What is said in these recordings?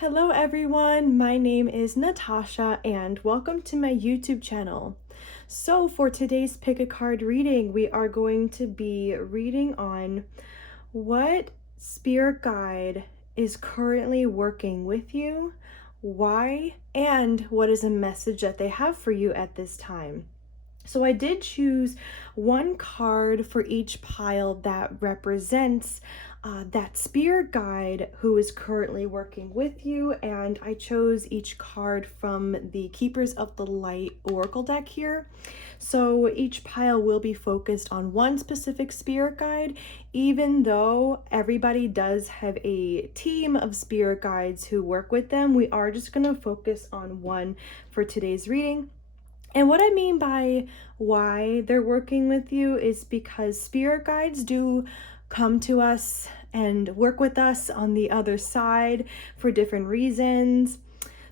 Hello everyone, my name is Natasha and welcome to my YouTube channel. So for today's pick a card reading, we are going to be reading on what spirit guide is currently working with you, why, and what is a message that they have for you at this time. So I did choose one card for each pile that represents that spirit guide who is currently working with you, and I chose each card from the Keepers of the Light Oracle deck here. So each pile will be focused on one specific spirit guide, even though everybody does have a team of spirit guides who work with them. We are just going to focus on one for today's reading. And what I mean by why they're working with you is because spirit guides do come to us and work with us on the other side for different reasons.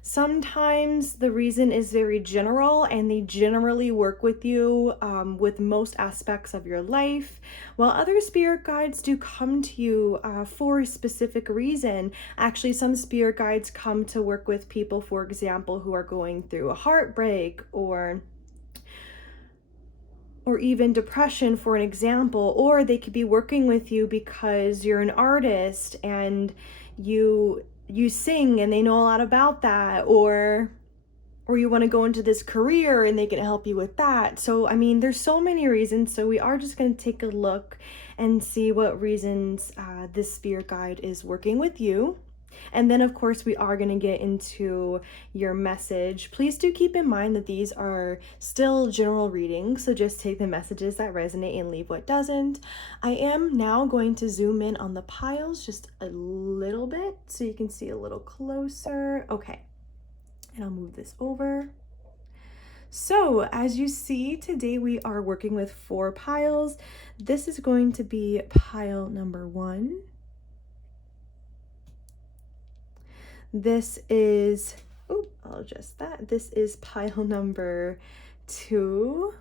Sometimes the reason is very general and they generally work with you with most aspects of your life, while other spirit guides do come to you for a specific reason. Actually, some spirit guides come to work with people, for example, who are going through a heartbreak or even depression, for an example, or they could be working with you because you're an artist and you sing and they know a lot about that, or you want to go into this career and they can help you with that. So I mean, there's so many reasons. So we are just going to take a look and see what reasons this spirit guide is working with you. And then of course we are going to get into your message. Please do keep in mind that these are still general readings, so just take the messages that resonate and leave what doesn't. I am now going to zoom in on the piles just a little bit so you can see a little closer. Okay, and I'll move this over. So as you see, today we are working with 4 piles. This is going to be pile number 1. This is, I'll adjust that. This is pile number 2.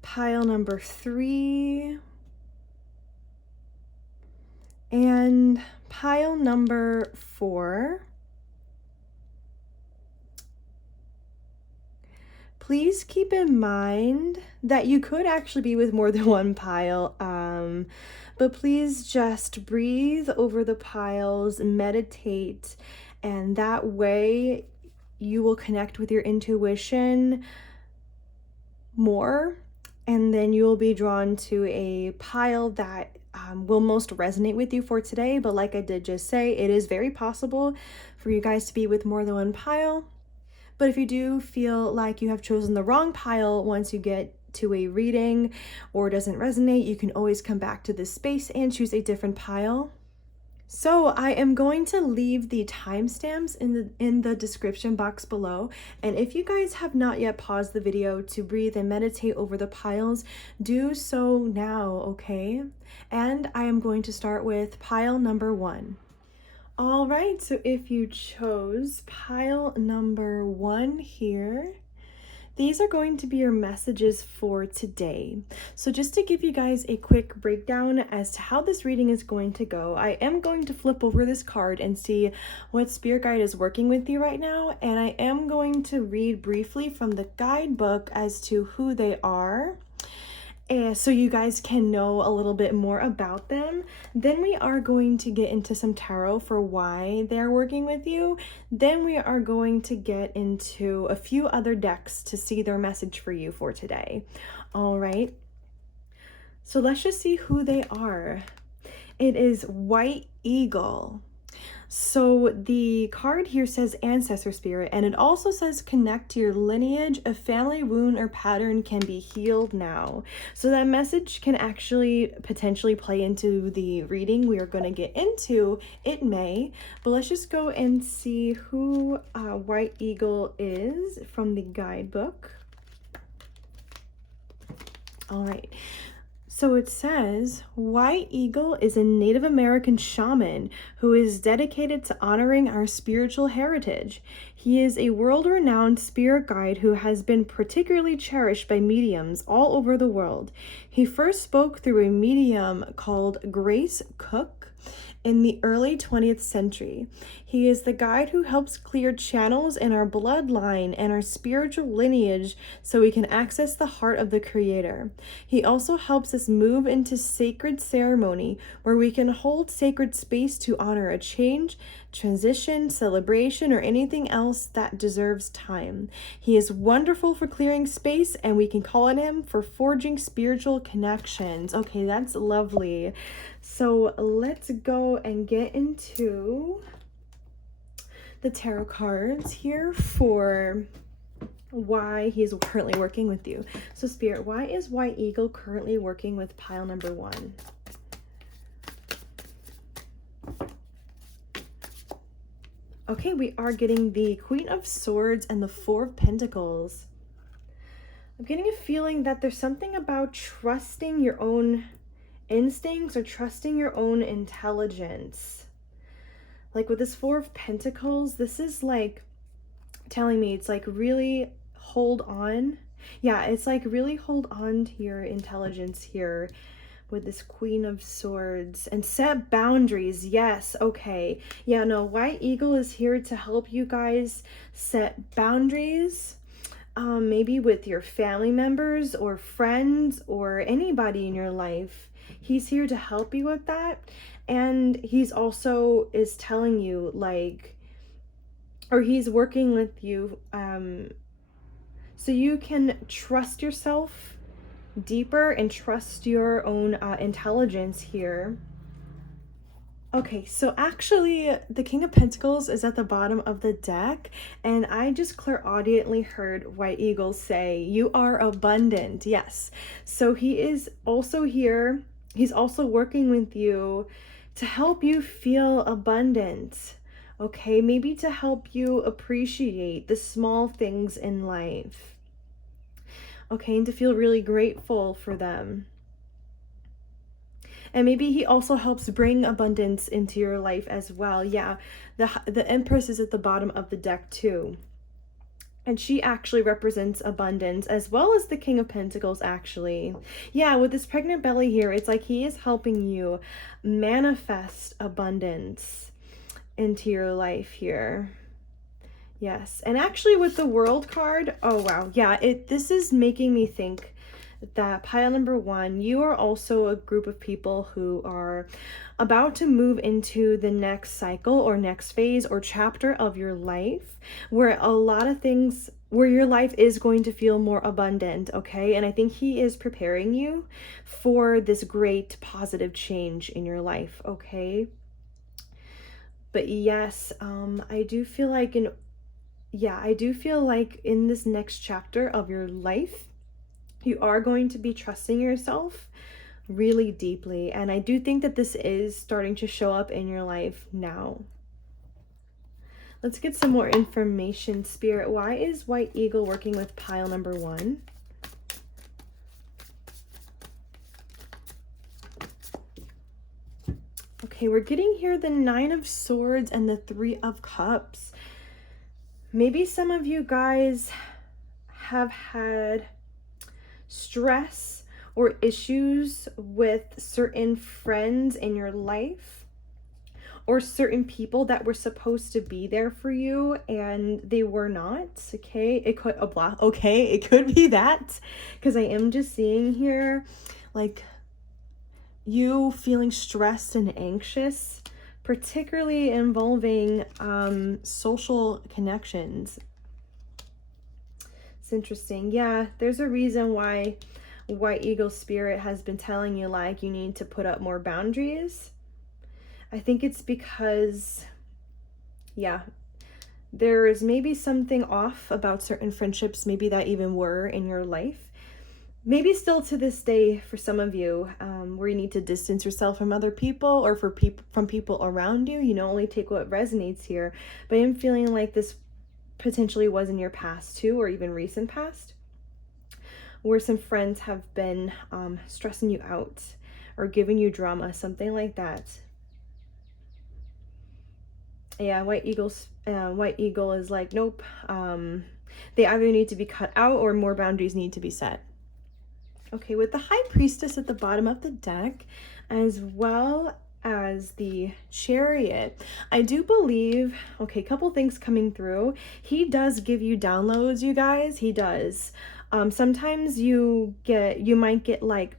Pile number 3. And pile number 4. Please keep in mind that you could actually be with more than one pile, but please just breathe over the piles, meditate, and that way you will connect with your intuition more, and then you will be drawn to a pile that will most resonate with you for today. But like I did just say, it is very possible for you guys to be with more than one pile. But if you do feel like you have chosen the wrong pile once you get to a reading or doesn't resonate, you can always come back to this space and choose a different pile. So I am going to leave the timestamps in the description box below. And if you guys have not yet paused the video to breathe and meditate over the piles, do so now, okay? And I am going to start with pile number 1. All right, so if you chose pile number 1 here, these are going to be your messages for today. So just to give you guys a quick breakdown as to how this reading is going to go, I am going to flip over this card and see what spirit guide is working with you right now, and I am going to read briefly from the guidebook as to who they are, so you guys can know a little bit more about them. Then we are going to get into some tarot for why they're working with you. Then we are going to get into a few other decks to see their message for you for today. All right, so let's just see who they are. It is White Eagle. So the card here says ancestor spirit, and it also says connect to your lineage. A family wound or pattern can be healed now. So that message can actually potentially play into the reading we are going to get into. It may, but let's just go and see who White Eagle is from the guidebook. All right. So it says, White Eagle is a Native American shaman who is dedicated to honoring our spiritual heritage. He is a world-renowned spirit guide who has been particularly cherished by mediums all over the world. He first spoke through a medium called Grace Cook in the early 20th century. He is the guide who helps clear channels in our bloodline and our spiritual lineage so we can access the heart of the Creator. He also helps us move into sacred ceremony where we can hold sacred space to honor a change, transition, celebration, or anything else that deserves time. He is wonderful for clearing space, and we can call on him for forging spiritual connections. Okay, that's lovely. So let's go and get into the tarot cards here for why he's currently working with you. So Spirit, why is White Eagle currently working with pile number 1? Okay, we are getting the Queen of Swords and the Four of Pentacles. I'm getting a feeling that there's something about trusting your own instincts or trusting your own intelligence. Like with this Four of Pentacles, this is like telling me it's like really hold on. Yeah, it's like really hold on to your intelligence here with this Queen of Swords and set boundaries. Yes, okay. Yeah, no, White Eagle is here to help you guys set boundaries. Maybe with your family members or friends or anybody in your life. He's here to help you with that. And he's also is telling you like, or he's working with you so you can trust yourself deeper and trust your own intelligence here. Okay, so actually the King of Pentacles is at the bottom of the deck, and I just clairaudiently heard White Eagle say, you are abundant. Yes, so he is also here. He's also working with you to help you feel abundant. Okay, maybe to help you appreciate the small things in life. Okay, and to feel really grateful for them. And maybe he also helps bring abundance into your life as well. Yeah, the Empress is at the bottom of the deck too. And she actually represents abundance as well as the King of Pentacles actually. Yeah, with this pregnant belly here, it's like he is helping you manifest abundance into your life here. Yes, and actually with the World card, oh wow, yeah, this is making me think that pile number 1, you are also a group of people who are about to move into the next cycle or next phase or chapter of your life where a lot of things, where your life is going to feel more abundant, okay? And I think he is preparing you for this great positive change in your life, okay? But yes, I do feel like in this next chapter of your life, you are going to be trusting yourself really deeply. And I do think that this is starting to show up in your life now. Let's get some more information, Spirit. Why is White Eagle working with pile number 1? Okay, we're getting here the 9 of Swords and the 3 of Cups. Maybe some of you guys have had stress or issues with certain friends in your life or certain people that were supposed to be there for you and they were not. Okay, it could be that, because I am just seeing here like you feeling stressed and anxious, particularly involving social connections. It's interesting. Yeah, there's a reason why White Eagle Spirit has been telling you like you need to put up more boundaries. I think it's because, yeah, there is maybe something off about certain friendships, maybe that even were in your life. Maybe still to this day for some of you, where you need to distance yourself from other people or from people around you. You know, only take what resonates here. But I'm feeling like this potentially was in your past too, or even recent past. where some friends have been stressing you out or giving you drama, something like that. Yeah, White Eagle is like, nope. They either need to be cut out or more boundaries need to be set. Okay, with the High Priestess at the bottom of the deck, as well as the Chariot, I do believe, okay, a couple things coming through. He does give you downloads, you guys. He does. Sometimes you might get like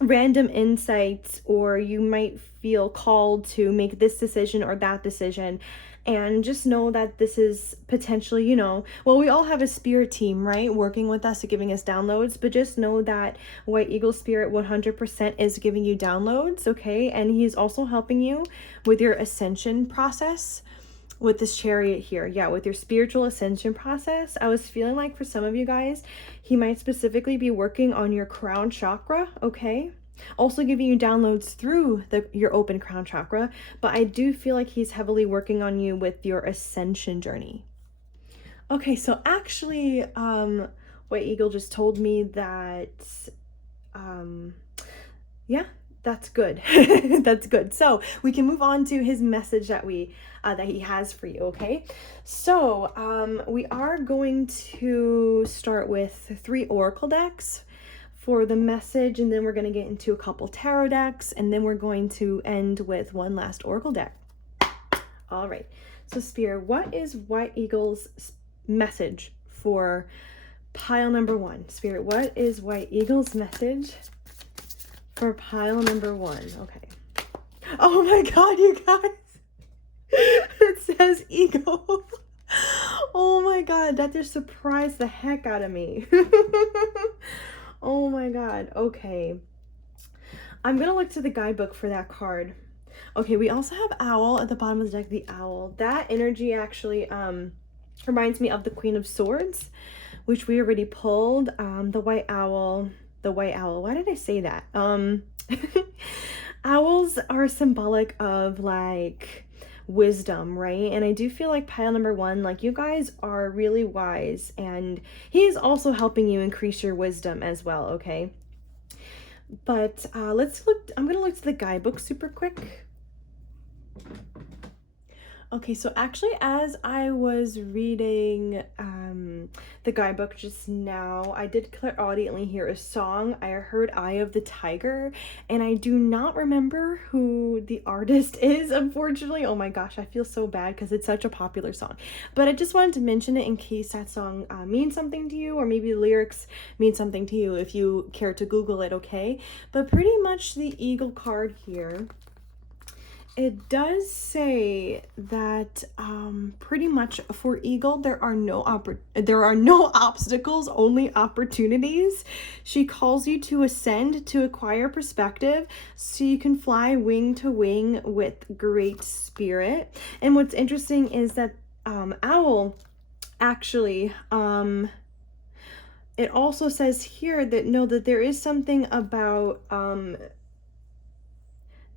random insights, or you might feel called to make this decision or that decision. And just know that this is potentially, you know, well, we all have a spirit team, right, working with us, giving us downloads, but just know that White Eagle Spirit 100% is giving you downloads, okay? And he's also helping you with your ascension process with this Chariot here. Yeah, with your spiritual ascension process. I was feeling like for some of you guys, he might specifically be working on your crown chakra, okay? Also giving you downloads through your open crown chakra, but I do feel like he's heavily working on you with your ascension journey. Okay, so actually, White Eagle just told me that, yeah, that's good. That's good. So we can move on to his message that he has for you, okay? So we are going to start with 3 oracle decks for the message, and then we're going to get into a couple tarot decks, and then we're going to end with one last oracle deck. All right. So Spirit, what is White Eagle's message for pile number 1? Spirit, what is White Eagle's message for pile number 1? Okay. Oh my God, you guys. It says eagle. Oh my God, that just surprised the heck out of me. Oh my God. Okay. I'm going to look to the guidebook for that card. Okay, we also have owl at the bottom of the deck, the owl. That energy actually reminds me of the Queen of Swords, which we already pulled. The white owl. Why did I say that? Owls are symbolic of like wisdom, right? And I do feel like pile number 1, like you guys are really wise, and he's also helping you increase your wisdom as well, okay? But let's look. I'm gonna look to the guidebook super quick. Okay, so actually as I was reading the guidebook just now, I did clairaudiently hear a song. I heard Eye of the Tiger, and I do not remember who the artist is, unfortunately. Oh my gosh, I feel so bad because it's such a popular song. But I just wanted to mention it in case that song means something to you, or maybe the lyrics mean something to you if you care to Google it, okay? But pretty much the eagle card here, it does say that pretty much for eagle there are no obstacles, only opportunities. She calls you to ascend, to acquire perspective, so you can fly wing to wing with great spirit. And what's interesting is that owl actually it also says here that there is something about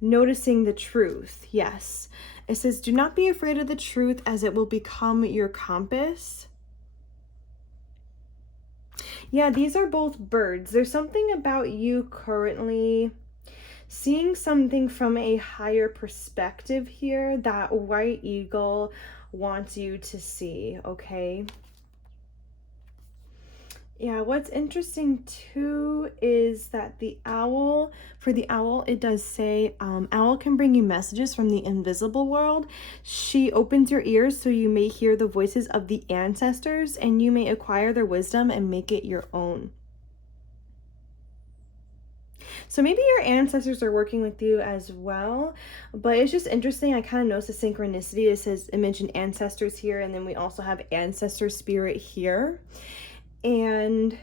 noticing the truth. Yes. It says, do not be afraid of the truth, as it will become your compass. Yeah, these are both birds. There's something about you currently seeing something from a higher perspective here that White Eagle wants you to see, okay? Yeah, what's interesting too is that for the owl, it does say, owl can bring you messages from the invisible world. She opens your ears so you may hear the voices of the ancestors, and you may acquire their wisdom and make it your own. So maybe your ancestors are working with you as well, but it's just interesting. I kind of noticed the synchronicity. It mentioned ancestors here, and then we also have ancestor spirit here. And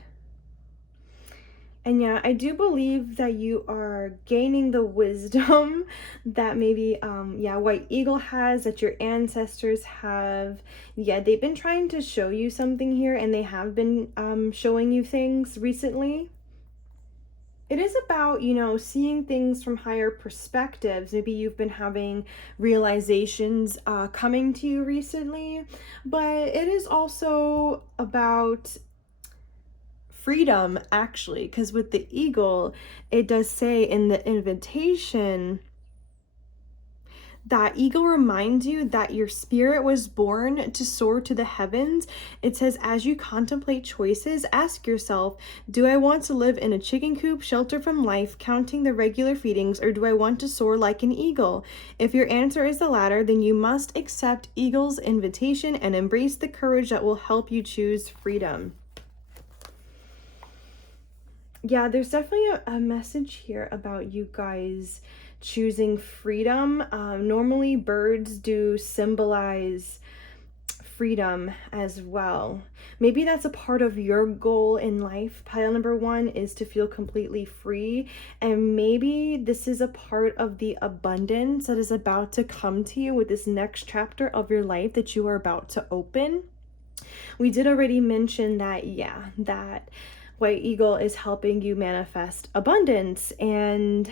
yeah, I do believe that you are gaining the wisdom that maybe White Eagle has, that your ancestors have. Yeah, they've been trying to show you something here, and they have been showing you things recently. It is about, seeing things from higher perspectives. Maybe you've been having realizations coming to you recently, but it is also about freedom, actually, because with the eagle, it does say in the invitation that eagle reminds you that your spirit was born to soar to the heavens. It says, as you contemplate choices, ask yourself, do I want to live in a chicken coop, sheltered from life, counting the regular feedings, or do I want to soar like an eagle? If your answer is the latter, then you must accept eagle's invitation and embrace the courage that will help you choose freedom. Yeah, there's definitely a message here about you guys choosing freedom. Normally birds do symbolize freedom as well. Maybe that's a part of your goal in life. Pile number 1 is to feel completely free, and maybe this is a part of the abundance that is about to come to you with this next chapter of your life that you are about to open. We did already mention that, that White Eagle is helping you manifest abundance, and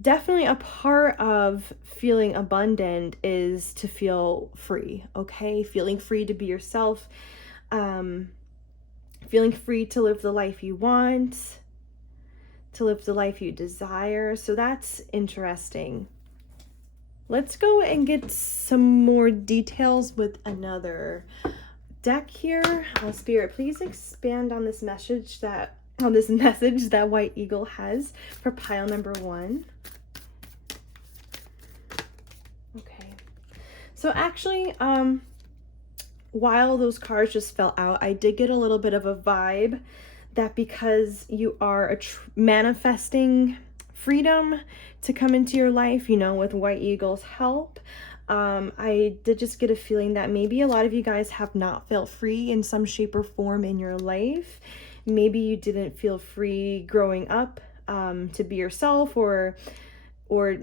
definitely a part of feeling abundant is to feel free, okay? Feeling free to be yourself, feeling free to live the life you want, to live the life you desire. So that's interesting. Let's go and get some more details with another deck here. Spirit, please expand on this message that White Eagle has for pile number 1. Okay. So actually, while those cards just fell out, I did get a little bit of a vibe that because you are manifesting freedom to come into your life, with White Eagle's help, I did just get a feeling that maybe a lot of you guys have not felt free in some shape or form in your life. Maybe you didn't feel free growing up to be yourself, or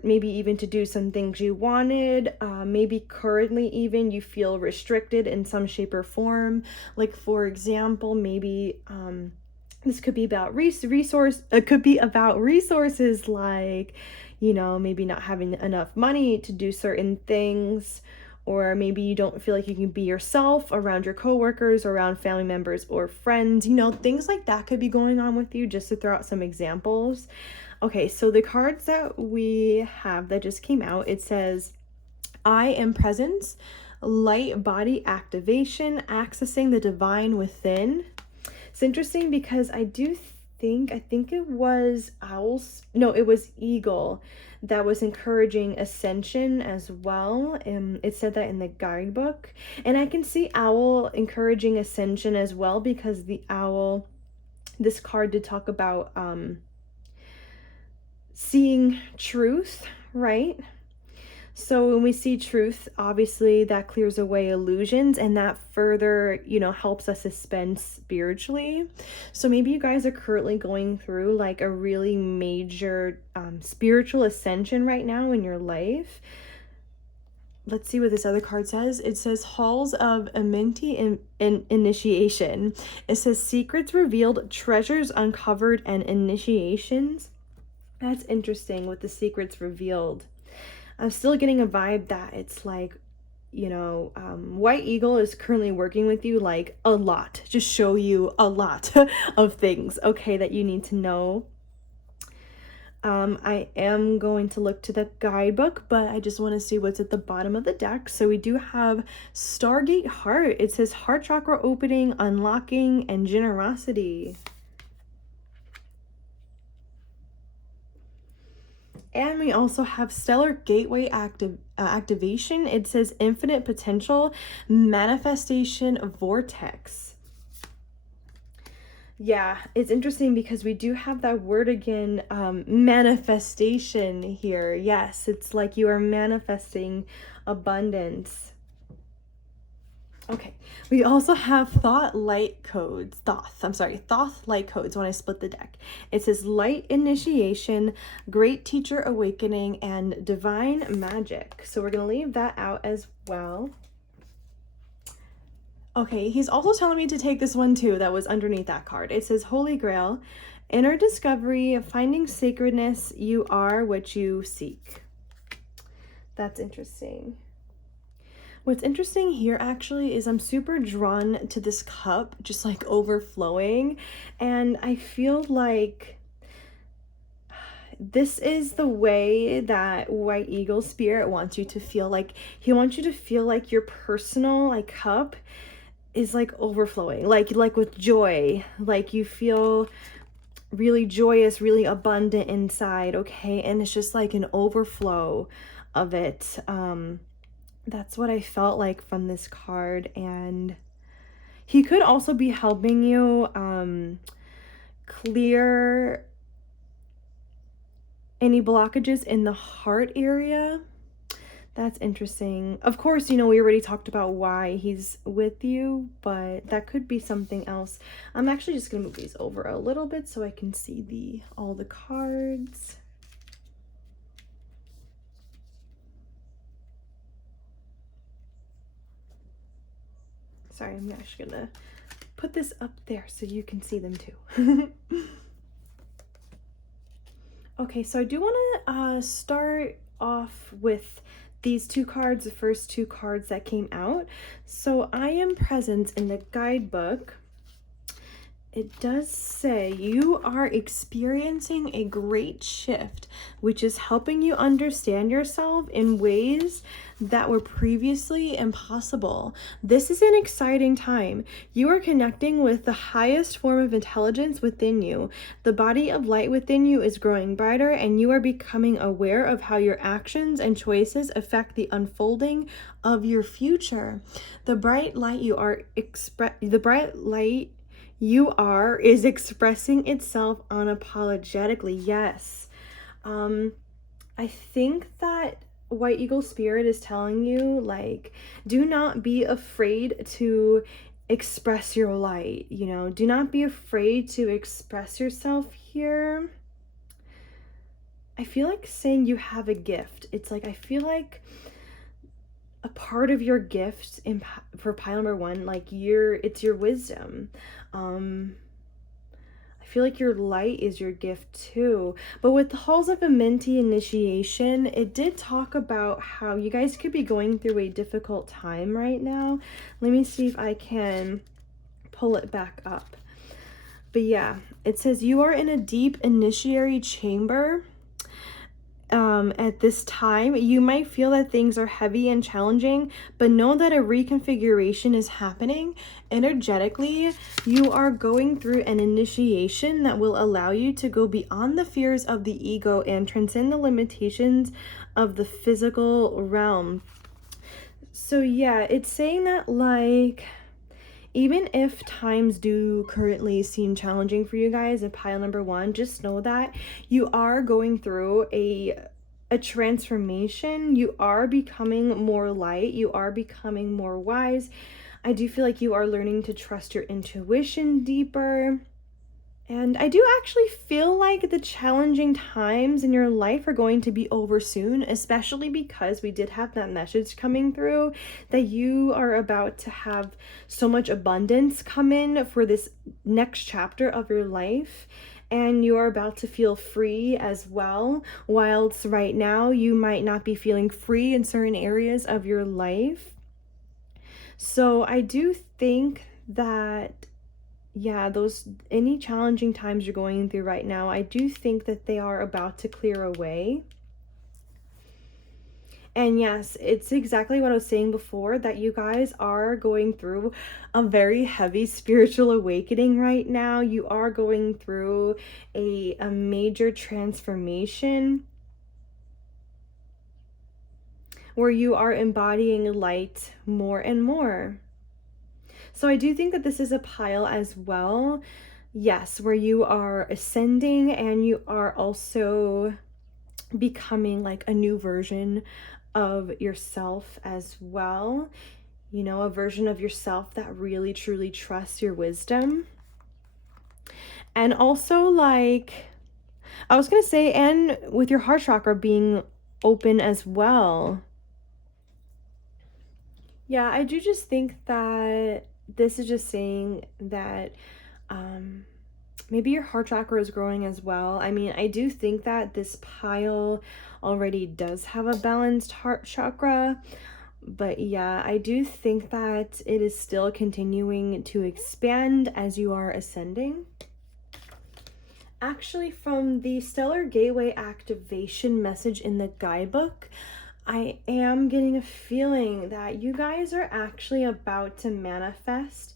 maybe even to do some things you wanted. Maybe currently even you feel restricted in some shape or form. Like, for example, maybe this could be about it could be about resources, like, maybe not having enough money to do certain things, or maybe you don't feel like you can be yourself around your coworkers, or around family members or friends. Things like that could be going on with you, just to throw out some examples. Okay, so the cards that we have that just came out, it says, I am presence, light body activation, accessing the divine within. It's interesting because I think it was it was Eagle that was encouraging ascension as well. It said that in the guidebook. And I can see Owl encouraging ascension as well, because the owl, this card did talk about seeing truth, right? So when we see truth, obviously that clears away illusions, and that further, helps us ascend spiritually. So maybe you guys are currently going through like a really major spiritual ascension right now in your life. Let's see what this other card says. It says Halls of Amenti Initiation. It says secrets revealed, treasures uncovered, and initiations. That's interesting with the secrets revealed. I'm still getting a vibe that it's like, White Eagle is currently working with you like a lot, just show you a lot of things, okay, that you need to know. I am going to look to the guidebook, but I just want to see what's at the bottom of the deck. So we do have Stargate Heart. It says heart chakra opening, unlocking, and generosity. And we also have Stellar Gateway activation. It says infinite potential, manifestation vortex. Yeah, it's interesting because we do have that word again, manifestation here. Yes, it's like you are manifesting abundance. Okay, we also have Thoth light codes when I split the deck. It says light initiation, great teacher awakening, and divine magic. So we're going to leave that out as well. Okay, he's also telling me to take this one too that was underneath that card. It says Holy Grail, inner discovery, finding sacredness, you are what you seek. That's interesting. What's interesting here actually is I'm super drawn to this cup just like overflowing, and I feel like this is the way that White Eagle Spirit wants you to feel. Like he wants you to feel like your personal like cup is like overflowing, like with joy. Like you feel really joyous, really abundant inside, okay? And it's just like an overflow of it. That's what I felt like from this card. And he could also be helping you clear any blockages in the heart area. That's interesting. Of course, you know, we already talked about why he's with you, but that could be something else. I'm actually just gonna move these over a little bit so I can see all the cards. Sorry, I'm actually gonna put this up there so you can see them too. Okay, so I do want to start off with these two cards, the first two cards that came out. So I Am Present in the guidebook. It does say you are experiencing a great shift, which is helping you understand yourself in ways that were previously impossible. This is an exciting time. You are connecting with the highest form of intelligence within you. The body of light within you is growing brighter, and you are becoming aware of how your actions and choices affect the unfolding of your future. The bright light you are is expressing itself unapologetically. Yes. I think that White Eagle Spirit is telling you, like, do not be afraid to express your light, you know, do not be afraid to express yourself here. I feel like saying you have a gift. It's like, I feel like a part of your gift for pile number 1, like it's your wisdom. I feel like your light is your gift too. But with the Halls of Amenti initiation, it did talk about how you guys could be going through a difficult time right now. Let me see if I can pull it back up. But yeah, it says you are in a deep initiatory chamber. At this time, you might feel that things are heavy and challenging, but know that a reconfiguration is happening. Energetically, you are going through an initiation that will allow you to go beyond the fears of the ego and transcend the limitations of the physical realm. So yeah, it's saying that, like, even if times do currently seem challenging for you guys in pile number 1, just know that you are going through a transformation. You are becoming more light. You are becoming more wise. I do feel like you are learning to trust your intuition deeper. And I do actually feel like the challenging times in your life are going to be over soon, especially because we did have that message coming through that you are about to have so much abundance come in for this next chapter of your life. And you are about to feel free as well, whilst right now you might not be feeling free in certain areas of your life. So I do think that, yeah, any challenging times you're going through right now, I do think that they are about to clear away. And yes, it's exactly what I was saying before, that you guys are going through a very heavy spiritual awakening right now. You are going through a major transformation where you are embodying light more and more. So I do think that this is a pile as well. Yes, where you are ascending and you are also becoming like a new version of yourself as well. You know, a version of yourself that really truly trusts your wisdom. And also, like, I was gonna say, and with your heart chakra being open as well. Yeah, I do just think that this is just saying that maybe your heart chakra is growing as well. I mean, I do think that this pile already does have a balanced heart chakra. But yeah, I do think that it is still continuing to expand as you are ascending. Actually, from the Stellar Gateway activation message in the guidebook, I am getting a feeling that you guys are actually about to manifest.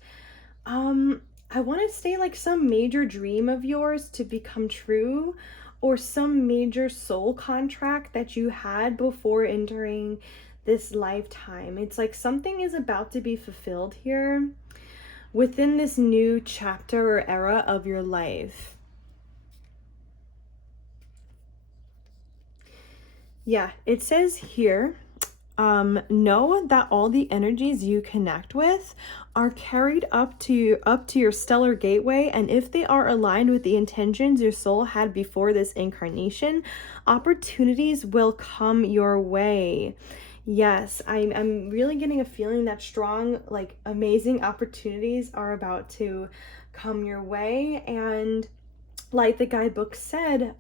I want to say like some major dream of yours to become true, or some major soul contract that you had before entering this lifetime. It's like something is about to be fulfilled here within this new chapter or era of your life. Yeah, it says here, know that all the energies you connect with are carried up to your stellar gateway, and if they are aligned with the intentions your soul had before this incarnation, opportunities will come your way. Yes, I'm really getting a feeling that strong, like amazing opportunities are about to come your way. And like the guidebook said,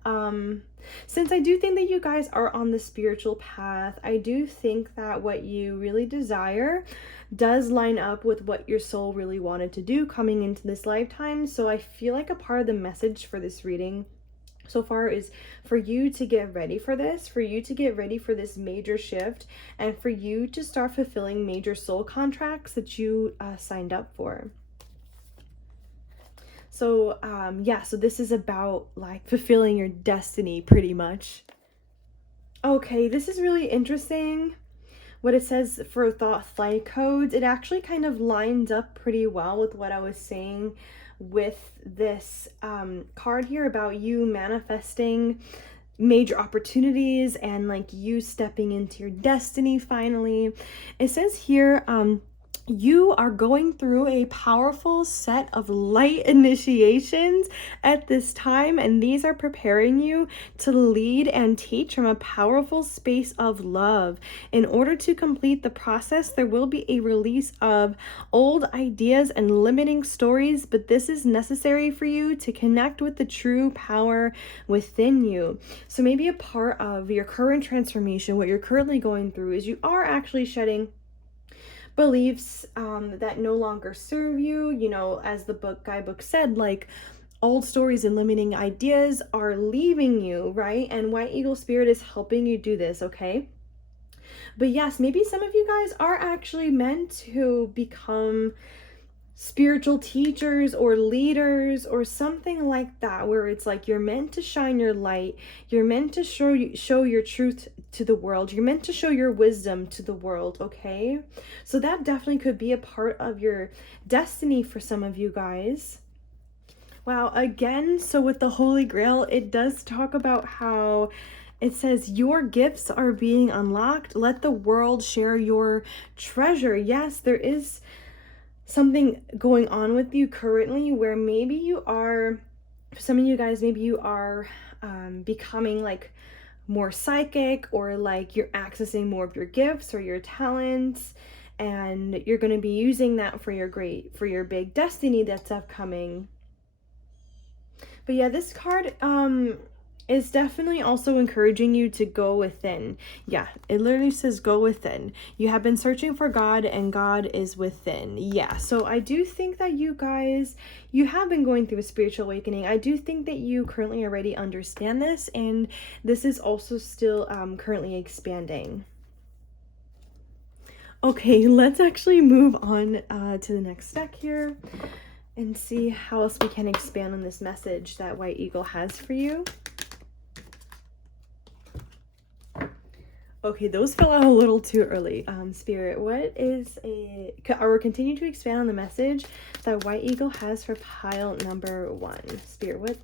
since I do think that you guys are on the spiritual path, I do think that what you really desire does line up with what your soul really wanted to do coming into this lifetime. So I feel like a part of the message for this reading so far is for you to get ready for this, for you to get ready for this major shift, and for you to start fulfilling major soul contracts that you signed up for. So yeah, so this is about like fulfilling your destiny pretty much. Okay, this is really interesting. What it says for thought flight codes, it actually kind of lines up pretty well with what I was saying with this card here about you manifesting major opportunities and like you stepping into your destiny finally. It says here, you are going through a powerful set of light initiations at this time, and these are preparing you to lead and teach from a powerful space of love. In order to complete the process, there will be a release of old ideas and limiting stories, but this is necessary for you to connect with the true power within you. So maybe a part of your current transformation, what you're currently going through, is you are actually shedding beliefs that no longer serve you. You know, as the guidebook said, like old stories and limiting ideas are leaving you, right? And White Eagle Spirit is helping you do this, okay? But yes, maybe some of you guys are actually meant to become spiritual teachers or leaders or something like that, where it's like you're meant to shine your light, you're meant to show your truth to the world, you're meant to show your wisdom to the world, okay? So that definitely could be a part of your destiny for some of you guys. Wow, again, so with the Holy Grail, it does talk about how it says your gifts are being unlocked. Let the world share your treasure. Yes, there is something going on with you currently where maybe you are, for some of you guys, maybe you are becoming like more psychic, or like you're accessing more of your gifts or your talents, and you're going to be using that for your big destiny that's upcoming. But yeah, this card is definitely also encouraging you to go within. Yeah, it literally says go within. You have been searching for God, and God is within. Yeah, so I do think that you guys, you have been going through a spiritual awakening. I do think that you currently already understand this, and this is also still currently expanding. Okay, let's actually move on to the next deck here and see how else we can expand on this message that White Eagle has for you. Okay, those fell out a little too early. Spirit, what is or continue to expand on the message that White Eagle has for pile number 1. Spirit, what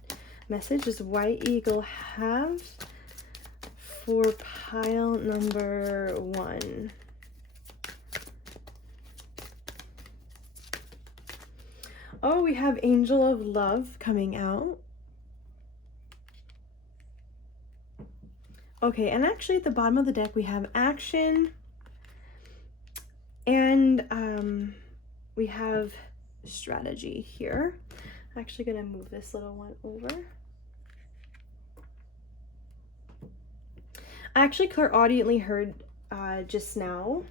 message does White Eagle have for pile number 1? Oh, we have Angel of Love coming out. Okay, and actually at the bottom of the deck we have action, and we have strategy here. I'm actually gonna move this little one over. I actually clairaudiently heard just now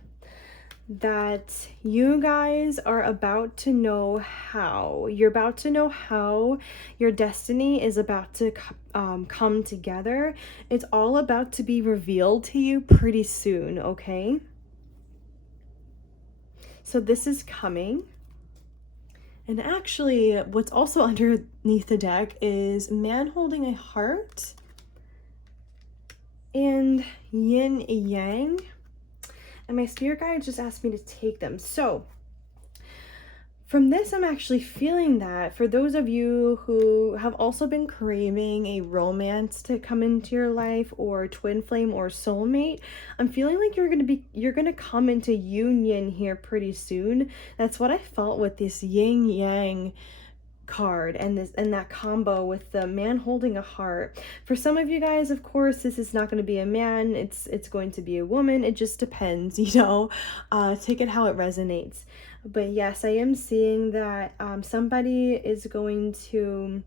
that you guys are about to know how. You're about to know how your destiny is about to come together. It's all about to be revealed to you pretty soon, okay? So this is coming. And actually, what's also underneath the deck is man holding a heart and yin yang. And my spirit guide just asked me to take them. So from this, I'm actually feeling that for those of you who have also been craving a romance to come into your life, or twin flame or soulmate, I'm feeling like you're gonna come into union here pretty soon. That's what I felt with this yin yang card and that combo with the man holding a heart. For some of you guys, of course, this is not going to be a man, it's going to be a woman. It just depends, you know. Take it how it resonates. But yes, I am seeing that somebody is going to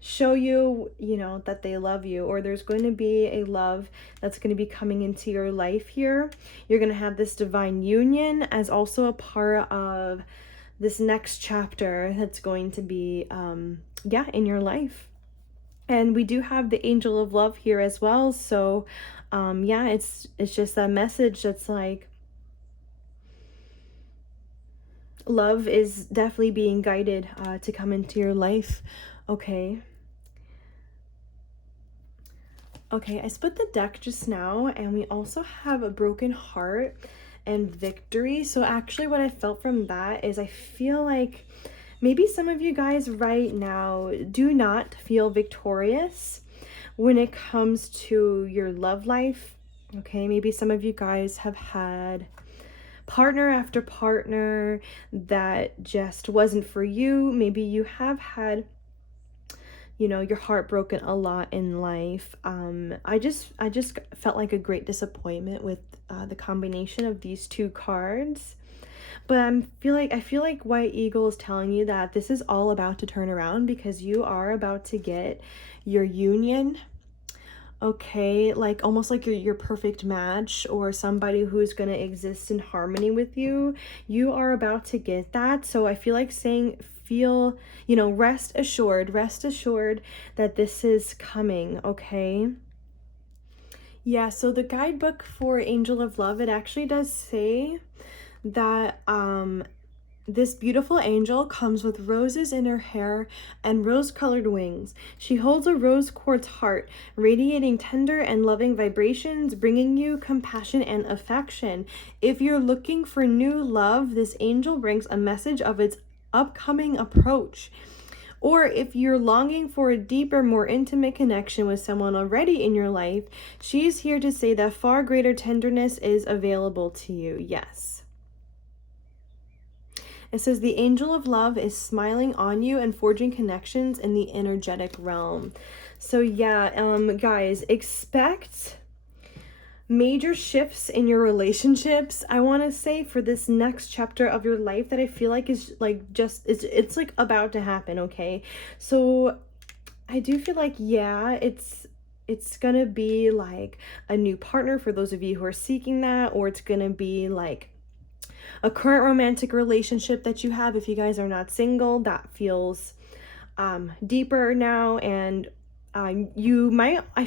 show you, you know, that they love you, or there's going to be a love that's going to be coming into your life here. You're going to have this divine union as also a part of this next chapter that's going to be in your life. And we do have the angel of love here as well. So it's just that message that's like love is definitely being guided to come into your life. Okay, I split the deck just now, and we also have a broken heart and victory. So actually what I felt from that is I feel like maybe some of you guys right now do not feel victorious when it comes to your love life. Okay, maybe some of you guys have had partner after partner that just wasn't for you. Maybe you have had, you know, your heart broken a lot in life. I just felt like a great disappointment with the combination of these two cards. But I feel like White Eagle is telling you that this is all about to turn around, because you are about to get your union. Okay, like almost like your perfect match, or somebody who's going to exist in harmony with you. You are about to get that. So I feel like saying, feel, you know, rest assured that this is coming, okay? Yeah, so the guidebook for Angel of Love, it actually does say that this beautiful angel comes with roses in her hair and rose-colored wings. She holds a rose quartz heart, radiating tender and loving vibrations, bringing you compassion and affection. If you're looking for new love, this angel brings a message of its upcoming approach. Or if you're longing for a deeper, more intimate connection with someone already in your life, she's here to say that far greater tenderness is available to you. Yes. It says the angel of love is smiling on you and forging connections in the energetic realm. So yeah, guys, expect major shifts in your relationships, I want to say, for this next chapter of your life that I feel like is like just it's like about to happen, okay? So I do feel like, yeah, it's gonna be like a new partner for those of you who are seeking that, or it's gonna be like a current romantic relationship that you have. If you guys are not single, that feels deeper now. And I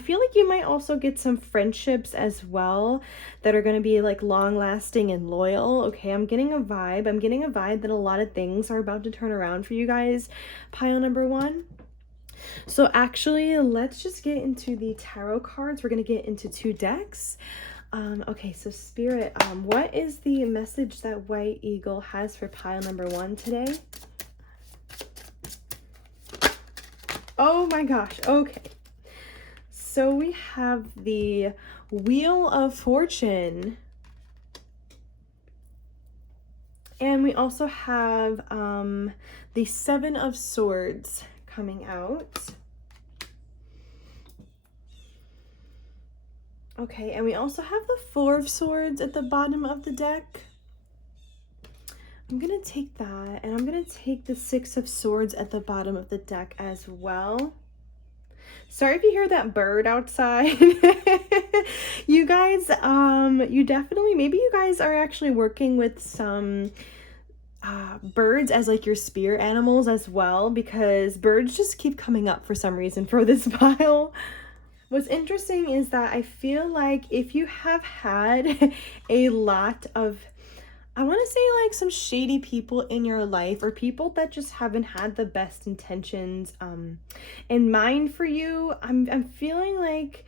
feel like you might also get some friendships as well that are going to be like long lasting and loyal. Okay, I'm getting a vibe that a lot of things are about to turn around for you guys, pile number one. So actually, let's just get into the tarot cards. We're going to get into 2 decks. Okay, so Spirit, what is the message that White Eagle has for pile number 1 today? Oh my gosh, okay. So we have the Wheel of Fortune. And we also have the 7 of Swords coming out. Okay, and we also have the 4 of Swords at the bottom of the deck. I'm going to take that, and I'm going to take the 6 of Swords at the bottom of the deck as well. Sorry if you hear that bird outside. You guys, you definitely, maybe you guys are actually working with some birds as like your spirit animals as well, because birds just keep coming up for some reason for this pile. What's interesting is that I feel like if you have had a lot of, I want to say like some shady people in your life, or people that just haven't had the best intentions in mind for you, I'm feeling like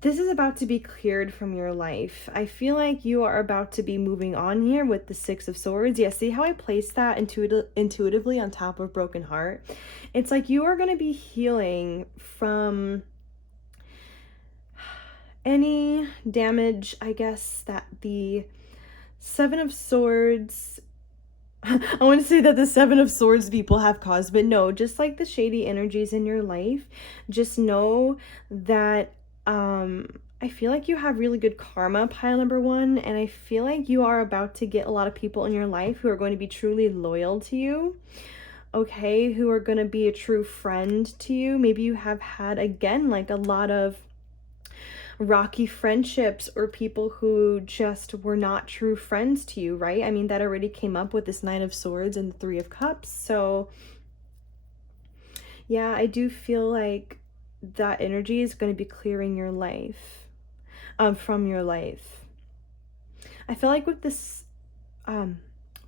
this is about to be cleared from your life. I feel like you are about to be moving on here with the Six of Swords. Yeah, see how I placed that intuitively on top of Broken Heart? It's like you are going to be healing from any damage, I guess, that the Seven of Swords, I want to say that the Seven of Swords people have caused, but no, just like the shady energies in your life, just know that I feel like you have really good karma, pile number one, and I feel like you are about to get a lot of people in your life who are going to be truly loyal to you, okay, who are going to be a true friend to you. Maybe you have had, again, like a lot of rocky friendships, or people who just were not true friends to you, right? I mean, that already came up with this Nine of Swords and the Three of Cups. So yeah, I do feel like that energy is going to be clearing your life, from your life. I feel like with this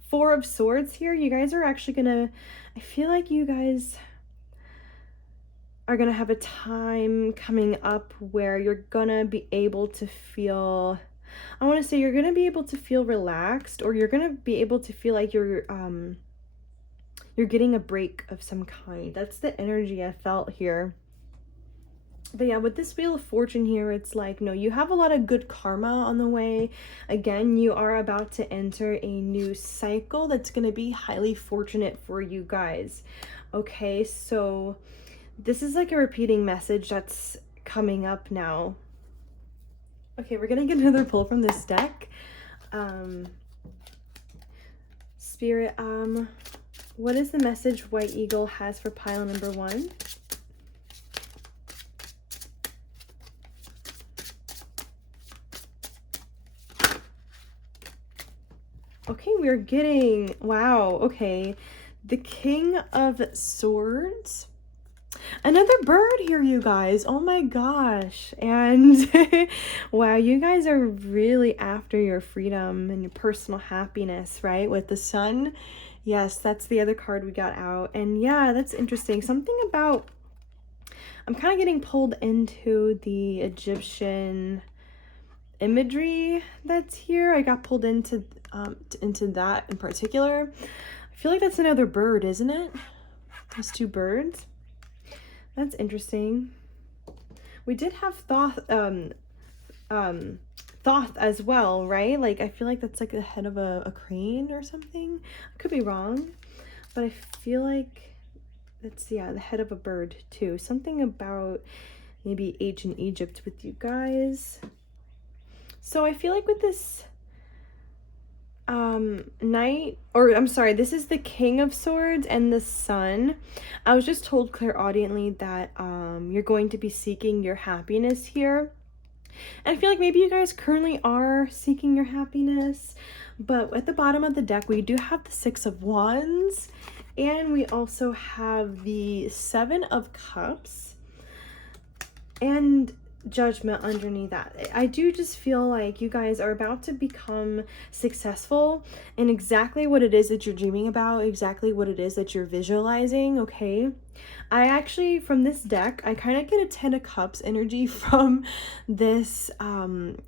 Four of Swords here, you guys are actually gonna, I feel like you guys are gonna have a time coming up where you're gonna be able to feel, I want to say you're gonna be able to feel relaxed, or you're gonna be able to feel like you're getting a break of some kind. That's the energy I felt here. But yeah, with this Wheel of Fortune here, it's like, no, you have a lot of good karma on the way. Again, you are about to enter a new cycle that's going to be highly fortunate for you guys. Okay, so this is like a repeating message that's coming up now. Okay, we're going to get another pull from this deck. Spirit, what is the message White Eagle has for pile number one? Okay, we're getting, wow, okay, the King of Swords. Another bird here, you guys. Oh my gosh. And wow, you guys are really after your freedom and your personal happiness, right? With the Sun. Yes, that's the other card we got out. And yeah, that's interesting. Something about, I'm kind of getting pulled into the Egyptian imagery that's here. I got pulled into that in particular. I feel like that's another bird, isn't it? Those two birds. That's interesting. We did have Thoth as well, right? Like, I feel like that's like the head of a crane or something. I could be wrong, but I feel like that's, yeah, the head of a bird too. Something about maybe ancient Egypt with you guys. So I feel like with this knight, or I'm sorry, this is the King of Swords and the Sun. I was just told clairaudiently that you're going to be seeking your happiness here. And I feel like maybe you guys currently are seeking your happiness, but at the bottom of the deck we do have the Six of Wands, and we also have the Seven of Cups and Judgment underneath that. I do just feel like you guys are about to become successful in exactly what it is that you're dreaming about, exactly what it is that you're visualizing, okay? I actually, from this deck, I kind of get a Ten of Cups energy from this, from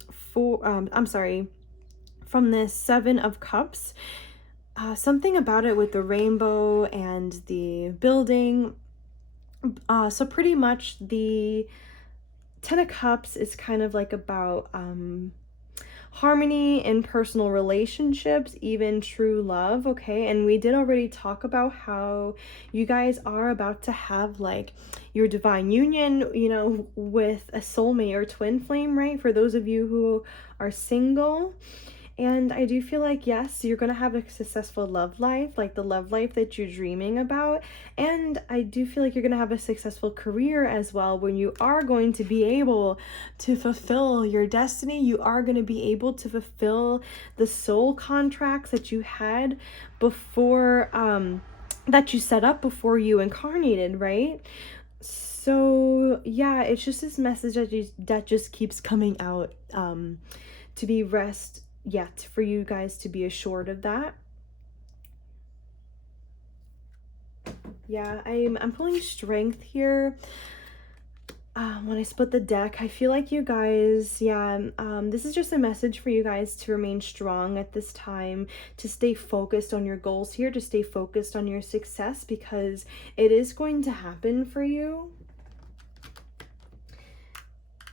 this Seven of Cups. Something about it with the rainbow and the building. So pretty much the Ten of Cups is kind of like about harmony in personal relationships, even true love, okay? And we did already talk about how you guys are about to have like your divine union, you know, with a soulmate or twin flame, right? For those of you who are single. And I do feel like, yes, you're going to have a successful love life, like the love life that you're dreaming about. And I do feel like you're going to have a successful career as well, when you are going to be able to fulfill your destiny. You are going to be able to fulfill the soul contracts that you had before, that you set up before you incarnated, right? So yeah, it's just this message that just keeps coming out, to be rest yet, for you guys to be assured of that. Yeah, I'm pulling strength here. When I split the deck, I feel like you guys, yeah, this is just a message for you guys to remain strong at this time, to stay focused on your goals here, to stay focused on your success, because it is going to happen for you.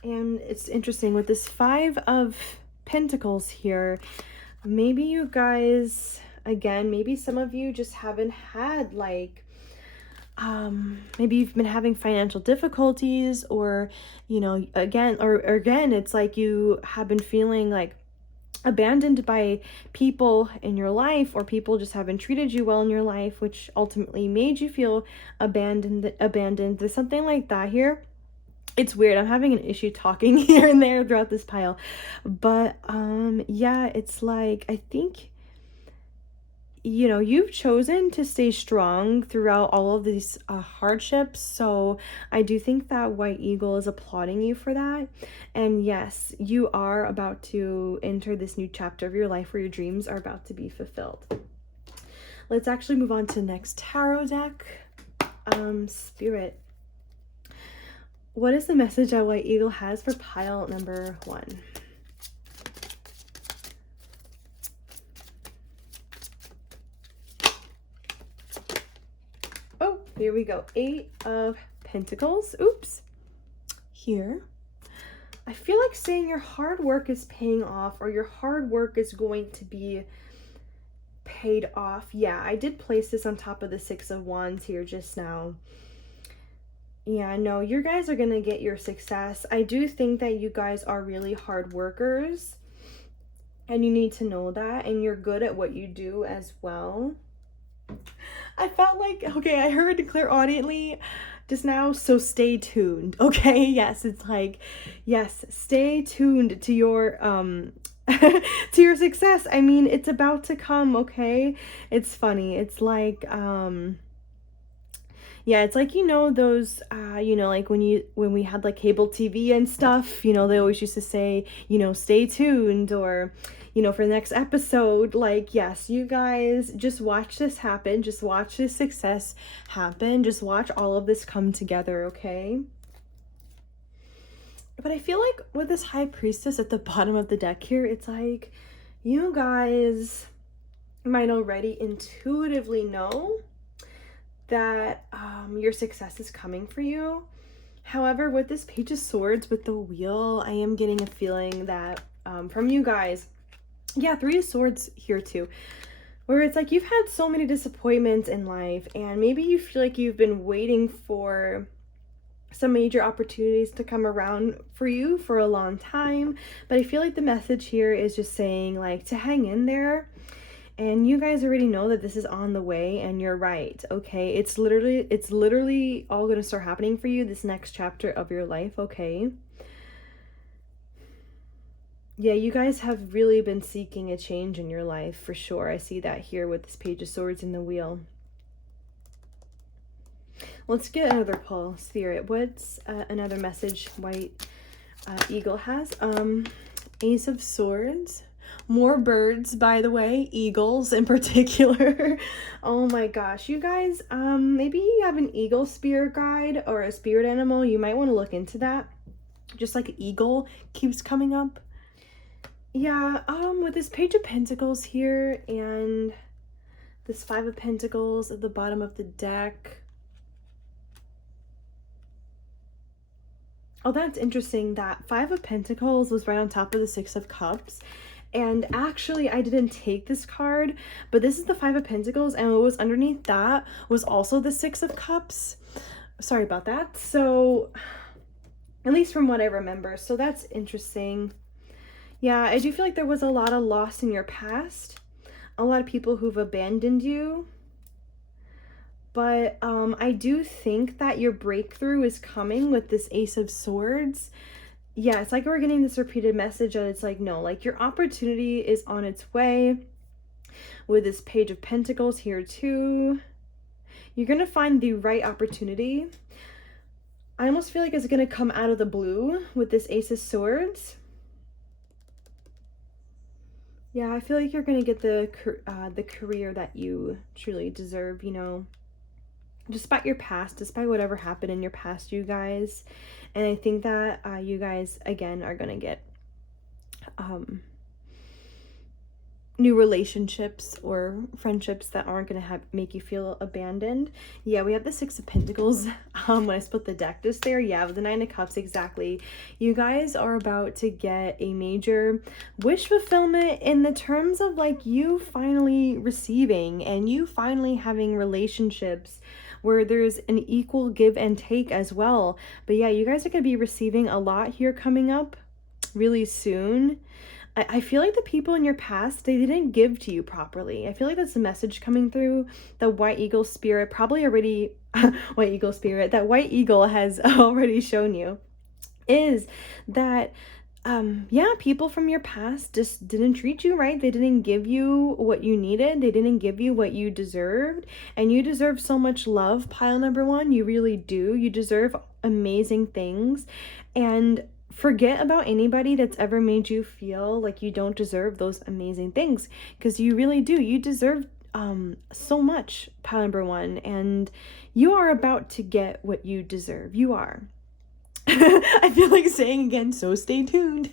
And it's interesting with this 5 of Pentacles here. Maybe you guys, again, maybe some of you just haven't had like, maybe you've been having financial difficulties, or, you know, again, or again, it's like you have been feeling like abandoned by people in your life, or people just haven't treated you well in your life, which ultimately made you feel abandoned. There's something like that here. It's weird, I'm having an issue talking here and there throughout this pile, but yeah, it's like, I think, you know, you've chosen to stay strong throughout all of these hardships. So I do think that White Eagle is applauding you for that. And yes, you are about to enter this new chapter of your life where your dreams are about to be fulfilled. Let's actually move on to the next tarot deck. Spirit, what is the message that White Eagle has for pile number 1? Oh, here we go. 8 of Pentacles. Oops. Here. I feel like saying your hard work is paying off, or your hard work is going to be paid off. Yeah, I did place this on top of the 6 of Wands here just now. Yeah, no, you guys are going to get your success. I do think that you guys are really hard workers, and you need to know that, and you're good at what you do as well. I felt like, okay, I heard clairaudiently just now, so stay tuned, okay? Yes, it's like, yes, stay tuned to your, to your success. I mean, it's about to come, okay? It's funny. It's like, yeah, it's like, you know, those, you know, like when we had like cable TV and stuff, you know, they always used to say, you know, stay tuned, or, you know, for the next episode. Like, yes, you guys just watch this happen. Just watch this success happen. Just watch all of this come together, okay? But I feel like with this High Priestess at the bottom of the deck here, it's like you guys might already intuitively know that your success is coming for you. However, with this Page of Swords with the wheel, I am getting a feeling that from you guys, yeah, 3 of Swords here too, where it's like you've had so many disappointments in life, and maybe you feel like you've been waiting for some major opportunities to come around for you for a long time. But I feel like the message here is just saying like to hang in there. And you guys already know that this is on the way, and you're right, okay? It's literally all going to start happening for you, this next chapter of your life, okay? Yeah, you guys have really been seeking a change in your life, for sure. I see that here with this Page of Swords and the wheel. Let's get another pull. Spirit, what's another message White Eagle has? Ace of Swords. More birds, by the way, eagles in particular. Oh my gosh, you guys, maybe you have an eagle spirit guide or a spirit animal. You might want to look into that. Just like an eagle keeps coming up. Yeah, with this Page of Pentacles here and this 5 of Pentacles at the bottom of the deck. Oh, that's interesting. That 5 of Pentacles was right on top of the 6 of Cups. And actually, I didn't take this card, but this is the 5 of Pentacles, and what was underneath that was also the 6 of Cups. Sorry about that. So, at least from what I remember. So that's interesting. Yeah, I do feel like there was a lot of loss in your past, a lot of people who've abandoned you. But I do think that your breakthrough is coming with this Ace of Swords. Yeah, it's like we're getting this repeated message that it's like, no, like your opportunity is on its way. With this Page of Pentacles here too, you're going to find the right opportunity. I almost feel like it's going to come out of the blue with this Ace of Swords. Yeah, I feel like you're going to get the career that you truly deserve, you know, despite your past, despite whatever happened in your past, you guys. And I think that you guys, again, are going to get new relationships or friendships that aren't going to make you feel abandoned. Yeah, we have the Six of Pentacles. When I split the deck just there, yeah, with the Nine of Cups, exactly. You guys are about to get a major wish fulfillment in the terms of like you finally receiving and you finally having relationships where there's an equal give and take as well. But yeah, you guys are going to be receiving a lot here coming up really soon. I feel like the people in your past, they didn't give to you properly. I feel like that's a message coming through. The White Eagle Spirit probably already, White Eagle Spirit, that White Eagle has already shown you is that, yeah, people from your past just didn't treat you right. They didn't give you what you needed. They didn't give you what you deserved. And you deserve so much love, pile number one. You really do. You deserve amazing things. And forget about anybody that's ever made you feel like you don't deserve those amazing things, because you really do. You deserve so much, pile number one, and you are about to get what you deserve. You are. I feel like saying again, so stay tuned.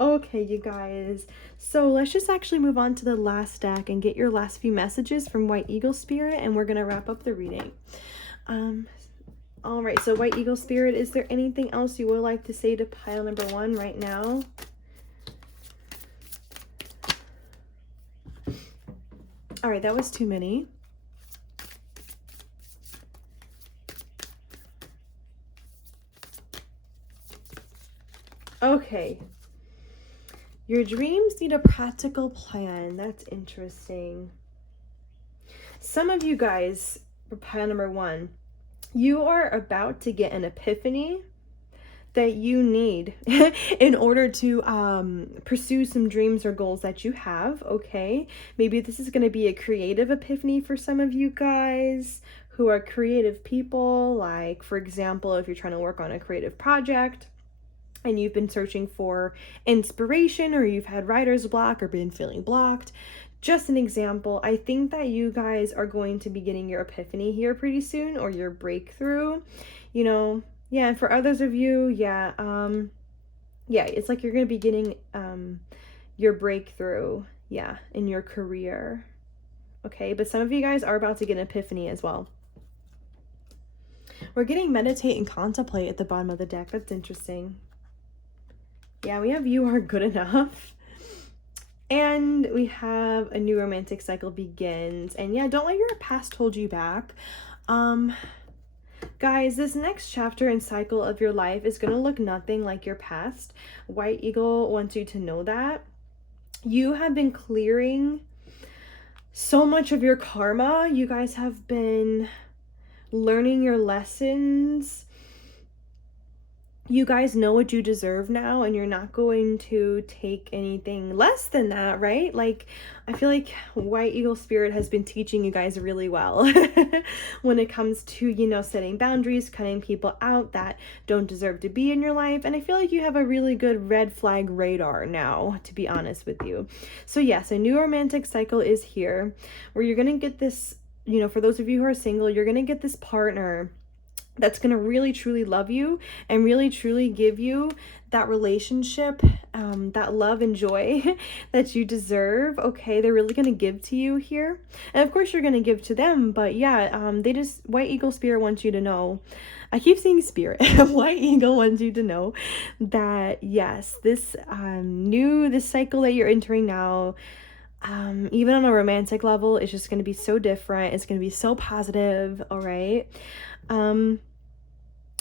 Okay, you guys. So let's just actually move on to the last deck and get your last few messages from White Eagle Spirit, and we're going to wrap up the reading. All right, so White Eagle Spirit, is there anything else you would like to say to pile number one right now? All right, that was too many. Okay. Your dreams need a practical plan. That's interesting. Some of you guys, for pile number one, you are about to get an epiphany that you need in order to pursue some dreams or goals that you have, okay? Maybe this is going to be a creative epiphany for some of you guys who are creative people. Like, for example, if you're trying to work on a creative project and you've been searching for inspiration, or you've had writer's block or been feeling blocked. Just an example, I think that you guys are going to be getting your epiphany here pretty soon, or your breakthrough, you know. Yeah, and for others of you, yeah, it's like you're going to be getting your breakthrough, yeah, in your career, okay? But some of you guys are about to get an epiphany as well. We're getting meditate and contemplate at the bottom of the deck. That's interesting. Yeah, we have you are good enough. And we have a new romantic cycle begins. And yeah, don't let your past hold you back. Guys, this next chapter and cycle of your life is going to look nothing like your past. White Eagle wants you to know that. You have been clearing so much of your karma. You guys have been learning your lessons. You guys know what you deserve now, and you're not going to take anything less than that, right? Like, I feel like White Eagle Spirit has been teaching you guys really well when it comes to, you know, setting boundaries, cutting people out that don't deserve to be in your life. And I feel like you have a really good red flag radar now, to be honest with you. So yes, a new romantic cycle is here where you're going to get this, you know, for those of you who are single, you're going to get this partner that's going to really truly love you and really truly give you that relationship, that love and joy that you deserve. Okay, they're really going to give to you here, and of course you're going to give to them. But yeah, they just, White Eagle Spirit wants you to know, I keep saying spirit, White Eagle wants you to know that yes, this this cycle that you're entering now, even on a romantic level, it's just going to be so different. It's going to be so positive. All right.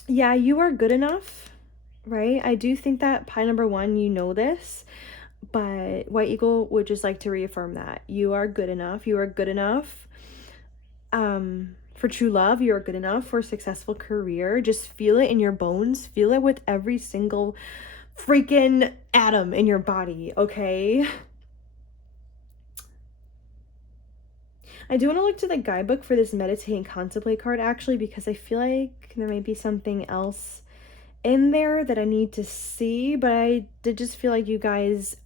Yeah, you are good enough. right? I do think that pile number one, you know this, but White Eagle would just like to reaffirm that you are good enough. You are good enough for true love. You are good enough for a successful career. Just feel it in your bones. Feel it with every single freaking atom in your body, okay? I do want to look to the guidebook for this meditate and contemplate card actually, because I feel like there might be something else in there that I need to see, but I did just feel like you guys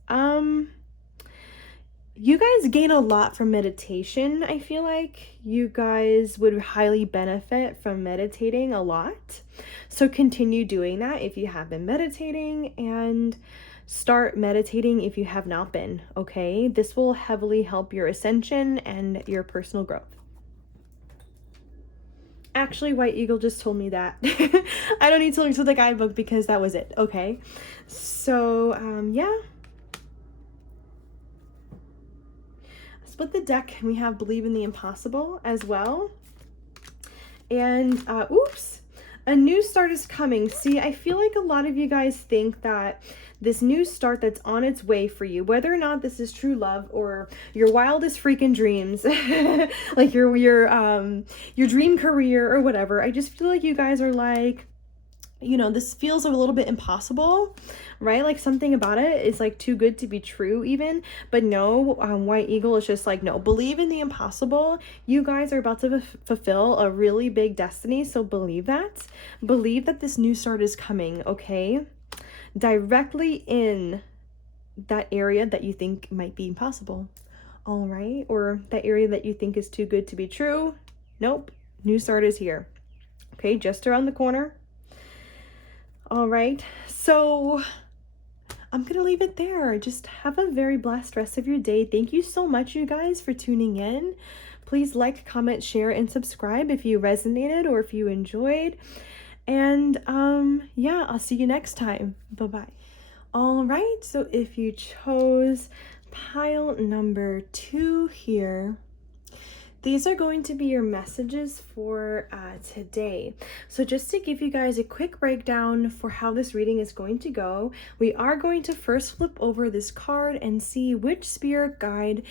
gain a lot from meditation. I feel like you guys would highly benefit from meditating a lot. So continue doing that if you have been meditating, and start meditating if you have not been, okay? This will heavily help your ascension and your personal growth. Actually, White Eagle just told me that. I don't need to look to the guidebook because that was it, okay? So, yeah. Split the deck, and we have Believe in the Impossible as well. And, oops, a new start is coming. See, I feel like a lot of you guys think that this new start that's on its way for you, whether or not this is true love or your wildest freaking dreams, like your dream career or whatever, I just feel like you guys are like, you know, this feels a little bit impossible, right? Like something about it is like too good to be true even. But no, White Eagle is just like, no, believe in the impossible. You guys are about to fulfill a really big destiny. So believe that. Believe that this new start is coming, okay? Directly in that area that you think might be impossible. All right? Or that area that you think is too good to be true. Nope. New start is here. Okay, just around the corner. All right, so I'm gonna leave it there. Just have a very blessed rest of your day. Thank you so much, you guys, for tuning in. Please like, comment, share, and subscribe if you resonated or if you enjoyed. And yeah, I'll see you next time. Bye-bye. All right, so if you chose pile number 2 here, these are going to be your messages for today. So just to give you guys a quick breakdown for how this reading is going to go, we are going to first flip over this card and see which spirit guide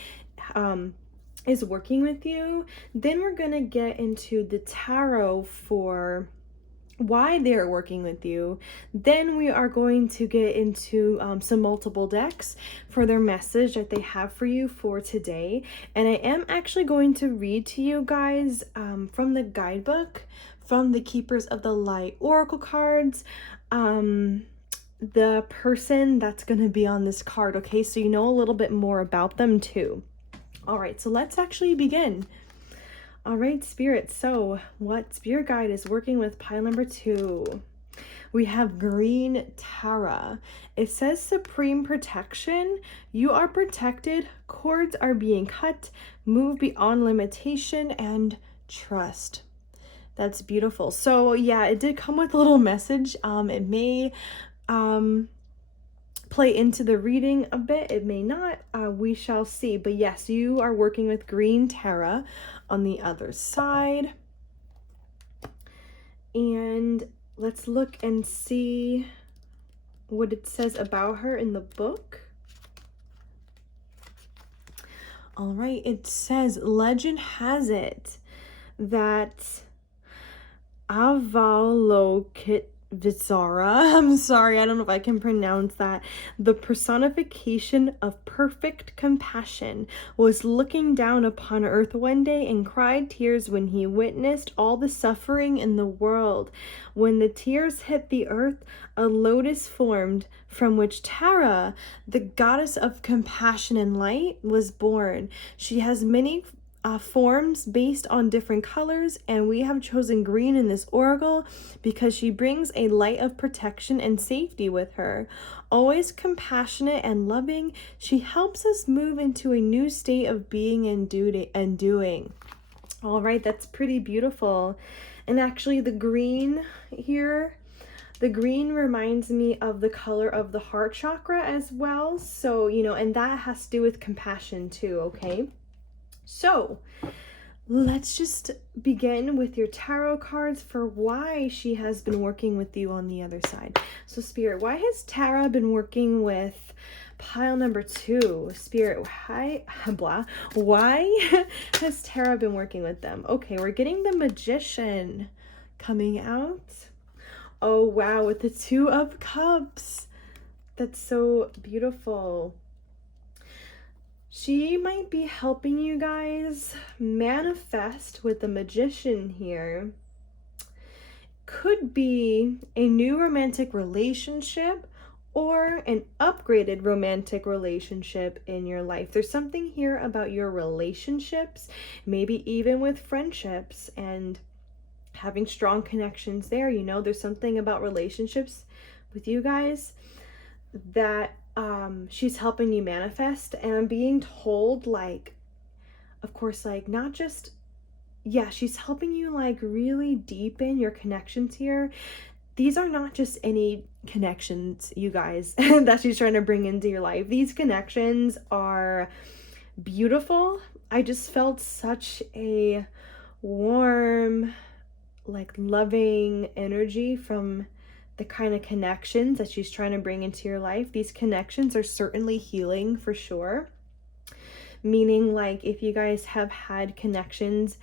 is working with you. Then we're going to get into the tarot for why they're working with you. Then we are going to get into some multiple decks for their message that they have for you for today. And I am actually going to read to you guys from the guidebook, from the Keepers of the Light Oracle cards, the person that's going to be on this card, okay? So you know a little bit more about them too. All right, so let's actually begin. All right, Spirit, so what spirit guide is working with pile number 2? We have Green Tara. It says supreme protection. You are protected. Cords are being cut. Move beyond limitation and trust. That's beautiful. So yeah, it did come with a little message. It may play into the reading a bit, it may not, we shall see. But yes, you are working with Green Tara on the other side. And let's look and see what it says about her in the book. All right, it says, legend has it that Avalokiteshvara, I'm sorry, I don't know if I can pronounce that, the personification of perfect compassion, was looking down upon earth one day and cried tears when he witnessed all the suffering in the world. When the tears hit the earth, a lotus formed, from which Tara, the goddess of compassion and light, was born. She has many forms based on different colors, and we have chosen green in this oracle because she brings a light of protection and safety with her. Always compassionate and loving, she helps us move into a new state of being and doing. All right, that's pretty beautiful. And actually the green here, the green reminds me of the color of the heart chakra as well. So, you know, and that has to do with compassion too, okay? So let's just begin with your tarot cards for why she has been working with you on the other side. So Spirit, why has Tara been working with pile number 2? Spirit, why has Tara been working with them? Okay, we're getting the Magician coming out. Oh wow, with the 2 of Cups. That's so beautiful. She might be helping you guys manifest with the Magician here. Could be a new romantic relationship or an upgraded romantic relationship in your life. There's something here about your relationships, maybe even with friendships and having strong connections there. You know, there's something about relationships with you guys that she's helping you manifest. And I'm being told, like, of course, like, not just, yeah, she's helping you like really deepen your connections here. These are not just any connections, you guys, that she's trying to bring into your life. These connections are beautiful. I just felt such a warm, like, loving energy from the kind of connections that she's trying to bring into your life. These connections are certainly healing for sure. Meaning, like, if you guys have had connections,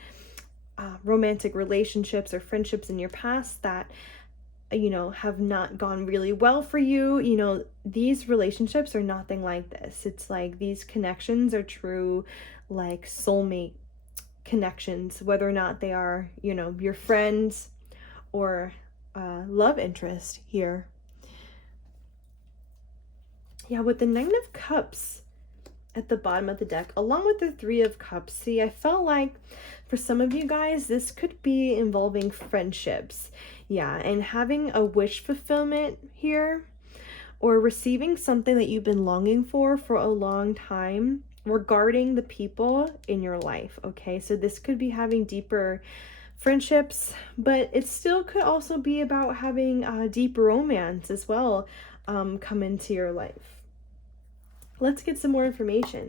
romantic relationships or friendships in your past that, you know, have not gone really well for you, you know, these relationships are nothing like this. It's like these connections are true, like, soulmate connections, whether or not they are, you know, your friends or love interest here. Yeah, with the 9 of Cups at the bottom of the deck, along with the 3 of Cups, see, I felt like for some of you guys, this could be involving friendships. Yeah, and having a wish fulfillment here, or receiving something that you've been longing for a long time regarding the people in your life, okay? So this could be having deeper friendships, but it still could also be about having deep romance as well come into your life. Let's get some more information.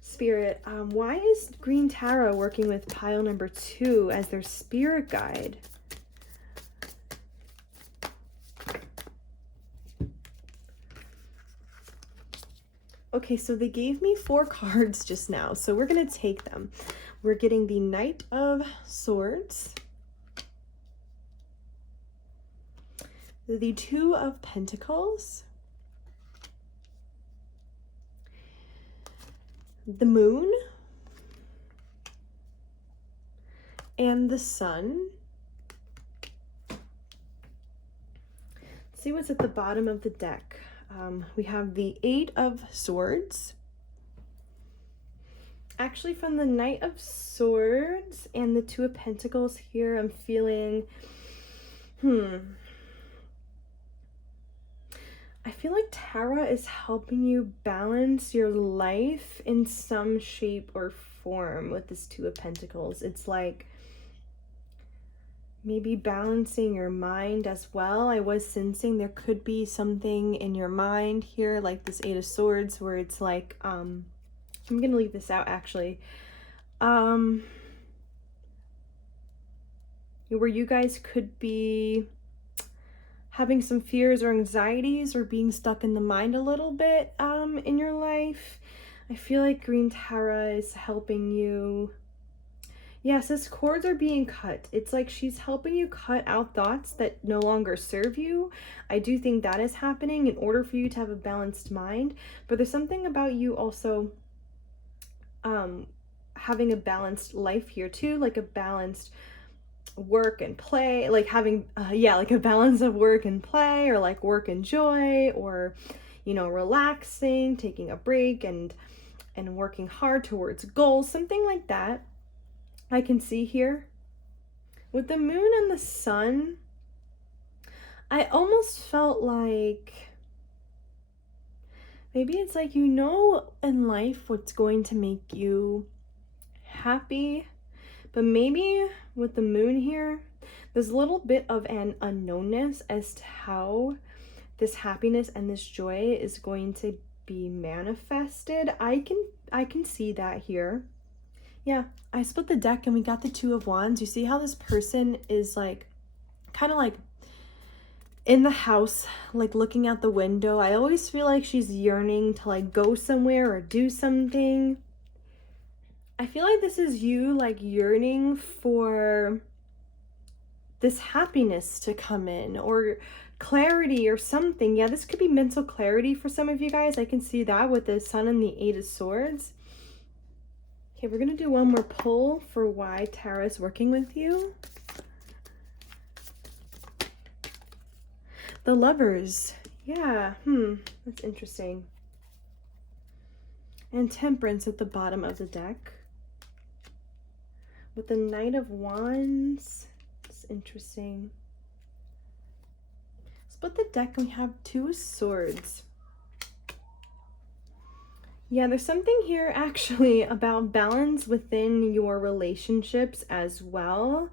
Spirit, why is Green Tarot working with pile number 2 as their spirit guide? Okay, so they gave me 4 cards just now, so we're going to take them. We're getting the Knight of Swords, the 2 of Pentacles, the Moon, and the Sun. Let's see what's at the bottom of the deck. We have the 8 of Swords. Actually, from the Knight of Swords and the 2 of Pentacles here, I'm feeling, I feel like Tara is helping you balance your life in some shape or form with this 2 of Pentacles. It's like maybe balancing your mind as well. I was sensing there could be something in your mind here, like this 8 of Swords, where it's like, I'm gonna leave this out actually. Where you guys could be having some fears or anxieties or being stuck in the mind a little bit in your life. I feel like Green Tara is helping you. Yes, as cords are being cut, it's like she's helping you cut out thoughts that no longer serve you. I do think that is happening in order for you to have a balanced mind. But there's something about you also having a balanced life here too, like a balanced work and play, like having like a balance of work and play, or like work and joy, or, you know, relaxing, taking a break and working hard towards goals, something like that. I can see here with the Moon and the Sun. I almost felt like maybe it's like, you know, in life what's going to make you happy, but maybe with the Moon here, there's a little bit of an unknownness as to how this happiness and this joy is going to be manifested. I can see that here. Yeah, I split the deck and we got the Two of Wands. You see how this person is like, kind of like in the house, like looking out the window. I always feel like she's yearning to like go somewhere or do something. I feel like this is you like yearning for this happiness to come in, or clarity or something. Yeah, this could be mental clarity for some of you guys. I can see that with the Sun and the Eight of Swords. Okay, we're going to do one more pull for why Tara is working with you. The Lovers. Yeah, that's interesting. And Temperance at the bottom of the deck. With the Knight of Wands. It's interesting. Split the deck and we have Two of Swords. Yeah, there's something here actually about balance within your relationships as well.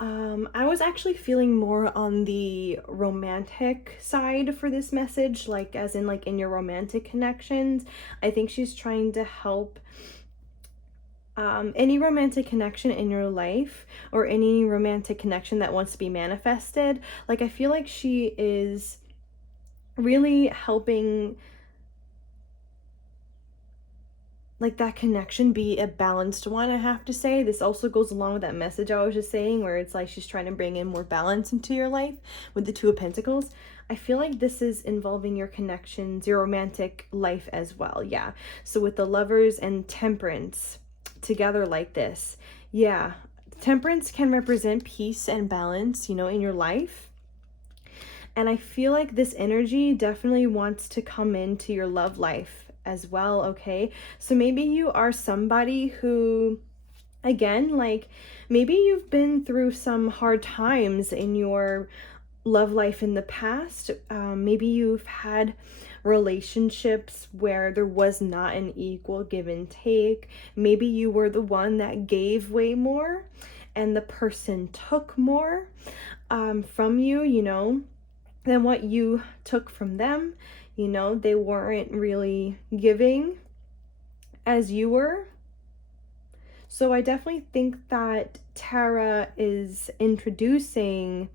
I was actually feeling more on the romantic side for this message, like as in like in your romantic connections. I think she's trying to help any romantic connection in your life, or any romantic connection that wants to be manifested. Like I feel like she is really helping like that connection be a balanced one. I have to say, this also goes along with that message I was just saying, where it's like she's trying to bring in more balance into your life with the Two of Pentacles. I feel like this is involving your connections, your romantic life as well. Yeah, so with the Lovers and Temperance together like this, yeah, Temperance can represent peace and balance, you know, in your life. And I feel like this energy definitely wants to come into your love life as well, okay? So maybe you are somebody who, again, like maybe you've been through some hard times in your love life in the past. Maybe you've had relationships where there was not an equal give and take. Maybe you were the one that gave way more and the person took more from you, you know, than what you took from them. You know, they weren't really giving as you were. So I definitely think that Tara is introducing,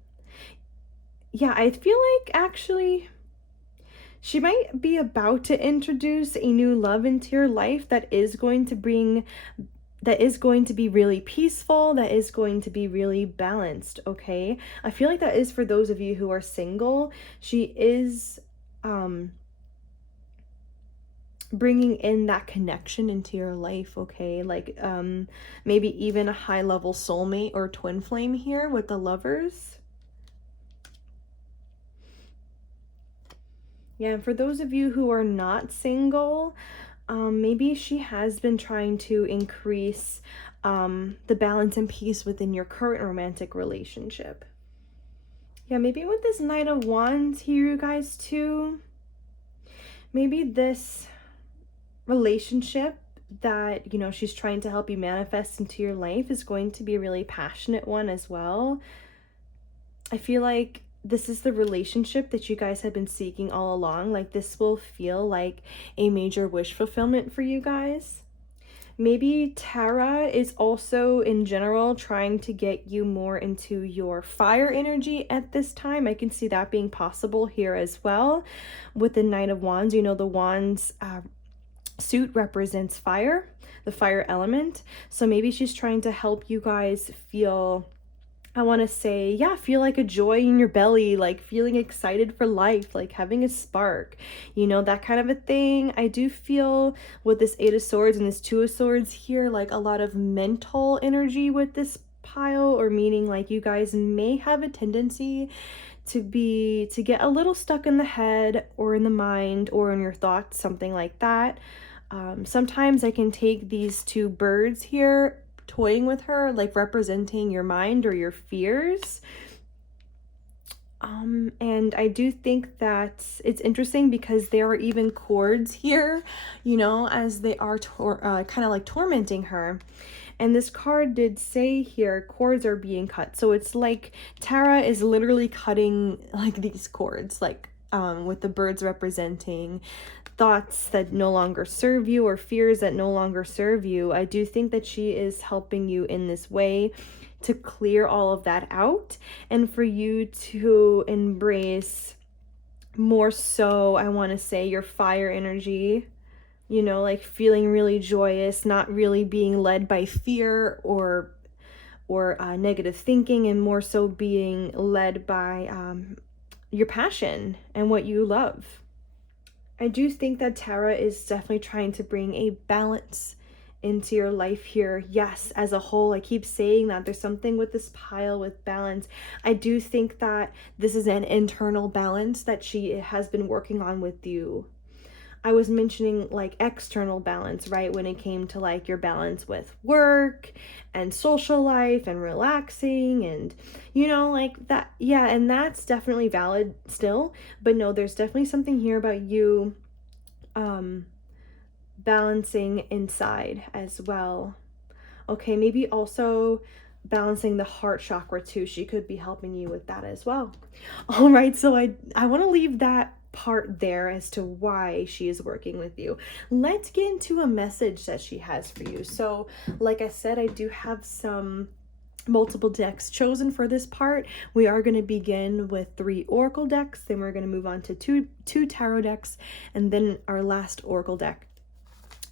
yeah, I feel like actually she might be about to introduce a new love into your life that is going to bring, that is going to be really peaceful, that is going to be really balanced, okay? I feel like that is for those of you who are single. She is bringing in that connection into your life, okay? Like maybe even a high level soulmate or twin flame here with the Lovers. Yeah, and for those of you who are not single, maybe she has been trying to increase the balance and peace within your current romantic relationship. Yeah, maybe with this Knight of Wands here, you guys, too. Maybe this relationship that, you know, she's trying to help you manifest into your life is going to be a really passionate one as well. I feel like this is the relationship that you guys have been seeking all along. Like this will feel like a major wish fulfillment for you guys. Maybe Tara is also in general trying to get you more into your fire energy at this time. I can see that being possible here as well with the Knight of Wands. You know, the Wands suit represents fire, the fire element. So maybe she's trying to help you guys feel, I want to say, yeah, feel like a joy in your belly, like feeling excited for life, like having a spark, you know, that kind of a thing. I do feel with this Eight of Swords and this Two of Swords here, like a lot of mental energy with this pile, or meaning like you guys may have a tendency to get a little stuck in the head or in the mind or in your thoughts, something like that. Sometimes I can take these two birds here toying with her, like representing your mind or your fears. And I do think that it's interesting because there are even cords here, you know, as they are kind of like tormenting her. And this card did say here, cords are being cut. So it's like Tara is literally cutting like these cords, like with the birds representing thoughts that no longer serve you or fears that no longer serve you. I do think that she is helping you in this way to clear all of that out and for you to embrace more so, I want to say, your fire energy, you know, like feeling really joyous, not really being led by fear or negative thinking, and more so being led by your passion and what you love. I do think that Tara is definitely trying to bring a balance into your life here. Yes, as a whole, I keep saying that there's something with this pile with balance. I do think that this is an internal balance that she has been working on with you. I was mentioning like external balance, right? When it came to like your balance with work and social life and relaxing and, you know, like that. Yeah, and that's definitely valid still. But no, there's definitely something here about you balancing inside as well. Okay, maybe also balancing the heart chakra too. She could be helping you with that as well. All right, so I want to leave that part there as to why she is working with you. Let's get into a message that she has for you. So, like I said, I do have some multiple decks chosen for this part. We are going to begin with 3 oracle decks, then we're going to move on to two tarot decks, and then our last oracle deck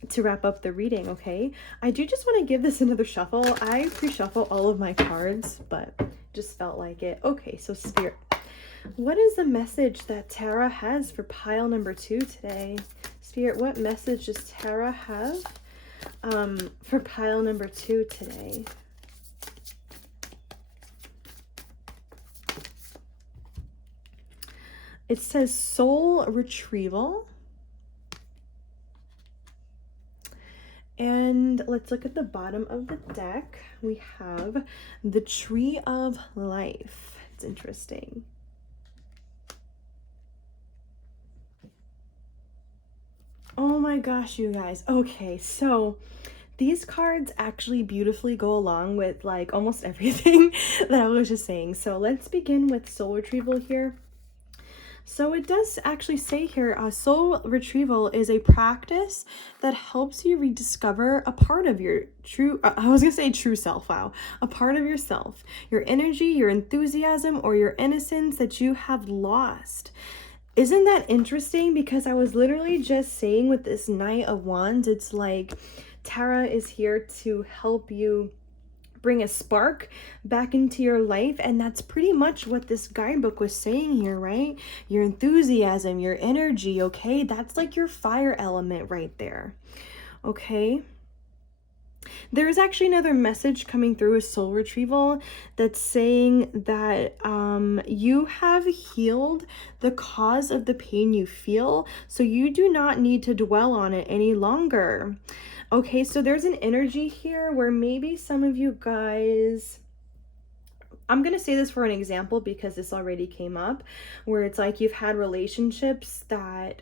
to wrap up the reading. Okay, I do just want to give this another shuffle. I pre-shuffle all of my cards, but just felt like it. Okay, so Spirit, what is the message that Tara has for pile number 2 today? Spirit, what message does Tara have for pile number 2 today? It says soul retrieval. And let's look at the bottom of the deck. We have the Tree of Life. It's interesting. Oh my gosh, you guys. Okay, so these cards actually beautifully go along with like almost everything that I was just saying. So let's begin with soul retrieval here. So it does actually say here, soul retrieval is a practice that helps you rediscover a part of your true self, wow, a part of yourself, your energy, your enthusiasm, or your innocence that you have lost. Isn't that interesting? Because I was literally just saying with this Knight of Wands, it's like Tara is here to help you bring a spark back into your life, and that's pretty much what this guidebook was saying here, right? Your enthusiasm, your energy, okay? That's like your fire element right there, okay? There is actually another message coming through with soul retrieval that's saying that you have healed the cause of the pain you feel, so you do not need to dwell on it any longer. Okay, so there's an energy here where maybe some of you guys, I'm going to say this for an example because this already came up, where it's like you've had relationships that,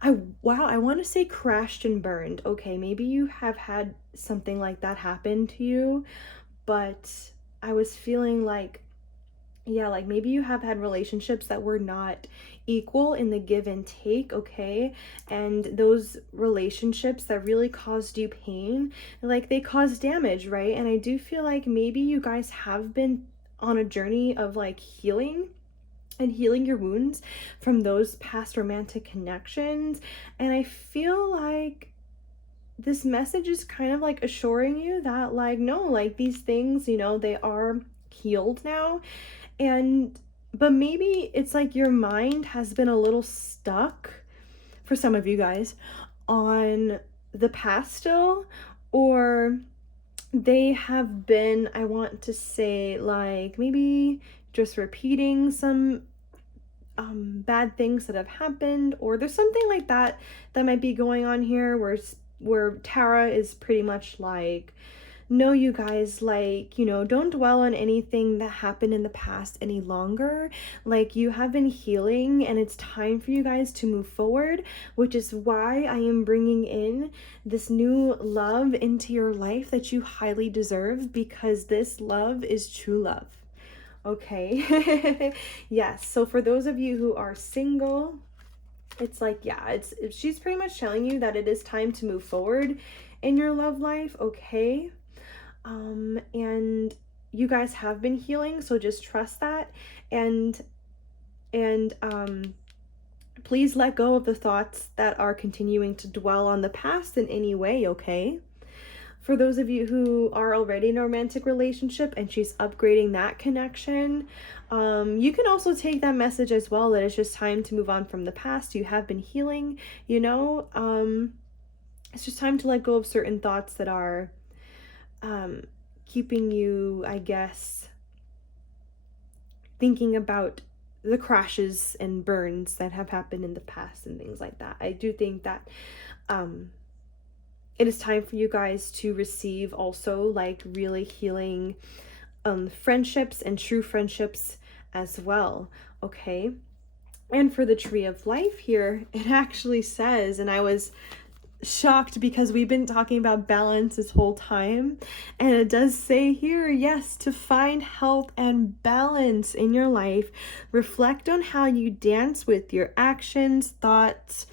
I want to say crashed and burned. Okay, maybe you have had something like that happen to you, but I was feeling like, yeah, like maybe you have had relationships that were not equal in the give and take, okay? And those relationships that really caused you pain, like they caused damage, right? And I do feel like maybe you guys have been on a journey of like healing and healing your wounds from those past romantic connections. And I feel like this message is kind of like assuring you that like, no, like these things, you know, they are healed now. But maybe it's like your mind has been a little stuck for some of you guys on the past still, or they have been, I want to say, like maybe just repeating some bad things that have happened, or there's something like that that might be going on here where Tara is pretty much like, no, you guys, like, you know, don't dwell on anything that happened in the past any longer. Like, you have been healing and it's time for you guys to move forward, which is why I am bringing in this new love into your life that you highly deserve, because this love is true love. Okay. Yes. So for those of you who are single, It's like, yeah, she's pretty much telling you that it is time to move forward in your love life, okay? And you guys have been healing, so just trust that. And please let go of the thoughts that are continuing to dwell on the past in any way, okay? For those of you who are already in a romantic relationship and she's upgrading that connection, you can also take that message as well, that it's just time to move on from the past. You have been healing, you know. It's just time to let go of certain thoughts that are keeping you, I guess, thinking about the crashes and burns that have happened in the past and things like that. I do think that it is time for you guys to receive also like really healing friendships and true friendships as well, okay? And for the Tree of Life here, it actually says, and I was shocked because we've been talking about balance this whole time, and it does say here, yes, to find health and balance in your life, reflect on how you dance with your actions, thoughts,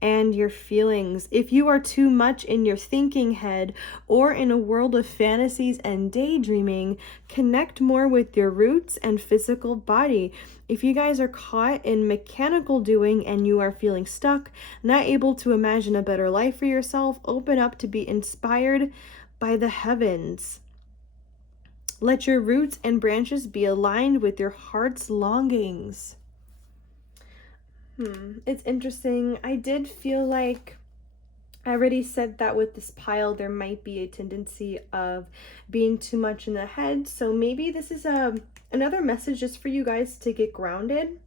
and your feelings. If you are too much in your thinking head or in a world of fantasies and daydreaming, connect more with your roots and physical body. If you guys are caught in mechanical doing and you are feeling stuck, not able to imagine a better life for yourself, open up to be inspired by the heavens. Let your roots and branches be aligned with your heart's longings. It's interesting. I did feel like I already said that with this pile, there might be a tendency of being too much in the head. So maybe this is another message just for you guys to get grounded.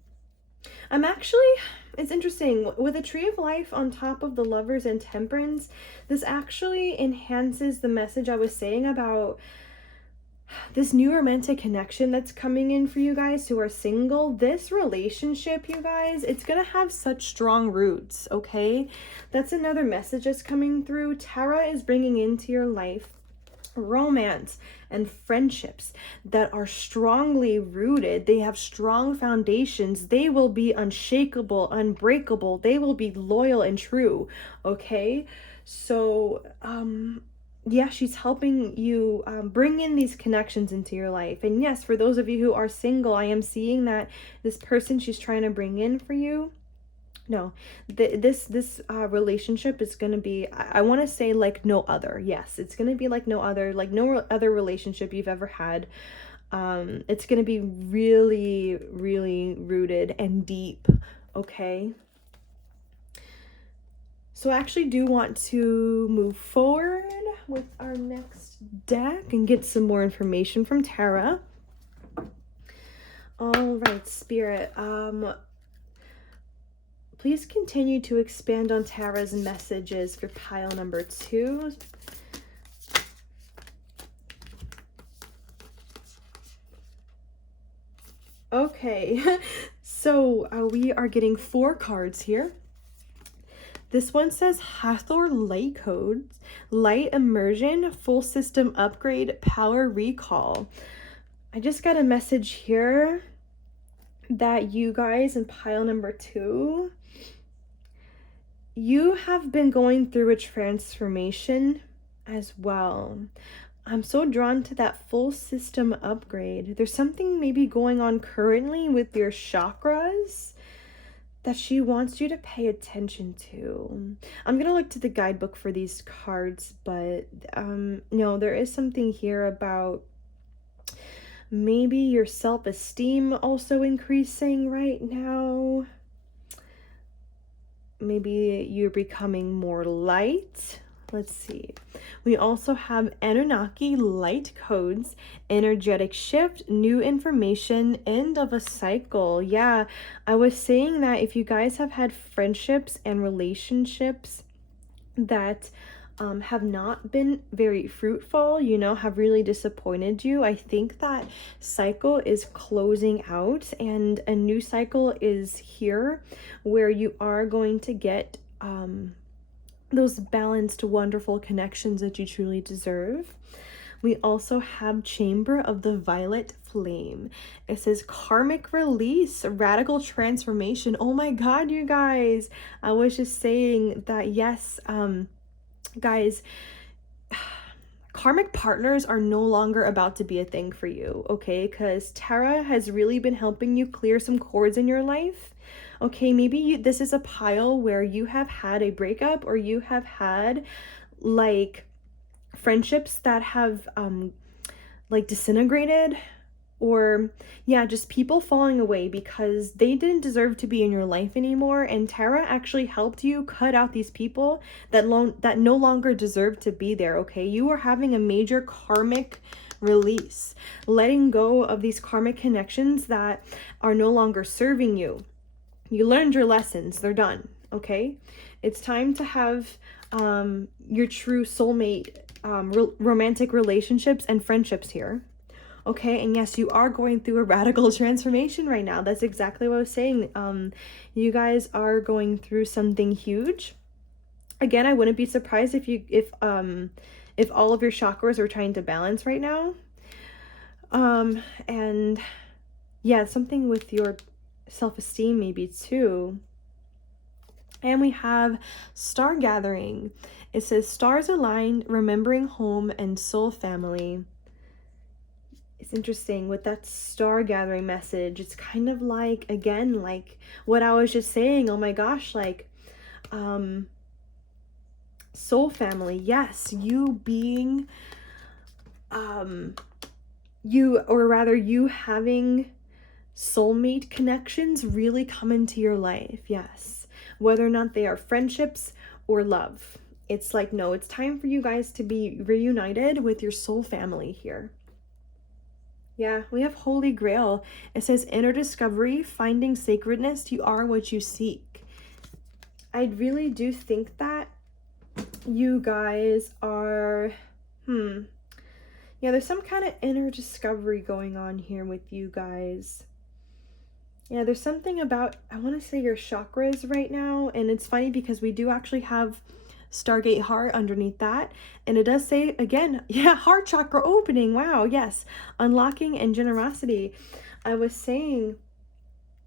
It's interesting. With a Tree of Life on top of the Lovers and Temperance, this actually enhances the message I was saying about this new romantic connection that's coming in for you guys who are single. This relationship, you guys, it's gonna have such strong roots, okay? That's another message that's coming through. Tara is bringing into your life romance and friendships that are strongly rooted. They have strong foundations. They will be unshakable, unbreakable. They will be loyal and true, okay? So, yeah, she's helping you bring in these connections into your life. And yes, for those of you who are single, I am seeing that this person she's trying to bring in for you, no, this relationship is going to be, I want to say like no other. Yes, it's going to be like no other relationship you've ever had. It's going to be really, really rooted and deep, okay? So I actually do want to move forward with our next deck and get some more information from Tara. All right, Spirit. Please continue to expand on Tara's messages for pile number 2. Okay, so we are getting 4 cards here. This one says Hathor Light Codes, Light Immersion, Full System Upgrade, Power Recall. I just got a message here that you guys in pile number 2, you have been going through a transformation as well. I'm so drawn to that full system upgrade. There's something maybe going on currently with your chakras that she wants you to pay attention to. I'm gonna look to the guidebook for these cards, but no, there is something here about maybe your self-esteem also increasing right now. Maybe you're becoming more light. Let's see. We also have Anunnaki Light Codes, Energetic Shift, New Information, End of a Cycle. Yeah, I was saying that if you guys have had friendships and relationships that have not been very fruitful, you know, have really disappointed you, I think that cycle is closing out and a new cycle is here where you are going to get those balanced, wonderful connections that you truly deserve. We also have Chamber of the Violet Flame. It says karmic release, radical transformation. Oh my God, you guys. I was just saying that, yes, guys, karmic partners are no longer about to be a thing for you, okay? Because Tara has really been helping you clear some cords in your life. Okay, maybe this is a pile where you have had a breakup, or you have had like friendships that have like disintegrated, or yeah, just people falling away because they didn't deserve to be in your life anymore, and Tara actually helped you cut out these people that no longer deserve to be there. Okay, you are having a major karmic release, letting go of these karmic connections that are no longer serving you. You learned your lessons, they're done. Okay, it's time to have your true soulmate romantic relationships and friendships here. Okay, and yes, you are going through a radical transformation right now. That's exactly what I was saying. You guys are going through something huge. Again, I wouldn't be surprised if all of your chakras are trying to balance right now. And yeah, something with your self-esteem maybe too. And we have Star Gathering. It says stars aligned, remembering home and soul family. It's interesting with that star gathering message. It's kind of like, again, like what I was just saying. Oh my gosh, like soul family. Yes, you being you having soulmate connections really come into your life. Yes, whether or not they are friendships or love. It's like, no, it's time for you guys to be reunited with your soul family here. Yeah, we have Holy Grail. It says inner discovery, finding sacredness. You are what you seek. I really do think that you guys are, yeah, there's some kind of inner discovery going on here with you guys. Yeah, there's something about, I want to say your chakras right now. And it's funny because we do actually have Stargate Heart underneath that, and it does say again, yeah, heart chakra opening. Wow, yes, unlocking and generosity. I was saying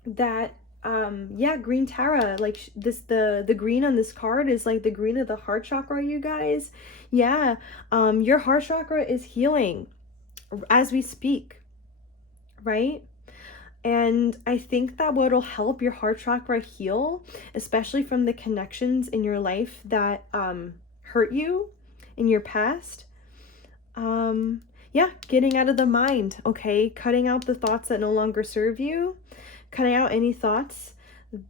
that yeah, green Tara, like this, the green on this card is like the green of the heart chakra, you guys. Yeah, your heart chakra is healing as we speak, right? And I think that what'll help your heart chakra heal, especially from the connections in your life that hurt you in your past, yeah, getting out of the mind, okay? Cutting out the thoughts that no longer serve you, cutting out any thoughts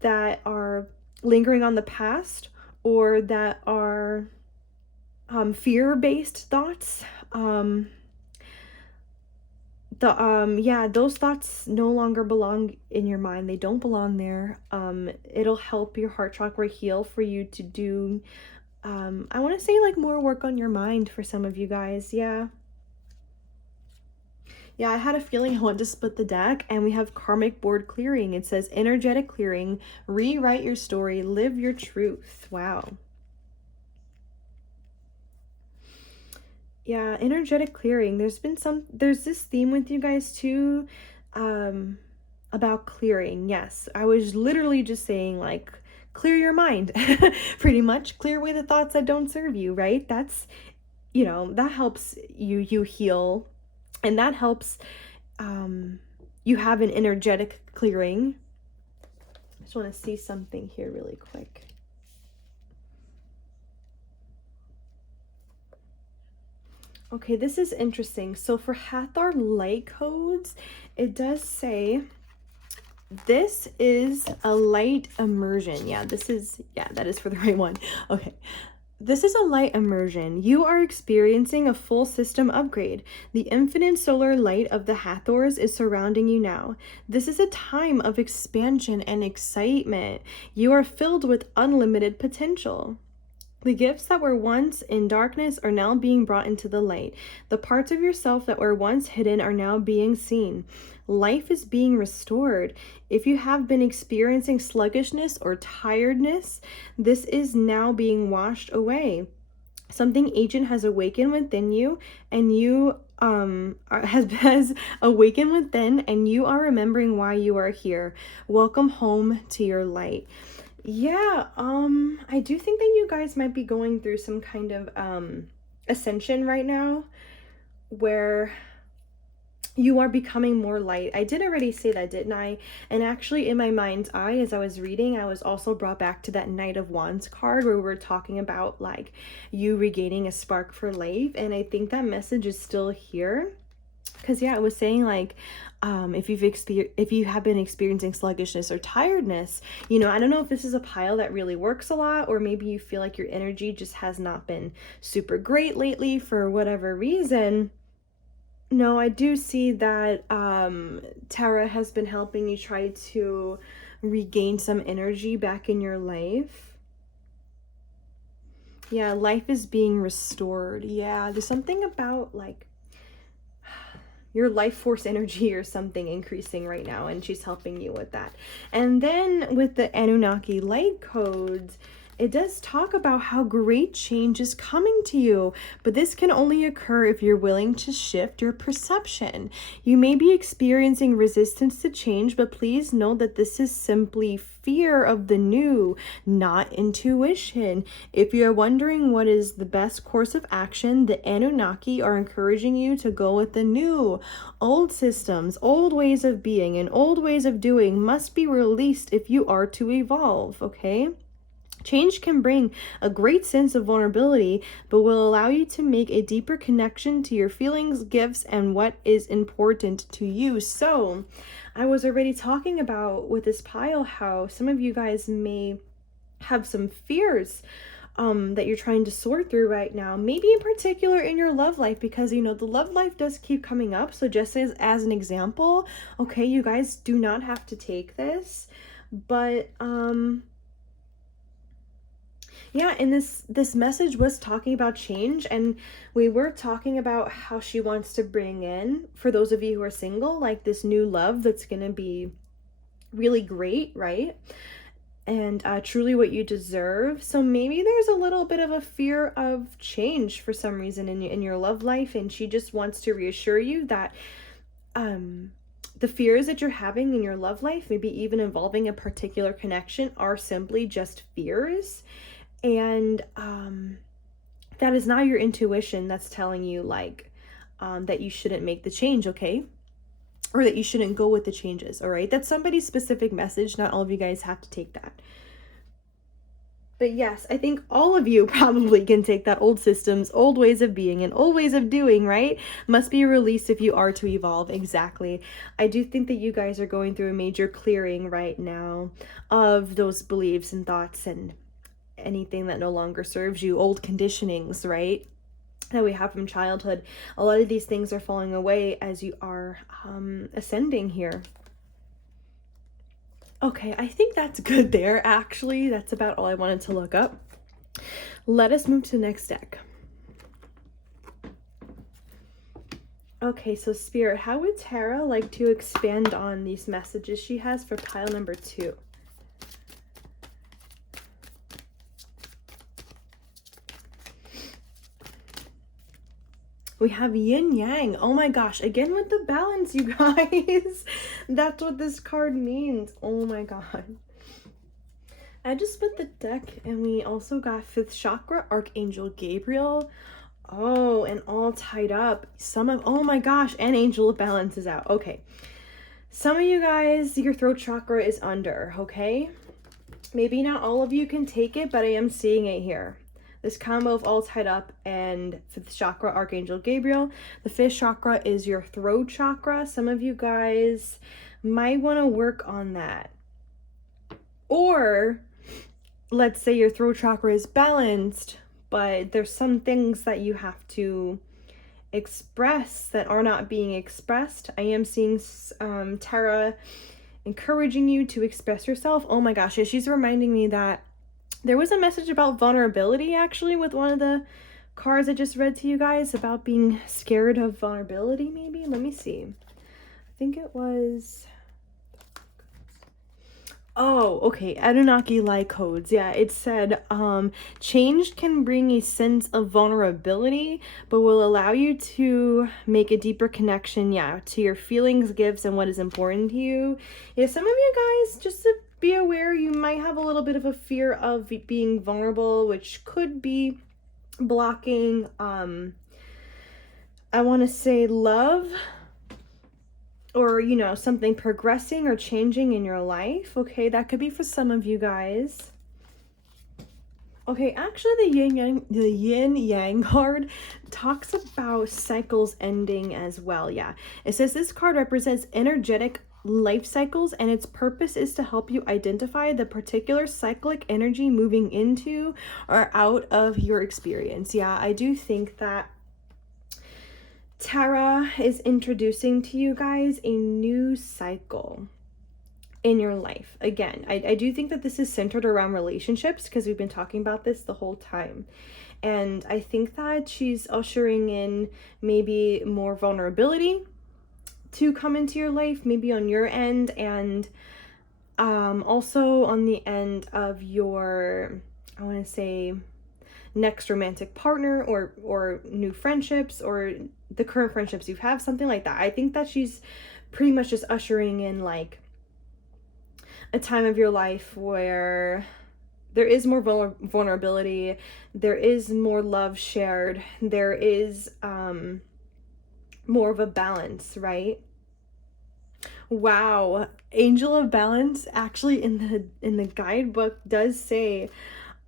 that are lingering on the past or that are fear-based thoughts. Yeah, those thoughts no longer belong in your mind. They don't belong there. It'll help your heart chakra heal for you to do, I want to say like more work on your mind for some of you guys. Yeah. Yeah, I had a feeling I wanted to split the deck, and we have karmic board clearing. It says energetic clearing, rewrite your story, live your truth. Wow. Yeah, energetic clearing. There's this theme with you guys too, about clearing. Yes, I was literally just saying like, clear your mind, pretty much. Clear away the thoughts that don't serve you, right? That's, you know, that helps you heal, and that helps you have an energetic clearing. I just want to see something here really quick. Okay, this is interesting. So for Hathor light codes, it does say this is a light immersion. Yeah, that is for the right one. Okay. This is a light immersion. You are experiencing a full system upgrade. The infinite solar light of the Hathors is surrounding you now. This is a time of expansion and excitement. You are filled with unlimited potential. The gifts that were once in darkness are now being brought into the light. The parts of yourself that were once hidden are now being seen. Life is being restored. If you have been experiencing sluggishness or tiredness, this is now being washed away. Something ancient has awakened within you, and you has awakened within, and you are remembering why you are here. Welcome home to your light. Yeah, I do think that you guys might be going through some kind of ascension right now, where you are becoming more light. I did already say that, didn't I? And actually, in my mind's eye, as I was reading, I was also brought back to that Knight of Wands card where we were talking about like you regaining a spark for life. And I think that message is still here. Because yeah, it was saying like, if you have been experiencing sluggishness or tiredness, you know, I don't know if this is a pile that really works a lot, or maybe you feel like your energy just has not been super great lately for whatever reason. No, I do see that Tara has been helping you try to regain some energy back in your life. Yeah, life is being restored. Yeah, there's something about like your life force energy or something increasing right now, and she's helping you with that. And then with the Anunnaki light codes, it does talk about how great change is coming to you, but this can only occur if you're willing to shift your perception. You may be experiencing resistance to change, but please know that this is simply fear of the new, not intuition. If you're wondering what is the best course of action, the Anunnaki are encouraging you to go with the new. Old systems, old ways of being, and old ways of doing must be released if you are to evolve, okay? Change can bring a great sense of vulnerability, but will allow you to make a deeper connection to your feelings, gifts, and what is important to you. So, I was already talking about with this pile how some of you guys may have some fears that you're trying to sort through right now, maybe in particular in your love life, because you know the love life does keep coming up. So just as an example, okay, you guys do not have to take this, but yeah, and this message was talking about change, and we were talking about how she wants to bring in, for those of you who are single, like this new love that's gonna be really great, right? And truly what you deserve. So maybe there's a little bit of a fear of change for some reason in your love life, and she just wants to reassure you that the fears that you're having in your love life, maybe even involving a particular connection, are simply just fears. And that is not your intuition that's telling you like that you shouldn't make the change, okay? Or that you shouldn't go with the changes, all right? That's somebody's specific message. Not all of you guys have to take that. But yes, I think all of you probably can take that. Old systems, old ways of being, and old ways of doing, right? Must be released if you are to evolve. Exactly. I do think that you guys are going through a major clearing right now of those beliefs and thoughts and anything that no longer serves you, old conditionings, right? That we have from childhood. A lot of these things are falling away as you are ascending here. Okay, I think that's good there, actually. That's about all I wanted to look up. Let us move to the next deck. Okay, so Spirit, how would Tara like to expand on these messages she has for pile number 2? We have yin yang. Oh my gosh, again with the balance, you guys. That's what this card means. Oh my god. I just split the deck, and we also got 5th chakra, Archangel Gabriel. Oh, and all tied up. Oh my gosh, and Angel of Balance is out. Okay. Some of you guys, your throat chakra is under, okay? Maybe not all of you can take it, but I am seeing it here. This combo of all tied up and 5th chakra, Archangel Gabriel. The 5th chakra is your throat chakra. Some of you guys might want to work on that. Or let's say your throat chakra is balanced, but there's some things that you have to express that are not being expressed. I am seeing Tara encouraging you to express yourself. Oh my gosh, she's reminding me that there was a message about vulnerability actually with one of the cards I just read to you guys about being scared of vulnerability, maybe. Let me see. I think it was... Oh, okay. Anunnaki light codes. Yeah, it said change can bring a sense of vulnerability, but will allow you to make a deeper connection, yeah, to your feelings, gifts, and what is important to you. Yeah, some of you guys, just to be aware, you might have a little bit of a fear of being vulnerable, which could be blocking I want to say love, or something progressing or changing in your life. Okay, that could be for some of you guys. Okay, actually the yin yang card talks about cycles ending as well. Yeah, it says this card represents energetic life cycles, and its purpose is to help you identify the particular cyclic energy moving into or out of your experience. Yeah, I do think that Tara is introducing to you guys a new cycle in your life. Again, I do think that this is centered around relationships, because we've been talking about this the whole time. And I think that she's ushering in maybe more vulnerability to come into your life, maybe on your end, and also on the end of your, I want to say, next romantic partner, or new friendships, or the current friendships you have, something like that. I think that she's pretty much just ushering in like a time of your life where there is more vulnerability, there is more love shared, there is more of a balance, right? Wow, Angel of Balance actually in the guidebook does say,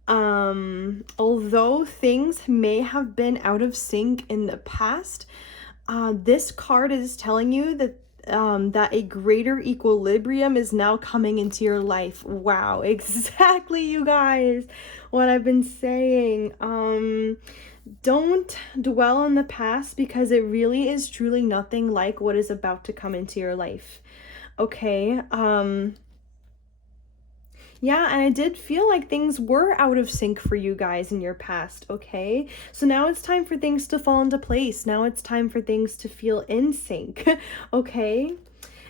although things may have been out of sync in the past, this card is telling you that that a greater equilibrium is now coming into your life. Wow, exactly, you guys, what I've been saying. Don't dwell on the past, because it really is truly nothing like what is about to come into your life. Okay, yeah, and I did feel like things were out of sync for you guys in your past, okay? So now it's time for things to fall into place. Now it's time for things to feel in sync, okay?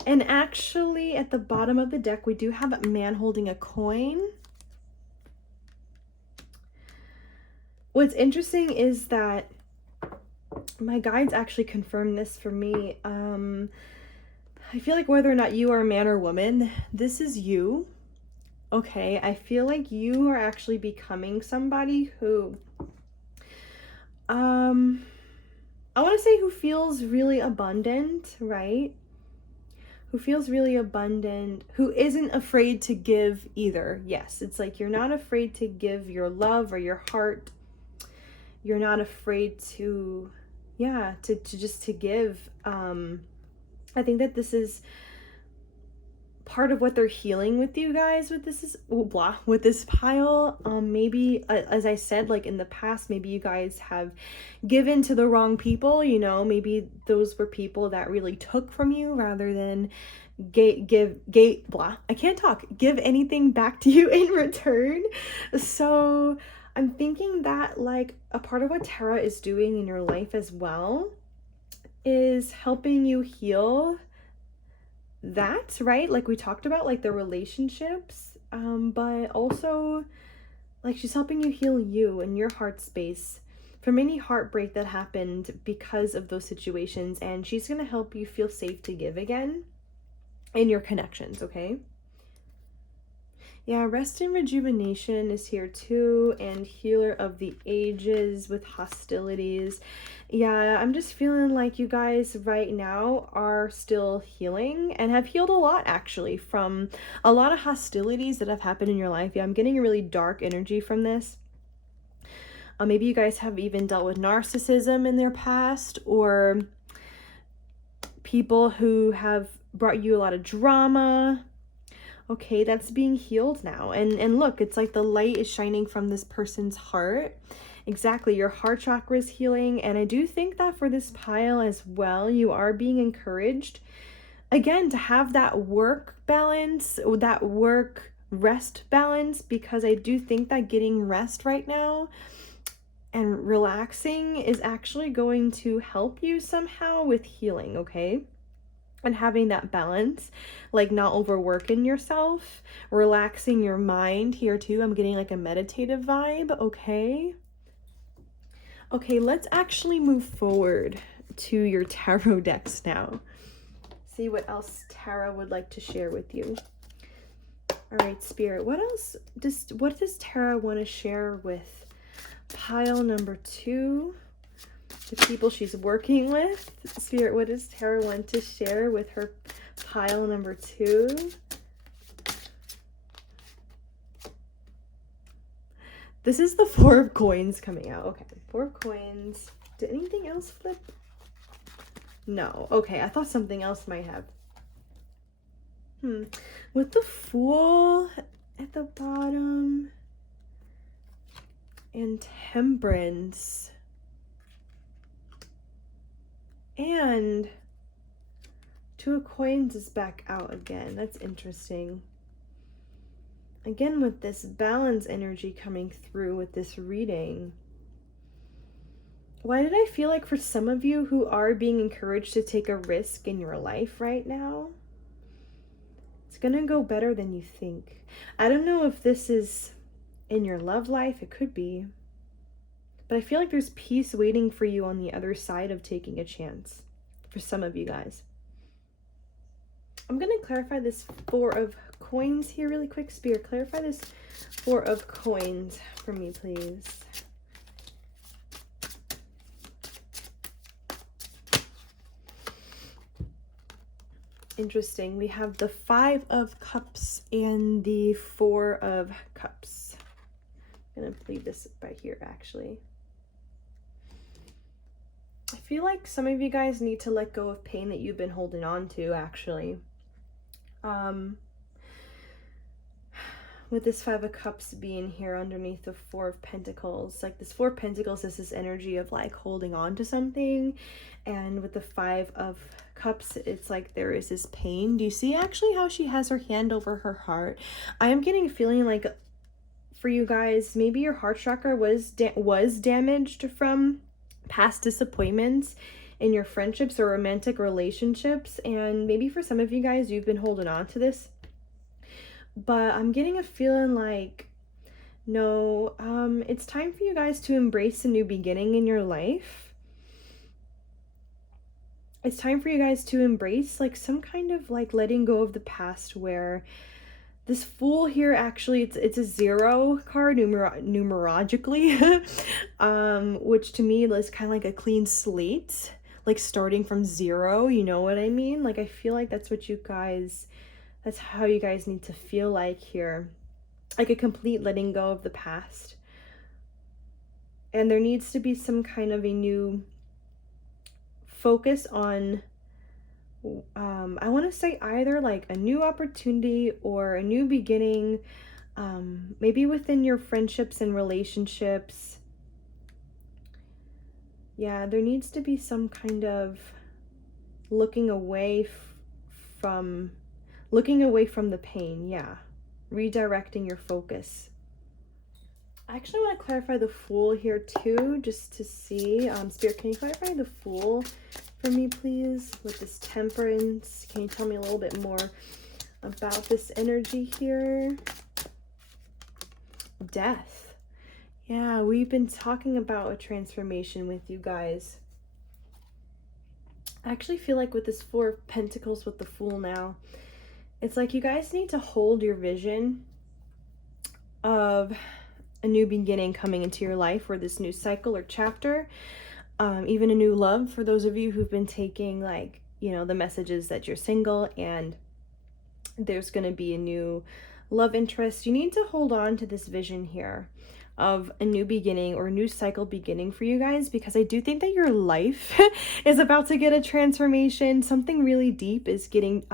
And actually, at the bottom of the deck, we do have a man holding a coin. What's interesting is that my guides actually confirmed this for me. I feel like whether or not you are a man or woman, this is you. Okay, I feel like you are actually becoming somebody who, I want to say, who feels really abundant, right? Who feels really abundant, who isn't afraid to give either. Yes, it's like you're not afraid to give your love or your heart. You're not afraid to, yeah, to just to give. I think that this is part of what they're healing with you guys with this is with this pile. Maybe as I said, like in the past, maybe you guys have given to the wrong people, maybe those were people that really took from you rather than give anything back to you in return. So I'm thinking that like a part of what Tara is doing in your life as well is helping you heal that, right? Like we talked about, like the relationships, but also like she's helping you heal you and your heart space from any heartbreak that happened because of those situations, and she's going to help you feel safe to give again in your connections, okay? Yeah, rest and rejuvenation is here too, and healer of the ages with hostilities. Yeah, I'm just feeling like you guys right now are still healing and have healed a lot actually from a lot of hostilities that have happened in your life. Yeah, I'm getting a really dark energy from this. Maybe you guys have even dealt with narcissism in their past, or people who have brought you a lot of drama. Okay, that's being healed now. And look, it's like the light is shining from this person's heart. Exactly, your heart chakra is healing. And I do think that for this pile as well, you are being encouraged, again, to have that work balance, or that work rest balance, because I do think that getting rest right now and relaxing is actually going to help you somehow with healing, okay? and having that balance, like not overworking yourself, relaxing your mind here too. I'm getting like a meditative vibe, okay? Okay, let's actually move forward to your tarot decks now. See what else Tara would like to share with you. All right, Spirit, what does Tara want to share with pile number 2? The people she's working with. Spirit, what does Tara want to share with her pile number 2? This is the 4 of coins coming out. Okay, 4 of coins. Did anything else flip? No. Okay, I thought something else might have. With the Fool at the bottom and Temperance and 2 of coins is back out again. That's interesting. Again, with this balance energy coming through with this reading. Why did I feel like for some of you who are being encouraged to take a risk in your life right now, it's gonna go better than you think. I don't know if this is in your love life, it could be. But I feel like there's peace waiting for you on the other side of taking a chance for some of you guys. I'm going to clarify this 4 of coins here really quick. Spirit, clarify this 4 of coins for me, please. Interesting. We have the 5 of Cups and the 4 of Cups. I'm going to leave this by here, actually. I feel like some of you guys need to let go of pain that you've been holding on to, actually. With this 5 of Cups being here underneath the 4 of Pentacles, like this 4 of Pentacles is this energy of like holding on to something, and with the 5 of Cups, it's like there is this pain. Do you see actually how she has her hand over her heart? I am getting a feeling like for you guys, maybe your heart chakra was damaged from past disappointments in your friendships or romantic relationships, and maybe for some of you guys you've been holding on to this, but I'm getting a feeling like no, it's time for you guys to embrace a new beginning in your life. It's time for you guys to embrace like some kind of like letting go of the past, where this Fool here, actually, it's a 0 card numerologically, which to me is kind of like a clean slate, like starting from 0, you know what I mean? Like, I feel like that's what you guys, that's how you guys need to feel like here. Like a complete letting go of the past. And there needs to be some kind of a new focus on I want to say either like a new opportunity or a new beginning, maybe within your friendships and relationships. Yeah, there needs to be some kind of looking away from the pain. Yeah, redirecting your focus. I actually want to clarify the Fool here too, just to see. Spirit, can you clarify the Fool for me, please, with this Temperance? Can you tell me a little bit more about this energy here? Death. Yeah, we've been talking about a transformation with you guys. I actually feel like with this 4 of Pentacles with the Fool now, it's like you guys need to hold your vision of a new beginning coming into your life, or this new cycle or chapter. Even a new love for those of you who've been taking, like, you know, the messages that you're single and there's going to be a new love interest. You need to hold on to this vision here of a new beginning or a new cycle beginning for you guys, because I do think that your life is about to get a transformation. Something really deep is getting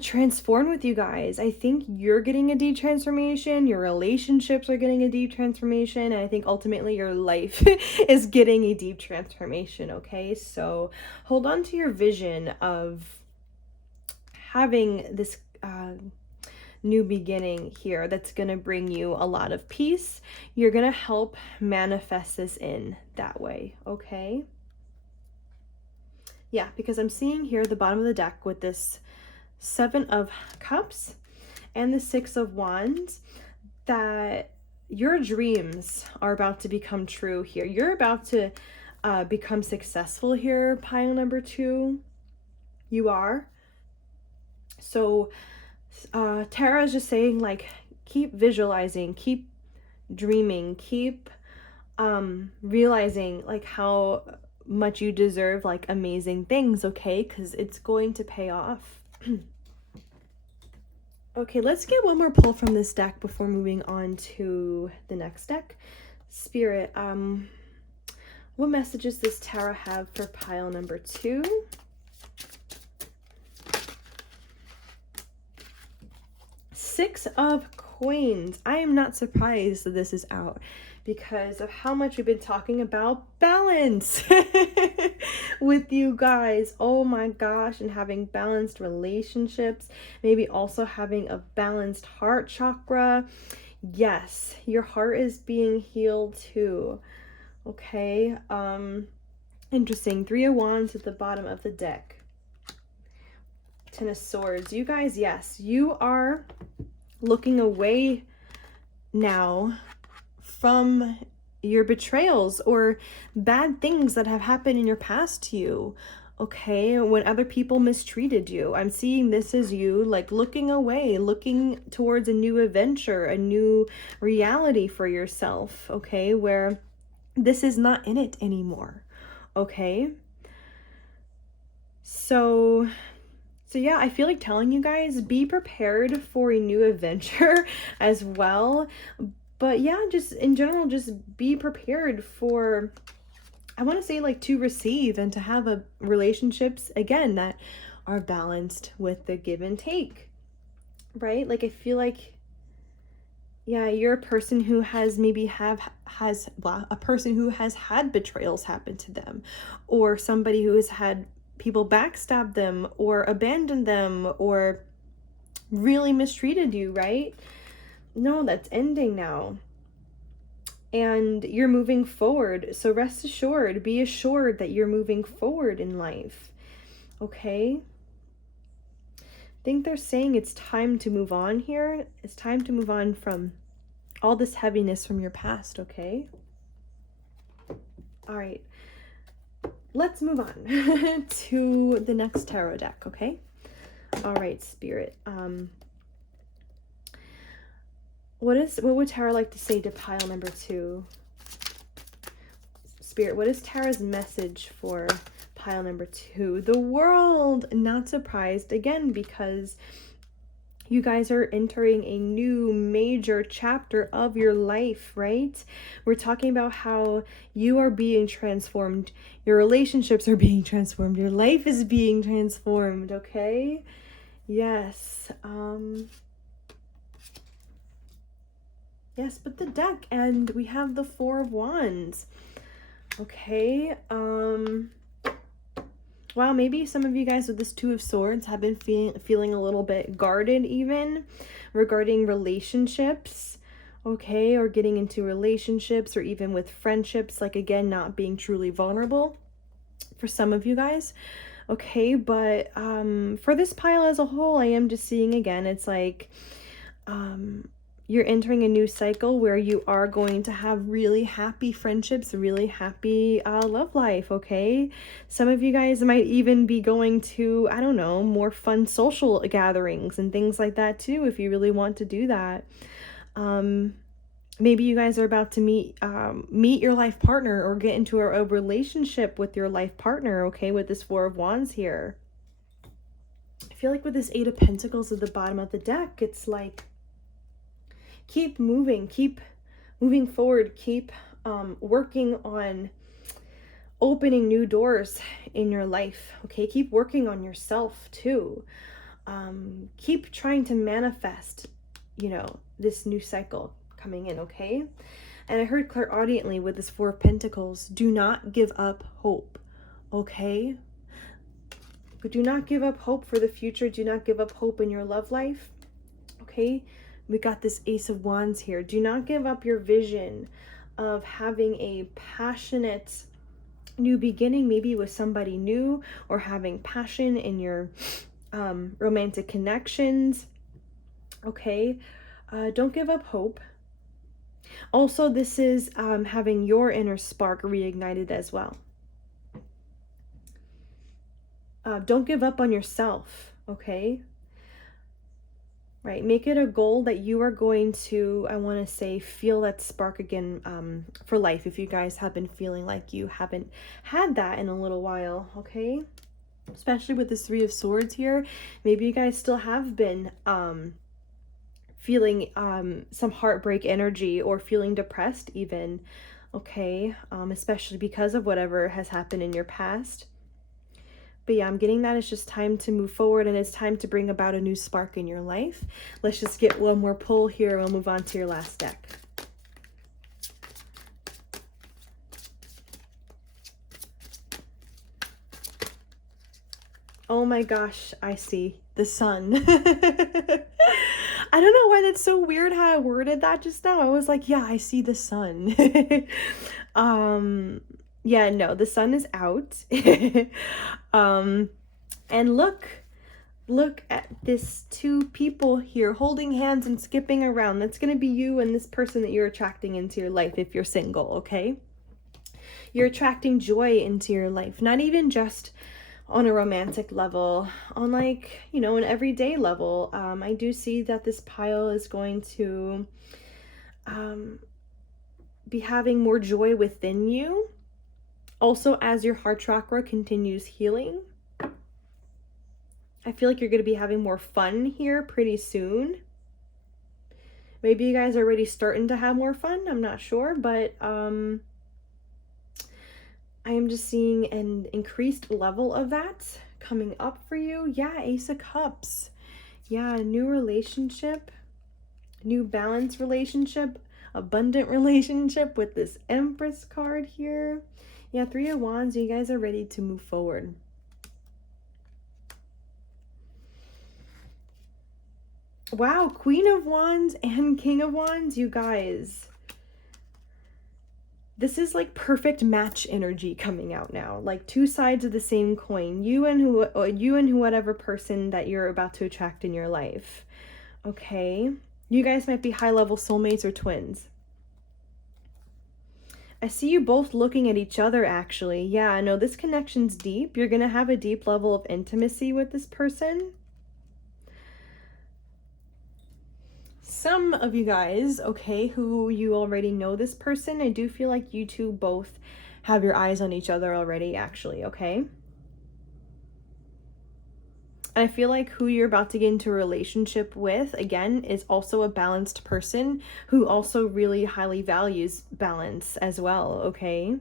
transformed with you guys. I think you're getting a deep transformation, your relationships are getting a deep transformation, and I think ultimately your life is getting a deep transformation, okay? So hold on to your vision of having this new beginning here that's gonna bring you a lot of peace. You're gonna help manifest this in that way, okay? Yeah, because I'm seeing here the bottom of the deck with this 7 of Cups and the 6 of Wands that your dreams are about to become true here. You're about to become successful here, pile number 2. You are. So Tara is just saying, like, keep visualizing, keep dreaming, keep realizing like how much you deserve like amazing things, okay? Because it's going to pay off. Okay, let's get one more pull from this deck before moving on to the next deck. Spirit, what messages does Tara have for pile number 2? Six of Coins. I am not surprised that this is out because of how much we've been talking about balance with you guys. Oh my gosh, and having balanced relationships, maybe also having a balanced heart chakra. Yes, your heart is being healed too. Okay, interesting. 3 of Wands at the bottom of the deck. 10 of Swords. You guys, yes, you are looking away now from your betrayals or bad things that have happened in your past to you, okay? When other people mistreated you. I'm seeing this as you like looking away, looking towards a new adventure, a new reality for yourself, okay? Where this is not in it anymore, okay? So yeah, I feel like telling you guys, be prepared for a new adventure as well. But yeah, just in general, just be prepared for, I want to say, like, to receive and to have a relationships, again, that are balanced with the give and take, right? Like, I feel like, yeah, you're a person who has maybe a person who has had betrayals happen to them, or somebody who has had people backstab them or abandon them or really mistreated you, right? No, that's ending now. And you're moving forward. So rest assured, be assured that you're moving forward in life. Okay? I think they're saying it's time to move on here. It's time to move on from all this heaviness from your past, okay? All right. Let's move on to the next tarot deck, okay? All right, Spirit. What would Tara like to say to pile number 2? Spirit, what is Tara's message for pile number 2? The World. Not surprised, again, because you guys are entering a new major chapter of your life, right? We're talking about how you are being transformed. Your relationships are being transformed. Your life is being transformed, okay? Yes. Yes, but the deck, and we have the 4 of Wands. Okay. Wow, maybe some of you guys with this 2 of Swords have been feeling a little bit guarded even regarding relationships, okay, or getting into relationships or even with friendships, like, again, not being truly vulnerable for some of you guys, okay? But for this pile as a whole, I am just seeing, again, it's like you're entering a new cycle where you are going to have really happy friendships, really happy love life, okay? Some of you guys might even be going to, I don't know, more fun social gatherings and things like that too, if you really want to do that. Maybe you guys are about to meet your life partner or get into a relationship with your life partner, okay, with this 4 of Wands here. I feel like with this 8 of Pentacles at the bottom of the deck, it's like, keep moving forward, keep working on opening new doors in your life, okay? Keep working on yourself too. Keep trying to manifest, this new cycle coming in, okay? And I heard clairaudiently with this 4 of Pentacles, do not give up hope, okay? But do not give up hope for the future. Do not give up hope in your love life, okay? We got this Ace of Wands here. Do not give up your vision of having a passionate, new beginning, maybe with somebody new, or having passion in your romantic connections. Okay, don't give up hope. Also, this is having your inner spark reignited as well. Don't give up on yourself, okay? Right, make it a goal that you are going to, I want to say, feel that spark again for life, if you guys have been feeling like you haven't had that in a little while, okay? Especially with this Three of Swords here, maybe you guys still have been feeling some heartbreak energy, or feeling depressed even, okay? Especially because of whatever has happened in your past. But yeah, I'm getting that it's just time to move forward, and it's time to bring about a new spark in your life. Let's just get one more pull here, and we'll move on to your last deck. Oh my gosh, I see the sun. I don't know why that's so weird how I worded that just now. I was like, yeah, I see the sun. Yeah, no, the sun is out. And look at this two people here holding hands and skipping around. That's going to be you and this person that you're attracting into your life if you're single, okay? You're attracting joy into your life, not even just on a romantic level, on like, you know, an everyday level. I do see that this pile is going to be having more joy within you. Also, as your heart chakra continues healing, I feel like you're going to be having more fun here pretty soon. Maybe you guys are already starting to have more fun. I'm not sure, but I am just seeing an increased level of that coming up for you. Yeah, Ace of Cups. Yeah, new relationship, new balanced relationship, abundant relationship with this Empress card here. Yeah, Three of Wands, you guys are ready to move forward. Wow, Queen of Wands and King of Wands, you guys. This is like perfect match energy coming out now. Like two sides of the same coin. You and whatever person that you're about to attract in your life. Okay? You guys might be high-level soulmates or twins. I see you both looking at each other, actually. Yeah, I know this connection's deep. You're going to have a deep level of intimacy with this person. Some of you guys, okay, who you already know this person, I do feel like you two both have your eyes on each other already, actually, okay? I feel like who you're about to get into a relationship with, again, is also a balanced person who also really highly values balance as well, okay?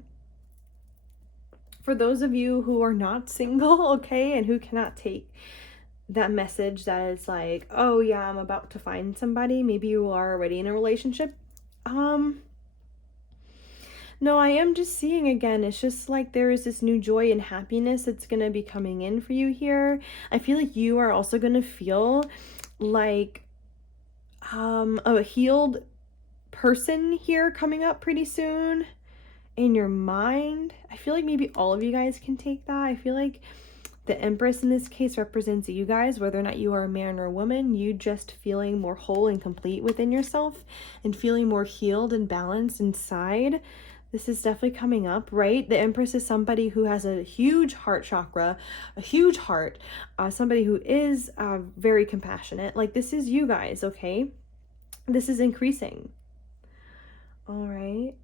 For those of you who are not single, okay, and who cannot take that message that is like, oh yeah, I'm about to find somebody, maybe you are already in a relationship. No, I am just seeing again, it's just like there is this new joy and happiness that's going to be coming in for you here. I feel like you are also going to feel like a healed person here coming up pretty soon in your mind. I feel like maybe all of you guys can take that. I feel like the Empress in this case represents you guys, whether or not you are a man or a woman, you just feeling more whole and complete within yourself and feeling more healed and balanced inside. This is definitely coming up, right? The Empress is somebody who has a huge heart chakra, a huge heart, somebody who is very compassionate. Like this is you guys, okay? This is increasing. All right.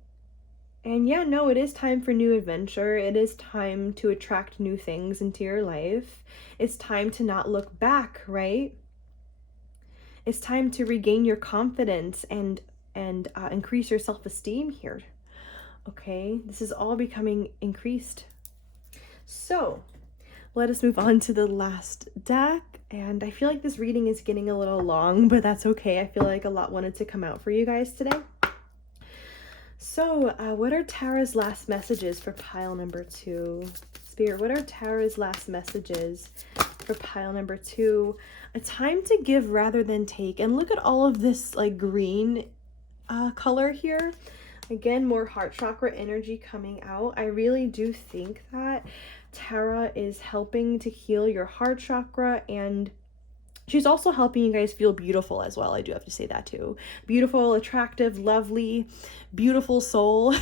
And yeah, no, it is time for new adventure. It is time to attract new things into your life. It's time to not look back, right? It's time to regain your confidence and increase your self-esteem here. Okay, this is all becoming increased. So let us move on to the last deck. And I feel like this reading is getting a little long, but that's okay. I feel like a lot wanted to come out for you guys today. So what are Tara's last messages for pile number 2? Spirit, what are Tara's last messages for pile number 2? A time to give rather than take. And look at all of this like green color here. Again, more heart chakra energy coming out. I really do think that Tara is helping to heal your heart chakra, and she's also helping you guys feel beautiful as well. I do have to say that too. Beautiful, attractive, lovely, beautiful soul.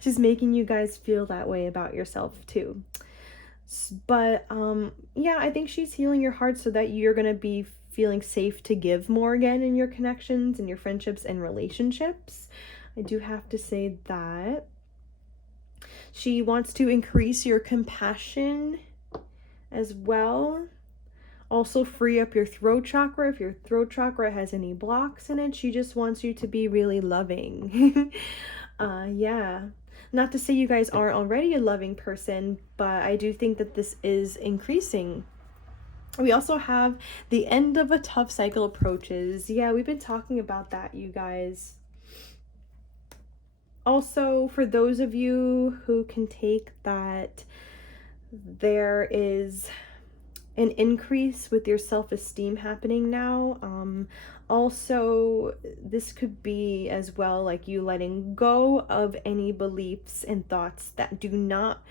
She's making you guys feel that way about yourself too. But yeah, I think she's healing your heart so that you're going to be feeling safe to give more again in your connections and your friendships and relationships. I do have to say that. She wants to increase your compassion as well. Also free up your throat chakra. If your throat chakra has any blocks in it, she just wants you to be really loving. Yeah. Not to say you guys aren't already a loving person, but I do think that this is increasing. We also have the end of a tough cycle approaches. Yeah, we've been talking about that, you guys. Also, for those of you who can take that, there is an increase with your self-esteem happening now. Also, this could be as well like you letting go of any beliefs and thoughts that do not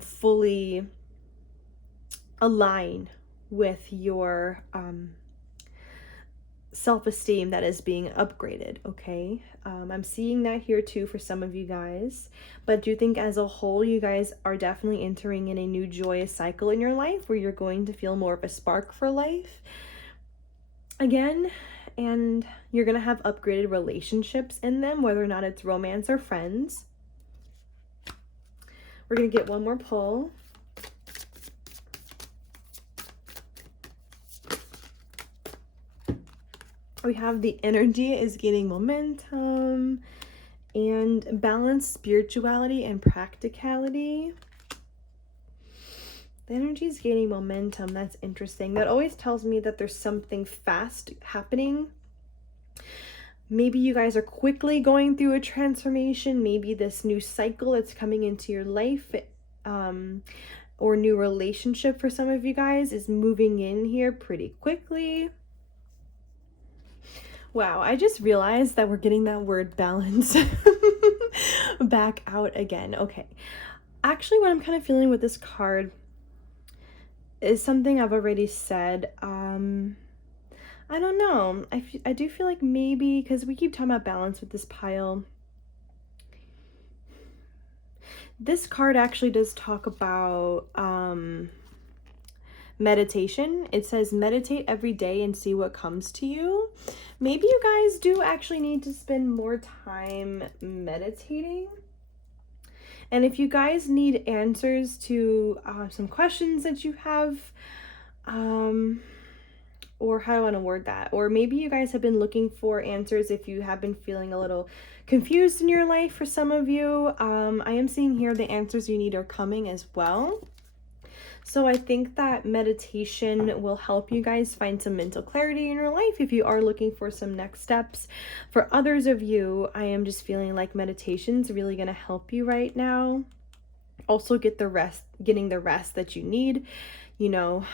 fully align with your self-esteem that is being upgraded. Okay, I'm seeing that here too for some of you guys, but do think as a whole you guys are definitely entering in a new joyous cycle in your life where you're going to feel more of a spark for life again, and you're gonna have upgraded relationships in them, whether or not it's romance or friends. We're gonna get one more pull. We have the energy is gaining momentum and balanced spirituality and practicality. The energy is gaining momentum. That's interesting. That always tells me that there's something fast happening. Maybe you guys are quickly going through a transformation. Maybe this new cycle that's coming into your life or new relationship for some of you guys is moving in here pretty quickly. Wow, I just realized that we're getting that word balance back out again. Okay. Actually, what I'm kind of feeling with this card is something I've already said. I don't know. I do feel like maybe, because we keep talking about balance with this pile, this card actually does talk about meditation. It says meditate every day and see what comes to you. Maybe you guys do actually need to spend more time meditating. And if you guys need answers to some questions that you have, or how do I want to word that? Or maybe you guys have been looking for answers if you have been feeling a little confused in your life for some of you. I am seeing here the answers you need are coming as well. So I think that meditation will help you guys find some mental clarity in your life if you are looking for some next steps. For others of you, I am just feeling like meditation's really going to help you right now. Also getting the rest that you need. You know,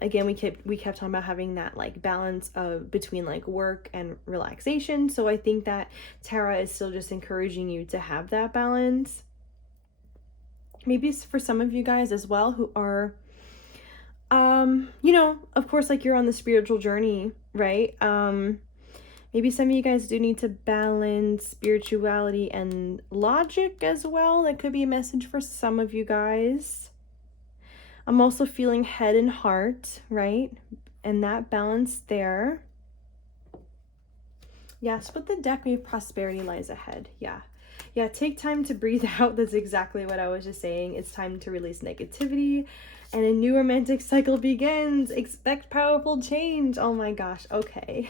again, we kept talking about having that like balance of between like work and relaxation. So I think that Tara is still just encouraging you to have that balance. Maybe for some of you guys as well who are, you know, of course, like you're on the spiritual journey, right? Maybe some of you guys do need to balance spirituality and logic as well. That could be a message for some of you guys. I'm also feeling head and heart, right? And that balance there. Yes, with the deck, we have prosperity lies ahead. Yeah. Yeah, take time to breathe out. That's exactly what I was just saying. It's time to release negativity and a new romantic cycle begins. Expect powerful change. Oh my gosh. Okay.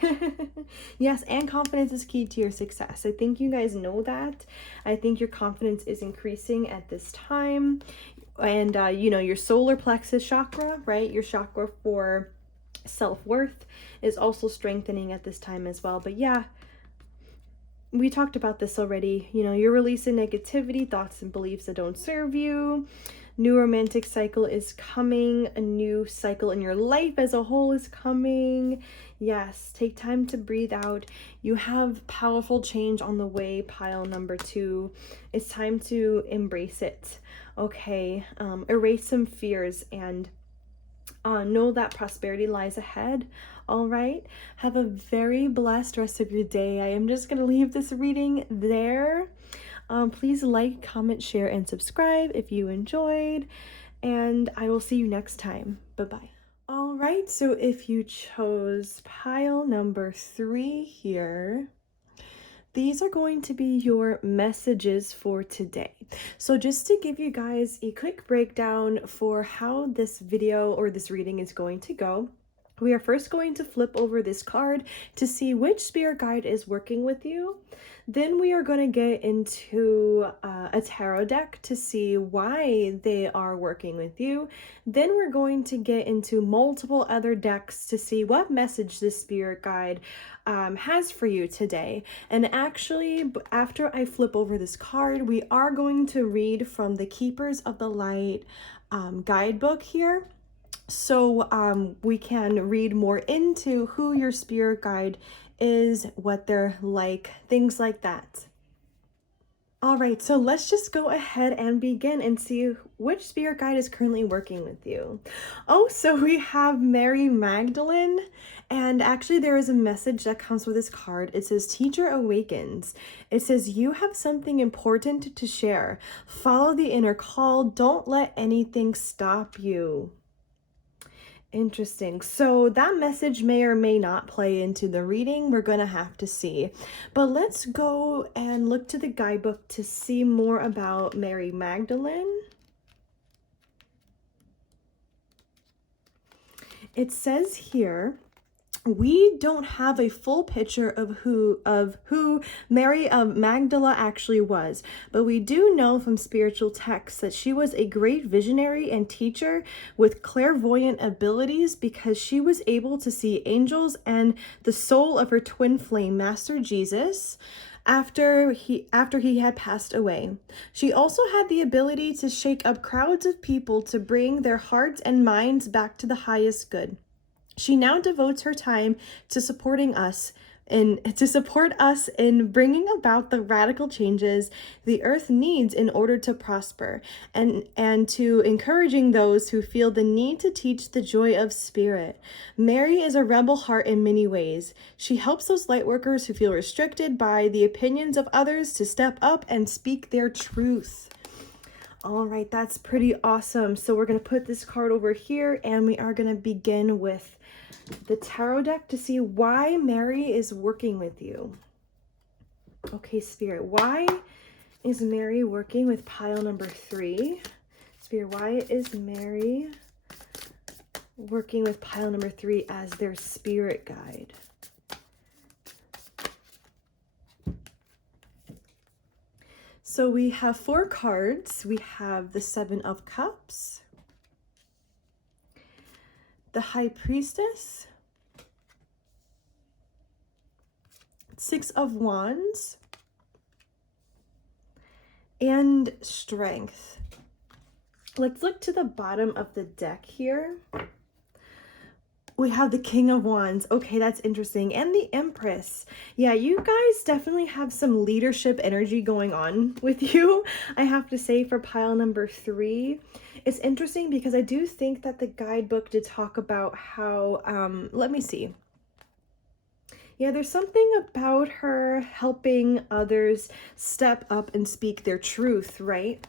Yes, and confidence is key to your success. I think you guys know that. I think your confidence is increasing at this time. And, you know, your solar plexus chakra, right? Your chakra for self-worth is also strengthening at this time as well. But yeah, we talked about this already. You know, you're releasing negativity, thoughts and beliefs that don't serve you. New romantic cycle is coming. A new cycle in your life as a whole is coming. Yes, take time to breathe out. You have powerful change on the way, pile number 2. It's time to embrace it. Okay, erase some fears and know that prosperity lies ahead. All right, have a very blessed rest of your day. I am just going to leave this reading there. Please like, comment, share, and subscribe if you enjoyed, and I will see you next time. Bye-bye. All right, so if you chose pile number 3 here, these are going to be your messages for today. So just to give you guys a quick breakdown for how this video or this reading is going to go, we are first going to flip over this card to see which spirit guide is working with you. Then we are going to get into a tarot deck to see why they are working with you. Then we're going to get into multiple other decks to see what message this spirit guide has for you today. And actually, after I flip over this card, we are going to read from the Keepers of the Light guidebook here. So we can read more into who your spirit guide is, what they're like, things like that. All right, so let's just go ahead and begin and see which spirit guide is currently working with you. Oh, so we have Mary Magdalene, and actually there is a message that comes with this card. It says, Teacher awakens. It says, you have something important to share. Follow the inner call. Don't let anything stop you. Interesting. So that message may or may not play into the reading. We're going to have to see. But let's go and look to the guidebook to see more about Mary Magdalene. It says here, we don't have a full picture of who Mary of Magdala actually was, but we do know from spiritual texts that she was a great visionary and teacher with clairvoyant abilities because she was able to see angels and the soul of her twin flame, Master Jesus, after he had passed away. She also had the ability to shake up crowds of people to bring their hearts and minds back to the highest good. She now devotes her time to support us in bringing about the radical changes the earth needs in order to prosper, and to encouraging those who feel the need to teach the joy of spirit. Mary is a rebel heart in many ways. She helps those light workers who feel restricted by the opinions of others to step up and speak their truth. All right, that's pretty awesome. So we're going to put this card over here, and we are going to begin with the tarot deck to see why Mary is working with you. Okay, Spirit, why is Mary working with pile number 3? Spirit, why is Mary working with pile number 3 as their spirit guide? So we have 4 cards. We have the 7 of Cups, the High Priestess, 6 of Wands, and Strength. Let's look to the bottom of the deck here. We have the King of Wands. Okay, that's interesting. And the Empress. Yeah, you guys definitely have some leadership energy going on with you, I have to say, for pile number 3. It's interesting because I do think that the guidebook did talk about how, let me see. Yeah, there's something about her helping others step up and speak their truth, right?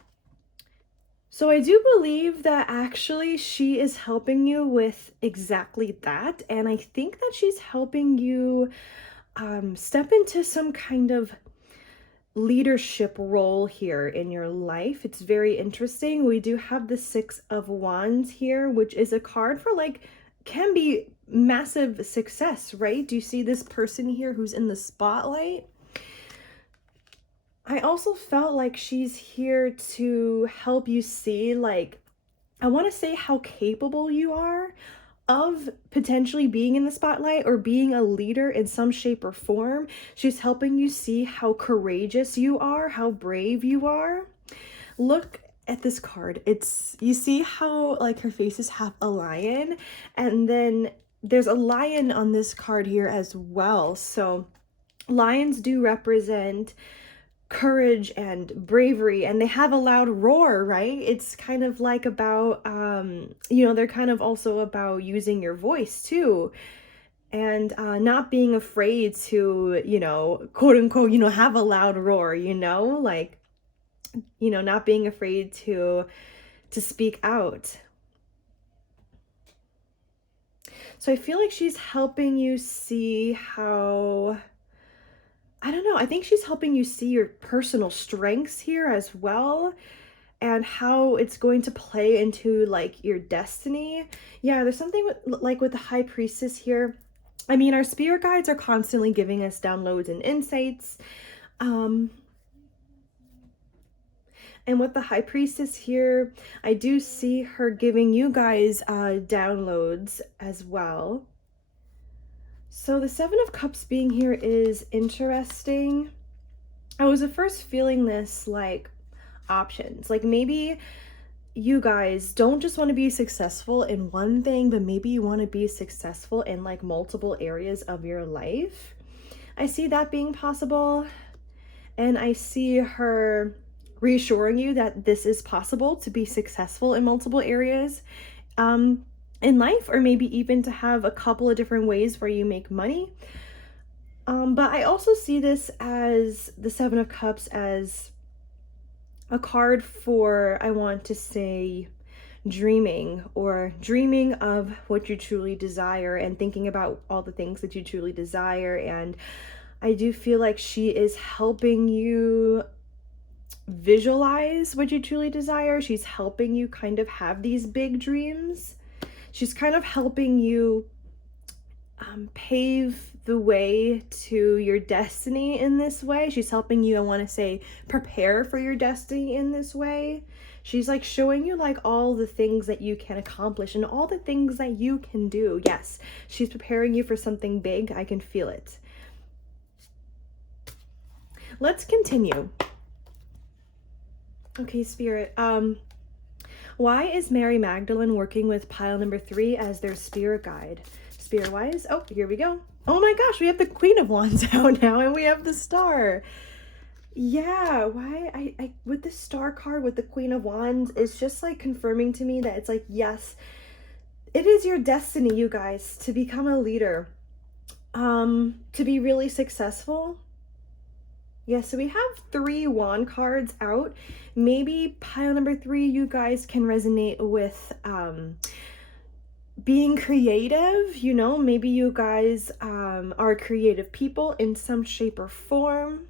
So I do believe that actually she is helping you with exactly that. And I think that she's helping you step into some kind of leadership role here in your life. It's very interesting. We do have the 6 of Wands here, which is a card for can be massive success, right? Do you see this person here who's in the spotlight? I also felt like she's here to help you see, I want to say how capable you are of potentially being in the spotlight or being a leader in some shape or form. She's helping you see how courageous you are, how brave you are. Look at this card. It's, you see how like her face is half a lion, and then there's a lion on this card here as well. So lions do represent courage and bravery, and they have a loud roar, right? It's kind of like about you know, they're kind of also about using your voice too, and not being afraid to, you know, quote unquote, you know, have a loud roar, you know, like, you know, not being afraid to speak out. So I feel like she's helping you see how, I don't know, I think she's helping you see your personal strengths here as well, and how it's going to play into like your destiny. Yeah, there's something with, like with the High Priestess here. I mean, our spirit guides are constantly giving us downloads and insights. And with the High Priestess here, I do see her giving you guys downloads as well. So the Seven of Cups being here is interesting. I was at first feeling this like options. Like maybe you guys don't just want to be successful in one thing, but maybe you want to be successful in like multiple areas of your life. I see that being possible. And I see her reassuring you that this is possible to be successful in multiple areas in life, or maybe even to have a couple of different ways where you make money. But I also see this as the Seven of Cups as a card for, I want to say, dreaming, or dreaming of what you truly desire and thinking about all the things that you truly desire. And I do feel like she is helping you visualize what you truly desire. She's helping you kind of have these big dreams. She's kind of helping you pave the way to your destiny in this way. She's helping you, I want to say, prepare for your destiny in this way. She's like showing you like all the things that you can accomplish and all the things that you can do. Yes, she's preparing you for something big. I can feel it. Let's continue. Okay, Spirit. Why is Mary Magdalene working with pile number 3 as their spirit guide? Spirit wise. Oh, here we go. Oh my gosh, we have the Queen of Wands out now, and we have the Star. Yeah, why I with the Star card with the Queen of Wands, it's just like confirming to me that it's like, yes, it is your destiny, you guys, to become a leader, to be really successful. Yeah, so we have 3 wand cards out. Maybe pile number 3, you guys can resonate with being creative, you know, maybe you guys are creative people in some shape or form.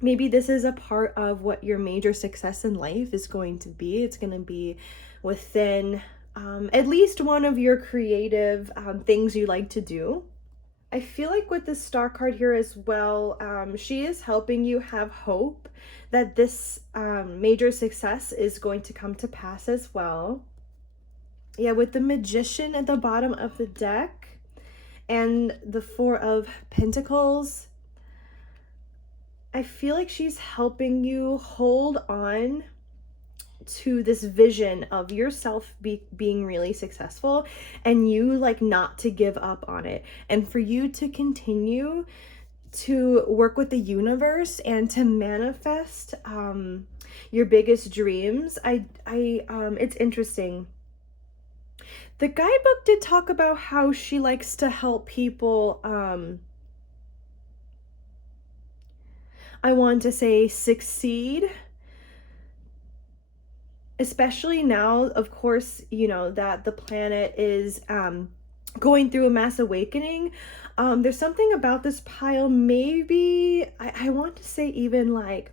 Maybe this is a part of what your major success in life is going to be. It's going to be within at least one of your creative things you like to do. I feel like with the Star card here as well, she is helping you have hope that this major success is going to come to pass as well. Yeah, with the Magician at the bottom of the deck and the 4 of Pentacles, I feel like she's helping you hold on to this vision of yourself being really successful, and you like not to give up on it, and for you to continue to work with the universe and to manifest your biggest dreams. It's interesting. The guidebook did talk about how she likes to help people I want to say succeed, especially now, of course, you know, that the planet is going through a mass awakening. There's something about this pile, maybe, I want to say even like,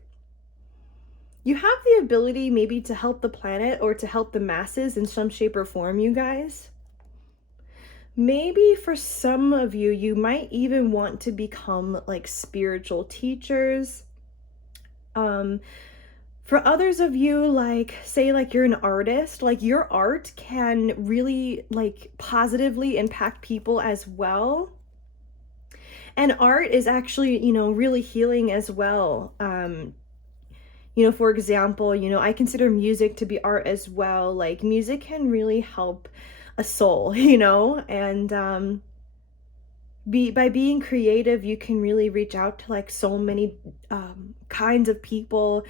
you have the ability maybe to help the planet or to help the masses in some shape or form, you guys. Maybe for some of you, you might even want to become like spiritual teachers. For others of you, like say like you're an artist, like your art can really like positively impact people as well. And art is actually, you know, really healing as well. You know, for example, you know, I consider music to be art as well. Like music can really help a soul, you know, and by being creative, you can really reach out to like so many kinds of people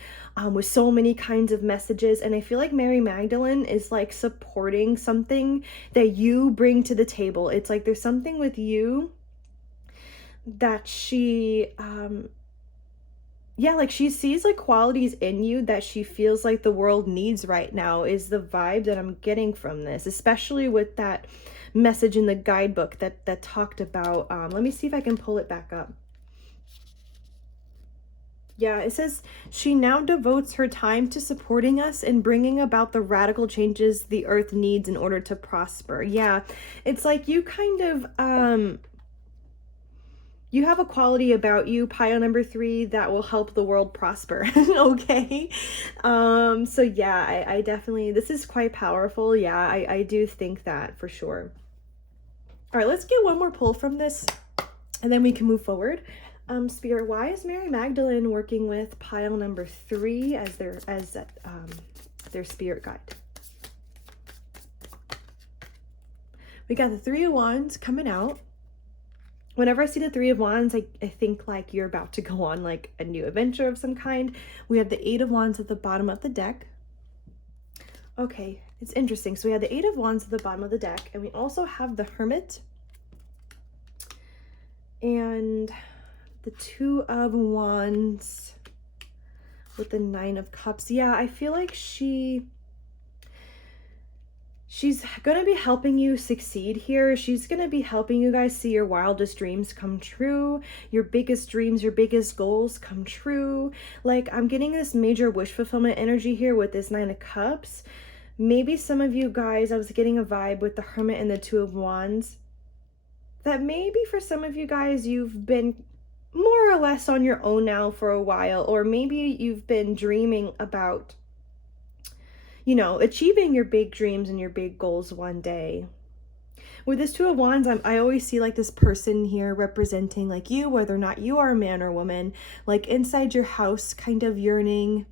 with so many kinds of messages. And I feel like Mary Magdalene is like supporting something that you bring to the table. It's like there's something with you that she yeah, like she sees like qualities in you that she feels like the world needs right now, is the vibe that I'm getting from this, especially with that message in the guidebook that talked about let me see if I can pull it back up. Yeah, it says she now devotes her time to supporting us and bringing about the radical changes the earth needs in order to prosper. Yeah, it's like you kind of you have a quality about you, pile number 3, that will help the world prosper. Okay. So yeah, I definitely, this is quite powerful. Yeah, I do think that for sure. All right, let's get one more pull from this and then we can move forward. Spirit, why is Mary Magdalene working with pile number 3 as their spirit guide? We got the 3 of Wands coming out. Whenever I see the 3 of Wands, I think like you're about to go on like a new adventure of some kind. We have the 8 of Wands at the bottom of the deck. Okay, it's interesting. So we have the 8 of Wands at the bottom of the deck, and we also have the Hermit and the 2 of Wands with the 9 of Cups. Yeah, I feel like she's going to be helping you succeed here. She's going to be helping you guys see your wildest dreams come true, your biggest dreams, your biggest goals come true. Like, I'm getting this major wish fulfillment energy here with this 9 of Cups. Maybe some of you guys, I was getting a vibe with the Hermit and the 2 of Wands, that maybe for some of you guys, you've been more or less on your own now for a while, or maybe you've been dreaming about, you know, achieving your big dreams and your big goals one day. With this 2 of Wands, I always see like this person here representing like you, whether or not you are a man or woman, like inside your house, kind of yearning,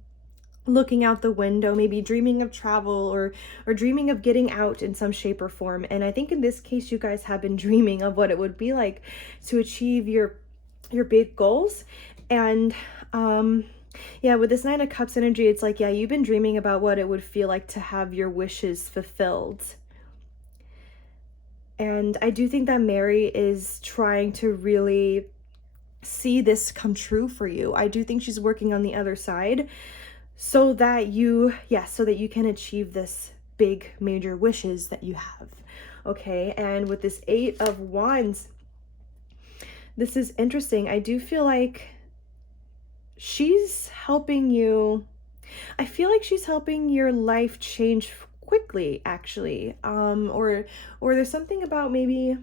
looking out the window, maybe dreaming of travel or dreaming of getting out in some shape or form. And I think in this case, you guys have been dreaming of what it would be like to achieve your big goals. And yeah, with this 9 of Cups energy, it's like, yeah, you've been dreaming about what it would feel like to have your wishes fulfilled. And I do think that Mary is trying to really see this come true for you. I do think she's working on the other side so that you can achieve this big major wishes that you have. Okay, and with this 8 of Wands, this is interesting. I do feel like she's helping you. I feel like she's helping your life change quickly, actually. Or there's something about maybe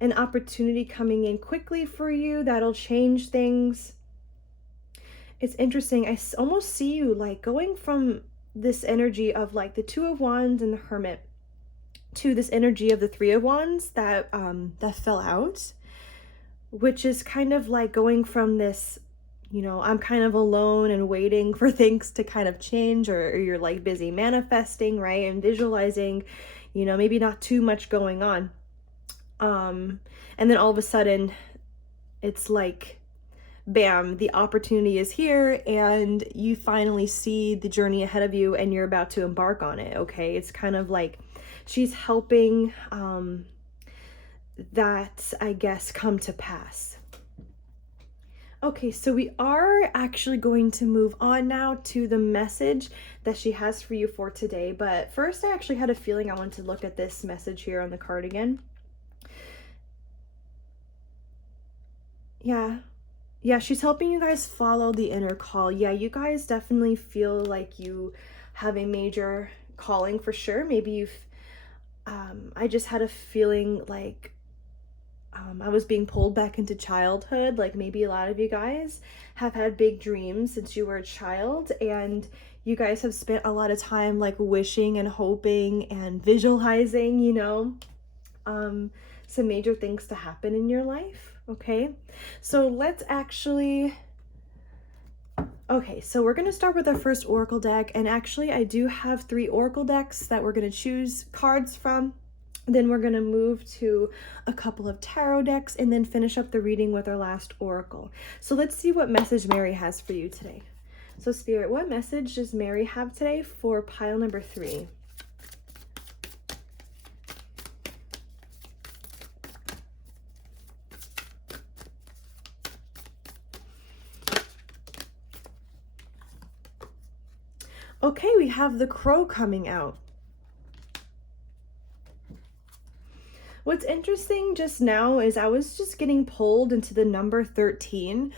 an opportunity coming in quickly for you that'll change things. It's interesting. I almost see you like going from this energy of like the 2 of Wands and the Hermit to this energy of the 3 of Wands that fell out, which is kind of like going from this, you know, I'm kind of alone and waiting for things to kind of change, or you're like busy manifesting, right? And visualizing, you know, maybe not too much going on. And then all of a sudden it's like, bam, the opportunity is here and you finally see the journey ahead of you and you're about to embark on it. Okay, it's kind of like she's helping that, I guess, come to pass. Okay, so we are actually going to move on now to the message that she has for you for today. But first, I actually had a feeling I wanted to look at this message here on the card again. Yeah, she's helping you guys follow the inner call. Yeah, you guys definitely feel like you have a major calling for sure. Maybe you've, I just had a feeling like I was being pulled back into childhood. Like maybe a lot of you guys have had big dreams since you were a child, and you guys have spent a lot of time like wishing and hoping and visualizing, you know, some major things to happen in your life. Okay, so let's actually Okay, so we're going to start with our first oracle deck, and actually I do have 3 oracle decks that we're going to choose cards from. Then we're going to move to a couple of tarot decks and then finish up the reading with our last oracle. So let's see what message Mary has for you today. So Spirit, what message does Mary have today for pile number 3? Okay, we have the Crow coming out. What's interesting just now is I was just getting pulled into the number 13.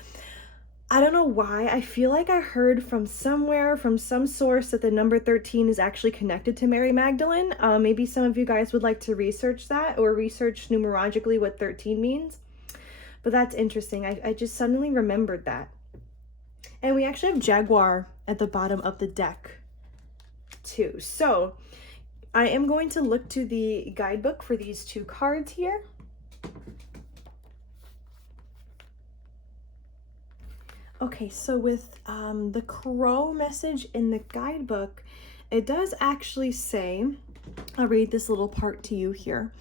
I don't know why. I feel like I heard from somewhere, from some source, that the number 13 is actually connected to Mary Magdalene. Maybe some of you guys would like to research that or research numerologically what 13 means. But that's interesting. I just suddenly remembered that. And we actually have Jaguar at the bottom of the deck too. So I am going to look to the guidebook for these 2 cards here. Okay, so with the Crow message in the guidebook, it does actually say, I'll read this little part to you here.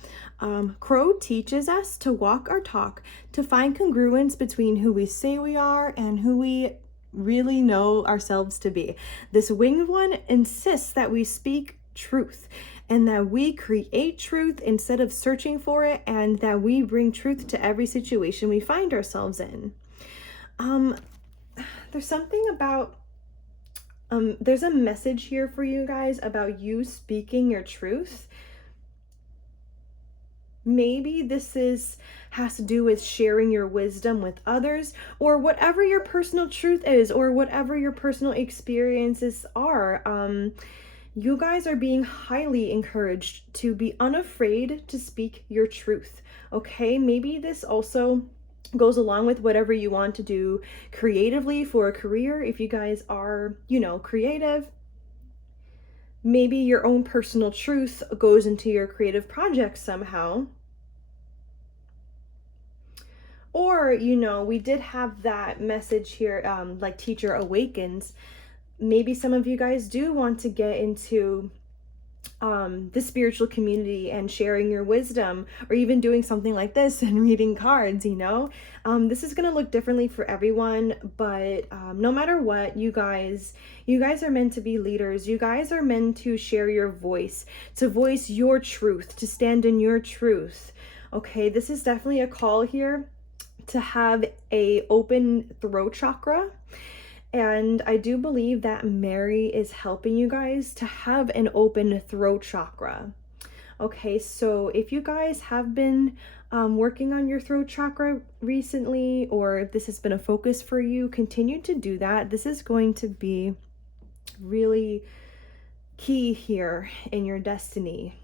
Crow teaches us to walk our talk, to find congruence between who we say we are and who we really know ourselves to be. This winged one insists that we speak truth and that we create truth instead of searching for it, and that we bring truth to every situation we find ourselves in. There's something about there's a message here for you guys about you speaking your truth. Maybe this has to do with sharing your wisdom with others, or whatever your personal truth is, or whatever your personal experiences are. You guys are being highly encouraged to be unafraid to speak your truth. Okay, maybe this also goes along with whatever you want to do creatively for a career. If you guys are, creative, maybe your own personal truth goes into your creative projects somehow. Or, we did have that message here, like Teacher Awakens. Maybe some of you guys do want to get into the spiritual community and sharing your wisdom, or even doing something like this and reading cards. This is going to look differently for everyone, but no matter what, you guys are meant to be leaders. You guys are meant to share your voice, to voice your truth, to stand in your truth. Okay, this is definitely a call here to have a open throat chakra. And I do believe that Mary is helping you guys to have an open throat chakra. Okay, so if you guys have been working on your throat chakra recently, or if this has been a focus for you, continue to do that. This is going to be really key here in your destiny,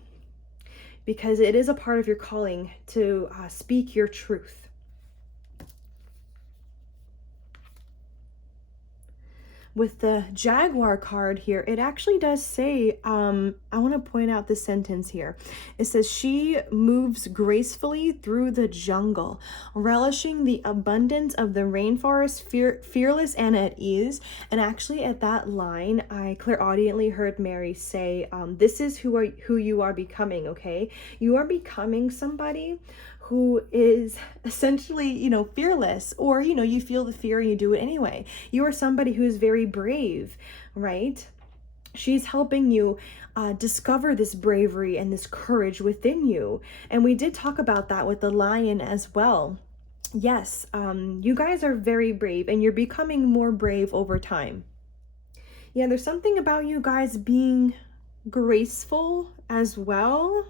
because it is a part of your calling to speak your truth. With the Jaguar card here, it actually does say, I want to point out this sentence here. It says, she moves gracefully through the jungle, relishing the abundance of the rainforest, fearless and at ease. And actually at that line, I clairaudiently heard Mary say, this is who you are becoming, okay? You are becoming somebody who is essentially, fearless, or, you feel the fear and you do it anyway. You are somebody who is very brave, right? She's helping you discover this bravery and this courage within you. And we did talk about that with the lion as well. Yes, you guys are very brave, and you're becoming more brave over time. Yeah, there's something about you guys being graceful as well.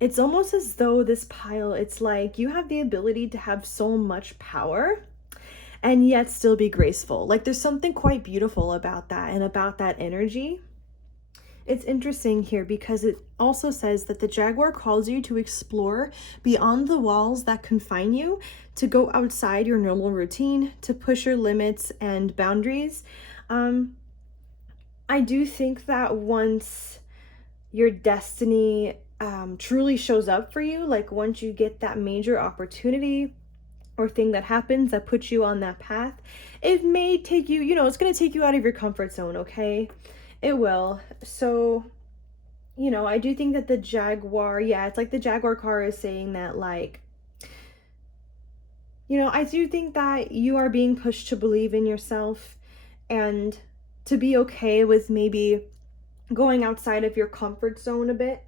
It's almost as though this pile, it's like you have the ability to have so much power and yet still be graceful. Like there's something quite beautiful about that and about that energy. It's interesting here because it also says that the Jaguar calls you to explore beyond the walls that confine you, to go outside your normal routine, to push your limits and boundaries. I do think that once your destiny truly shows up for you, like once you get that major opportunity, or thing that happens that puts you on that path, it may take you, it's going to take you out of your comfort zone, okay? It will. So, I do think that the Jaguar, yeah, it's like the Jaguar car is saying that, like, I do think that you are being pushed to believe in yourself and to be okay with maybe going outside of your comfort zone a bit.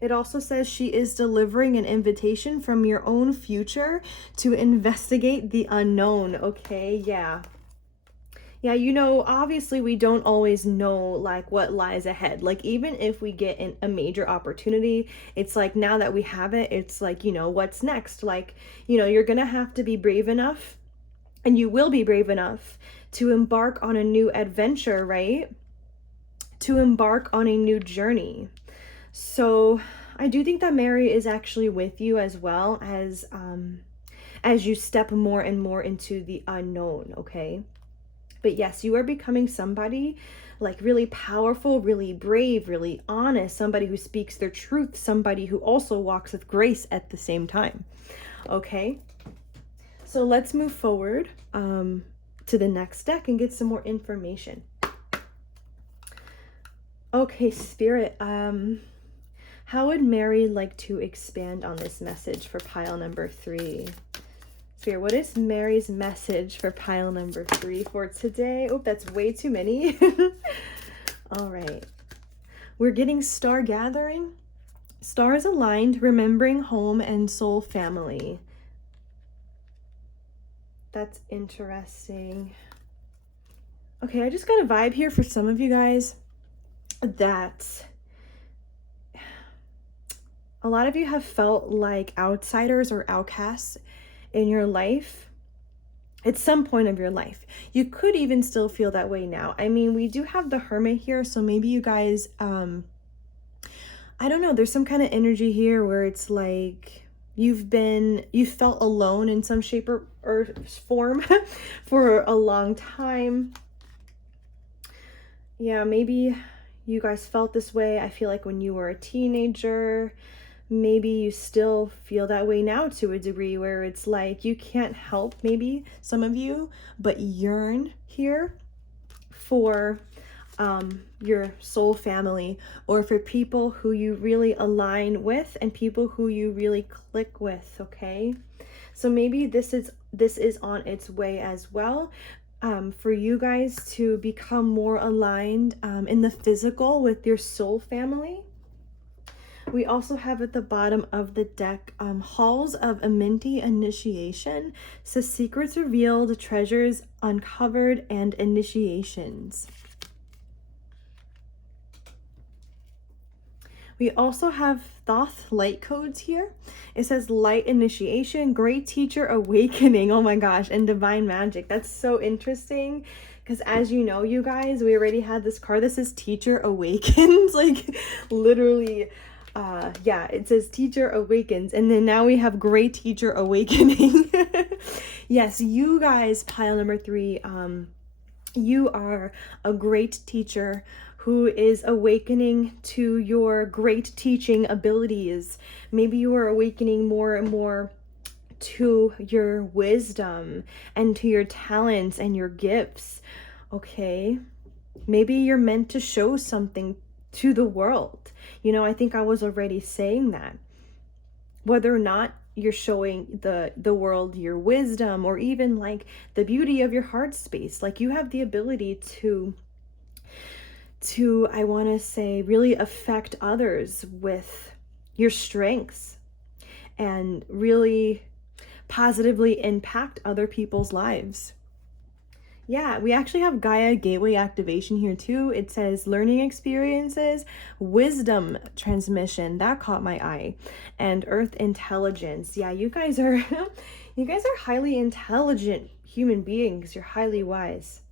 It also says she is delivering an invitation from your own future to investigate the unknown. Okay, yeah. Yeah, obviously we don't always know like what lies ahead. Like even if we get a major opportunity, it's like now that we have it, it's like, what's next? Like, you're gonna have to be brave enough, and you will be brave enough to embark on a new adventure, right? To embark on a new journey. So I do think that Mary is actually with you as well as you step more and more into the unknown, okay? But yes, you are becoming somebody like really powerful, really brave, really honest, somebody who speaks their truth, somebody who also walks with grace at the same time. Okay? So let's move forward to the next deck and get some more information. Okay, Spirit, how would Mary like to expand on this message for pile number 3? Spirit, what is Mary's message for pile number 3 for today? Oh, that's way too many. All right. We're getting star gathering. Stars aligned, remembering home and soul family. That's interesting. Okay, I just got a vibe here for some of you guys that a lot of you have felt like outsiders or outcasts in your life at some point of your life. You could even still feel that way now. I mean, we do have the Hermit here, so maybe you guys, I don't know, there's some kind of energy here where it's like you felt alone in some shape or form for a long time. Yeah, maybe you guys felt this way, I feel like, when you were a teenager. Maybe you still feel that way now to a degree where it's like you can't help, maybe some of you, but yearn here for your soul family, or for people who you really align with and people who you really click with, okay? So maybe this is on its way as well, for you guys to become more aligned in the physical with your soul family. We also have at the bottom of the deck, Halls of Amenti Initiation. So secrets revealed, treasures uncovered, and initiations. We also have Thoth light codes here. It says light initiation, great teacher awakening. Oh my gosh, and divine magic. That's so interesting. Because as you know, you guys, we already had this card. This is teacher awakens. Like literally, yeah, it says teacher awakens, and then now we have great teacher awakening. Yes, you guys, pile number 3, you are a great teacher who is awakening to your great teaching abilities. Maybe you are awakening more and more to your wisdom and to your talents and your gifts, okay? Maybe you're meant to show something to the world. I think I was already saying that. Whether or not you're showing the world your wisdom, or even like the beauty of your heart space, like you have the ability to I want to say, really affect others with your strengths and really positively impact other people's lives. Yeah, we actually have Gaia Gateway activation here too. It says learning experiences, wisdom transmission. That caught my eye. And earth intelligence. Yeah, you guys are you guys are highly intelligent human beings. You're highly wise.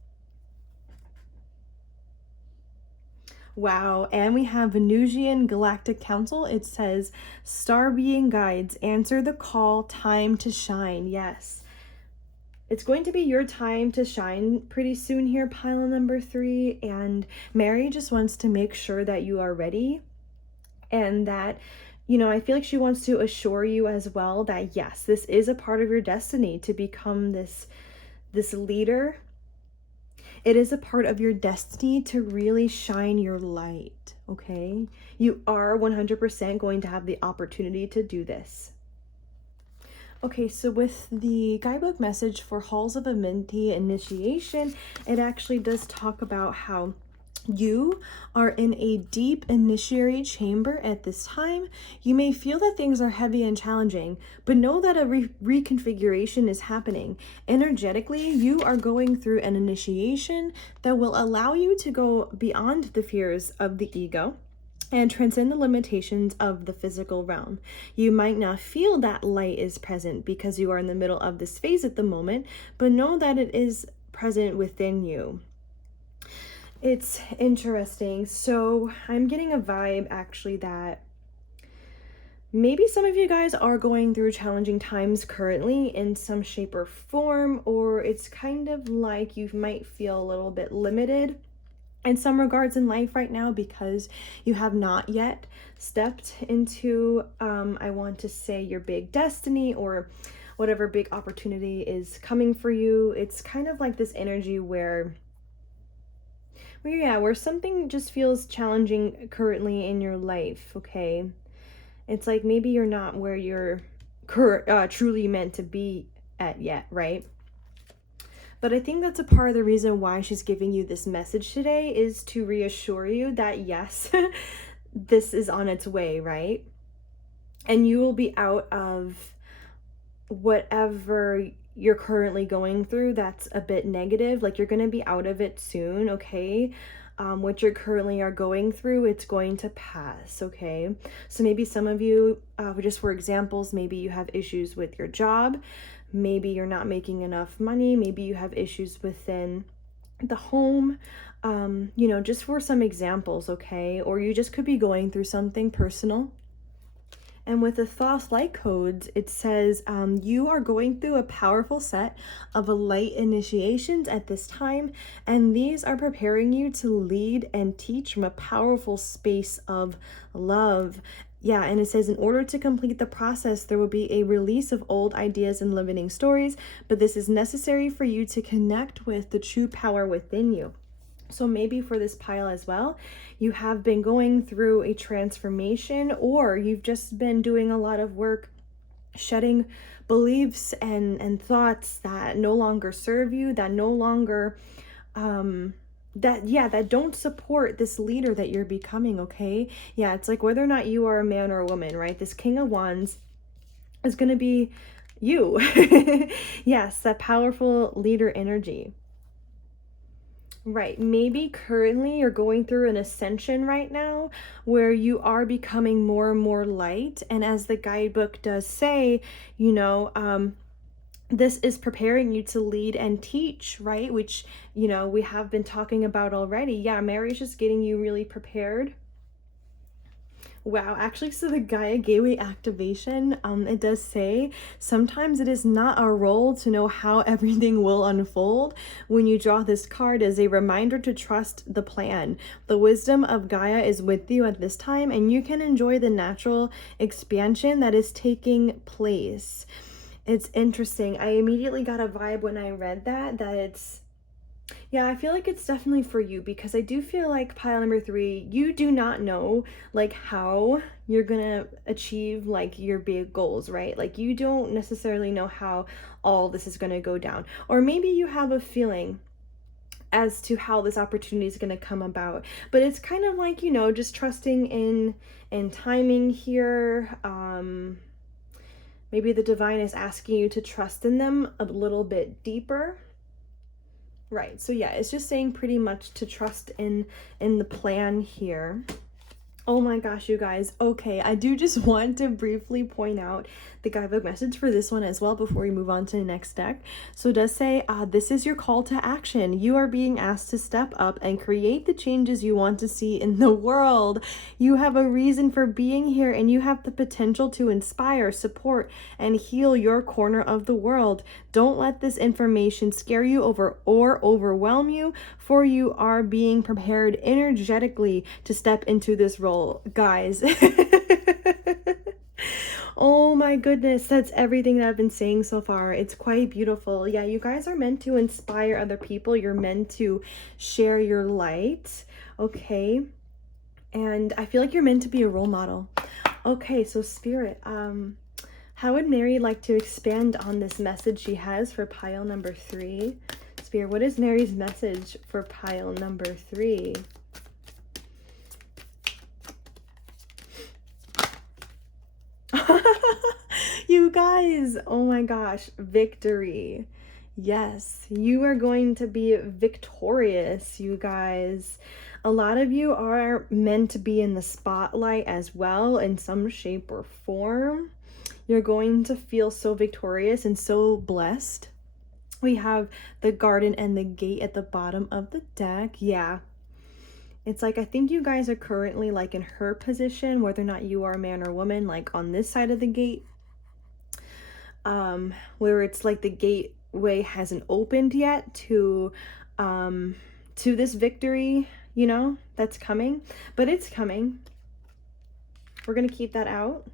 Wow, and we have Venusian Galactic Council. It says, star being guides, answer the call, time to shine. Yes. It's going to be your time to shine pretty soon here, pile number 3. And Mary just wants to make sure that you are ready and that, you know, I feel like she wants to assure you as well that yes, this is a part of your destiny to become this leader. It is a part of your destiny to really shine your light, okay? You are 100% going to have the opportunity to do this. Okay, so with the guidebook message for Halls of Amenti initiation, it actually does talk about how you are in a deep initiatory chamber at this time. You may feel that things are heavy and challenging, but know that a reconfiguration is happening. Energetically, you are going through an initiation that will allow you to go beyond the fears of the ego and transcend the limitations of the physical realm. You might not feel that light is present because you are in the middle of this phase at the moment, but know that it is present within you. It's interesting. So I'm getting a vibe actually that maybe some of you guys are going through challenging times currently in some shape or form, or it's kind of like you might feel a little bit limited in some regards in life right now because you have not yet stepped into, I want to say, your big destiny or whatever big opportunity is coming for you. It's kind of like this energy where something just feels challenging currently in your life, okay? It's like maybe you're not where you're truly meant to be at yet, right? But I think that's a part of the reason why she's giving you this message today is to reassure you that yes, this is on its way, right? And you will be out of whatever you're currently going through that's a bit negative. Like, you're going to be out of it soon, okay? What you're currently are going through, it's going to pass, okay? So maybe some of you, just for examples, maybe you have issues with your job. Maybe you're not making enough money. Maybe you have issues within the home, you know, just for some examples, okay? Or you just could be going through something personal. And with the Thoth light codes, it says you are going through a powerful set of light initiations at this time, and these are preparing you to lead and teach from a powerful space of love. Yeah, and it says in order to complete the process, there will be a release of old ideas and limiting stories, but this is necessary for you to connect with the true power within you. So maybe for this pile as well, you have been going through a transformation, or you've just been doing a lot of work shedding beliefs and thoughts that no longer serve you, that no longer that don't support this leader that you're becoming, okay? Yeah, it's like whether or not you are a man or a woman, right? This King of Wands is going to be you. Yes, that powerful leader energy. Right. Maybe currently you're going through an ascension right now where you are becoming more and more light. And as the guidebook does say, you know, this is preparing you to lead and teach, right? Which, you know, we have been talking about already. Yeah, Mary's just getting you really prepared. Wow, actually, so the Gaia Gateway activation, it does say sometimes it is not our role to know how everything will unfold. When you draw this card as a reminder to trust the plan. The wisdom of Gaia is with you at this time, and you can enjoy the natural expansion that is taking place. It's interesting. I immediately got a vibe when I read that it's, yeah, I feel like it's definitely for you, because I do feel like pile number 3, you do not know like how you're gonna achieve like your big goals, right? Like you don't necessarily know how all this is gonna go down, or maybe you have a feeling as to how this opportunity is going to come about, but it's kind of like, you know, just trusting in timing here. Maybe the divine is asking you to trust in them a little bit deeper. Right, so yeah, it's just saying pretty much to trust in the plan here. Oh my gosh, you guys. Okay, I do just want to briefly point out the guidebook message for this one as well before we move on to the next deck. So it does say, this is your call to action. You are being asked to step up and create the changes you want to see in the world. You have a reason for being here, and you have the potential to inspire, support, and heal your corner of the world. Don't let this information scare you or overwhelm you, for you are being prepared energetically to step into this role. Guys, Oh my goodness, that's everything that I've been saying so far. It's quite beautiful. Yeah, you guys are meant to inspire other people. You're meant to share your light, okay? And I feel like you're meant to be a role model. Okay, so Spirit, how would Mary like to expand on this message she has for pile number 3? Spirit, what is Mary's message for pile number 3? You guys, oh my gosh, victory. Yes, you are going to be victorious, you guys. A lot of you are meant to be in the spotlight as well in some shape or form. You're going to feel so victorious and so blessed. We have the garden and the gate at the bottom of the deck. Yeah. It's like, I think you guys are currently like in her position, whether or not you are a man or woman, like on this side of the gate. Where it's like the gateway hasn't opened yet to this victory, you know, that's coming, but it's coming. We're gonna keep that out.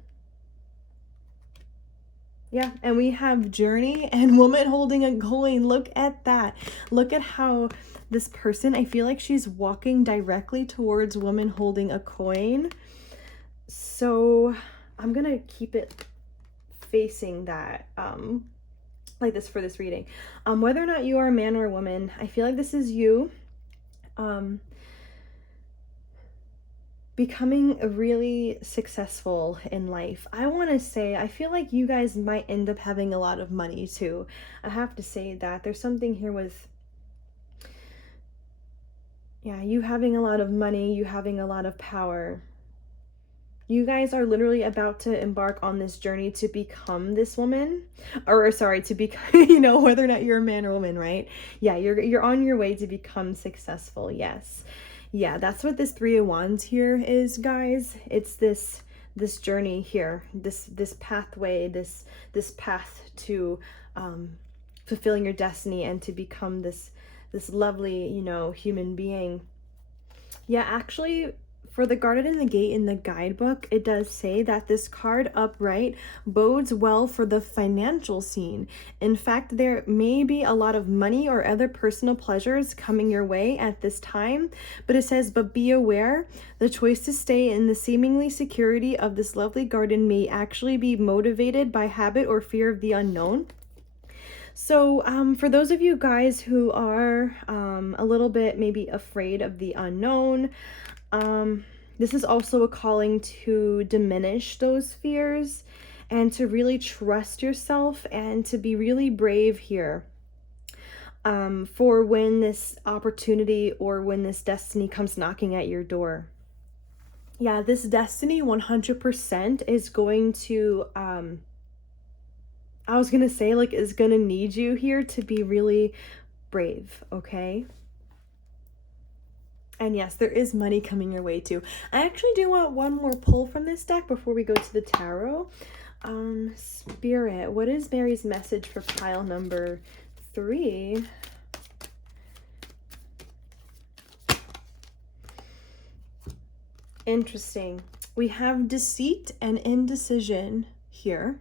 Yeah, and we have journey and woman holding a coin. Look at that. Look at how this person, I feel like she's walking directly towards woman holding a coin. So I'm gonna keep it facing that like this for this reading. Whether or not you are a man or a woman, I feel like this is you becoming really successful in life. I want to say, I feel like you guys might end up having a lot of money too. I have to say that there's something here with, yeah, you having a lot of money, you having a lot of power. You guys are literally about to embark on this journey to become this woman, or sorry, to become, you know, whether or not you're a man or woman, right? Yeah, you're on your way to become successful. Yes. Yeah, that's what this 3 of Wands here is, guys. It's this journey here, this pathway, this path to fulfilling your destiny and to become this lovely, you know, human being. Yeah, actually, for the garden and the gate in the guidebook, it does say that this card upright bodes well for the financial scene. In fact, there may be a lot of money or other personal pleasures coming your way at this time, but it says, but be aware, the choice to stay in the seemingly security of this lovely garden may actually be motivated by habit or fear of the unknown. So for those of you guys who are a little bit maybe afraid of the unknown, this is also a calling to diminish those fears and to really trust yourself and to be really brave here for when this opportunity or when this destiny comes knocking at your door. Yeah, this destiny 100% is going to, I was going to say, like, is going to need you here to be really brave, okay? And yes, there is money coming your way too. I actually do want one more pull from this deck before we go to the tarot. Spirit, what is Mary's message for pile number 3? Interesting. We have deceit and indecision here.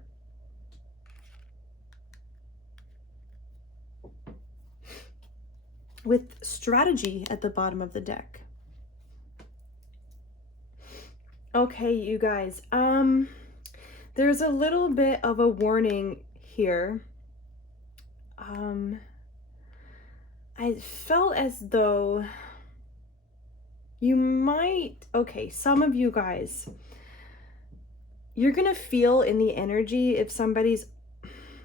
With strategy at the bottom of the deck. Okay, you guys, there's a little bit of a warning here. I felt as though you might, okay, some of you guys, you're gonna feel in the energy if somebody's,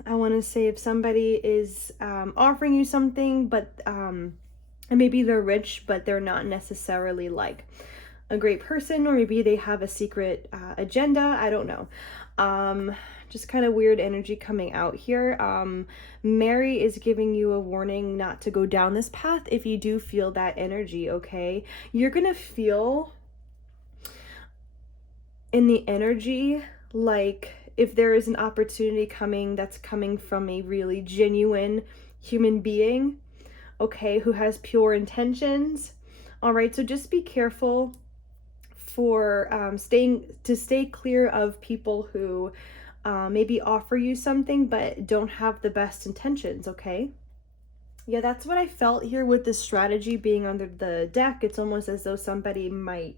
I want to say, if somebody is offering you something, but and maybe they're rich, but they're not necessarily like a great person, or maybe they have a secret agenda. I don't know. Just kind of weird energy coming out here. Mary is giving you a warning not to go down this path if you do feel that energy, okay? You're gonna feel in the energy like if there is an opportunity coming that's coming from a really genuine human being, okay, who has pure intentions. All right, so just be careful for stay clear of people who maybe offer you something, but don't have the best intentions, okay? Yeah, that's what I felt here with this strategy being under the deck. It's almost as though somebody might,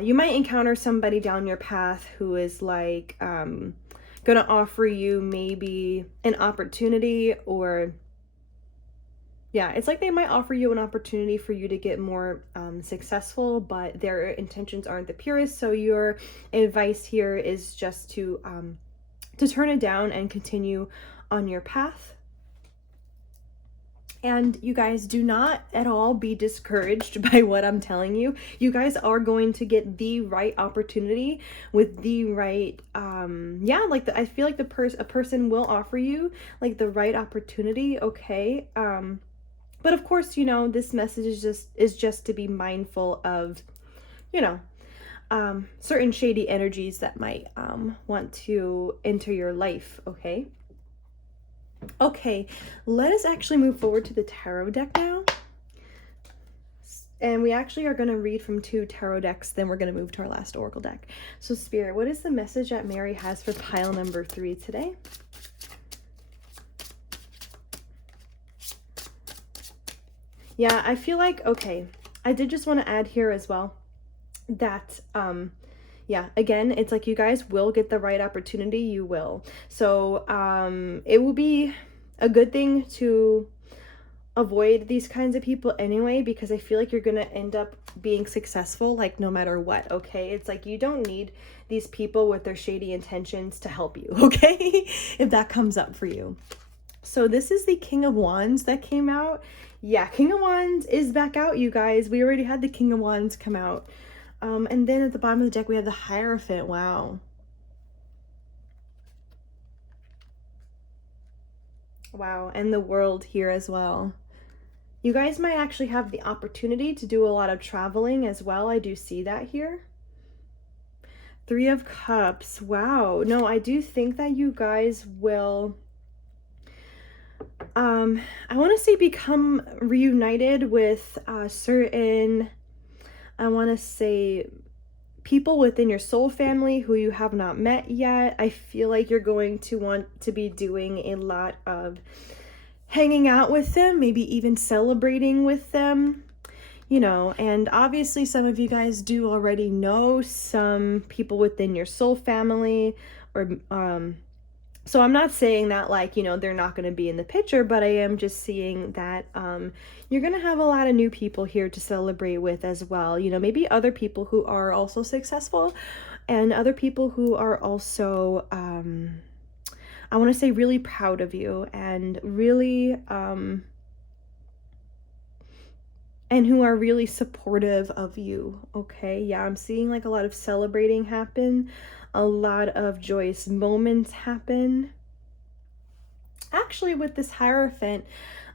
you might encounter somebody down your path who is like, gonna offer you maybe an opportunity, or yeah, it's like they might offer you an opportunity for you to get more successful, but their intentions aren't the purest. So your advice here is just to turn it down and continue on your path. And you guys, do not at all be discouraged by what I'm telling you. You guys are going to get the right opportunity with the right, yeah, like I feel like a person will offer you like the right opportunity, okay? But of course, you know, this message is just to be mindful of, you know, certain shady energies that might want to enter your life, okay? Okay, let us actually move forward to the tarot deck now. And we actually are going to read from 2 tarot decks, then we're going to move to our last oracle deck. So Spirit, what is the message that Mary has for pile number 3 today? Yeah, I feel like, okay, I did just want to add here as well that, yeah, again, it's like you guys will get the right opportunity, you will. So it will be a good thing to avoid these kinds of people anyway, because I feel like you're gonna end up being successful like no matter what, okay? It's like you don't need these people with their shady intentions to help you, okay? If that comes up for you. So this is the King of Wands that came out. Yeah, King of Wands is back out, you guys. We already had the King of Wands come out. And then at the bottom of the deck, we have the Hierophant. Wow. Wow, and the World here as well. You guys might actually have the opportunity to do a lot of traveling as well. I do see that here. 3 of Cups. Wow. No, I do think that you guys will, I want to say become reunited with certain, I want to say, people within your soul family who you have not met yet. I feel like you're going to want to be doing a lot of hanging out with them, maybe even celebrating with them, you know. And obviously some of you guys do already know some people within your soul family, or so I'm not saying that like, you know, they're not going to be in the picture, but I am just seeing that you're going to have a lot of new people here to celebrate with as well. You know, maybe other people who are also successful, and other people who are also, I want to say, really proud of you, and really, and who are really supportive of you, okay? Yeah, I'm seeing like a lot of celebrating happen, a lot of joyous moments happen. Actually, with this Hierophant,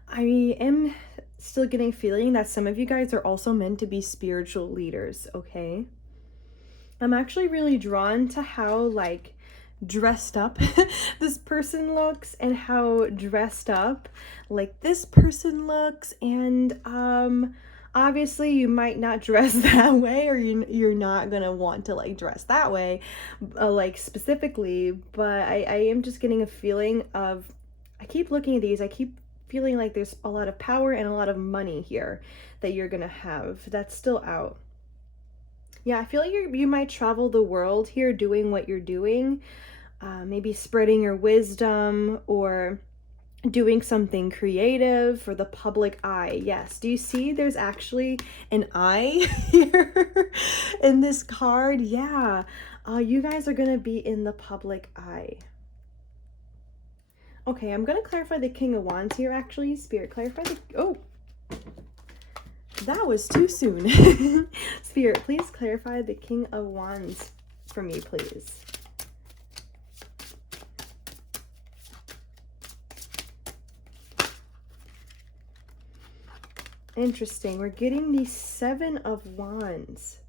I am still getting a feeling that some of you guys are also meant to be spiritual leaders, okay? I'm actually really drawn to how like dressed up this person looks, and how dressed up like this person looks, and obviously you might not dress that way, or you're not gonna want to like dress that way like specifically, but I am just getting a feeling of, I keep looking at these, I keep feeling like there's a lot of power and a lot of money here that you're gonna have that's still out. Yeah, I feel like you might travel the world here doing what you're doing, maybe spreading your wisdom, or doing something creative for the public eye. Yes, do you see there's actually an eye here in this card? Yeah, you guys are going to be in the public eye. Okay, I'm going to clarify the King of Wands here, actually. Spirit, clarify the... Oh, that was too soon. Spirit, please clarify the King of Wands for me, please. Interesting. We're getting the 7 of Wands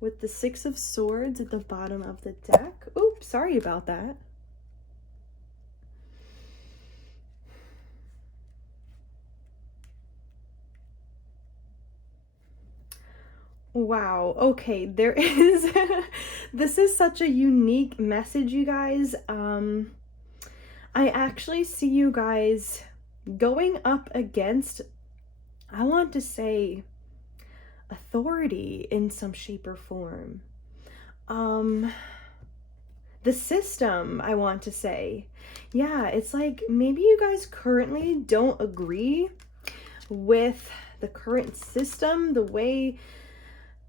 with the 6 of Swords at the bottom of the deck. Oops, sorry about that. Wow. Okay, there is this is such a unique message, you guys. I actually see you guys going up against, I want to say, authority in some shape or form. Um, the system, I want to say. Yeah, it's like maybe you guys currently don't agree with the current system, the way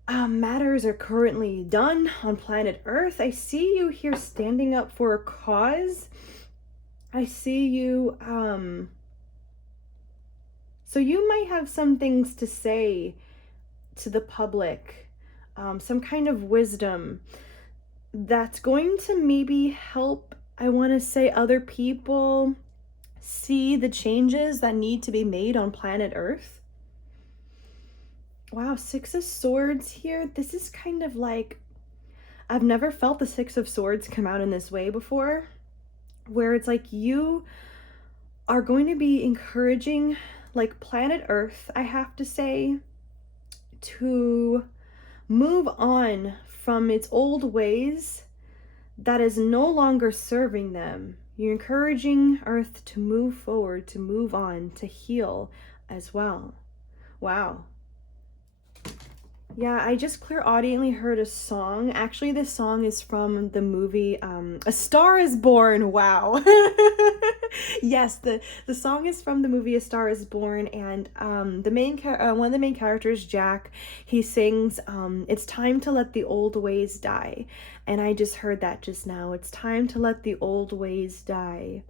matters are currently done on planet Earth. I see you here standing up for a cause. I see you, so you might have some things to say to the public, some kind of wisdom that's going to maybe help, I want to say, other people see the changes that need to be made on planet Earth. Wow, Six of Swords here. This is kind of like, I've never felt the Six of Swords come out in this way before, where it's like you are going to be encouraging, like, planet Earth, I have to say, to move on from its old ways that is no longer serving them. You're encouraging Earth to move forward, to move on, to heal as well. Wow. Yeah, I just clairaudiently heard a song. Actually, this song is from the movie A Star is Born. Wow. Yes, the song is from the movie A Star is Born, and one of the main characters, Jack, he sings it's time to let the old ways die. And I just heard that just now. It's time to let the old ways die.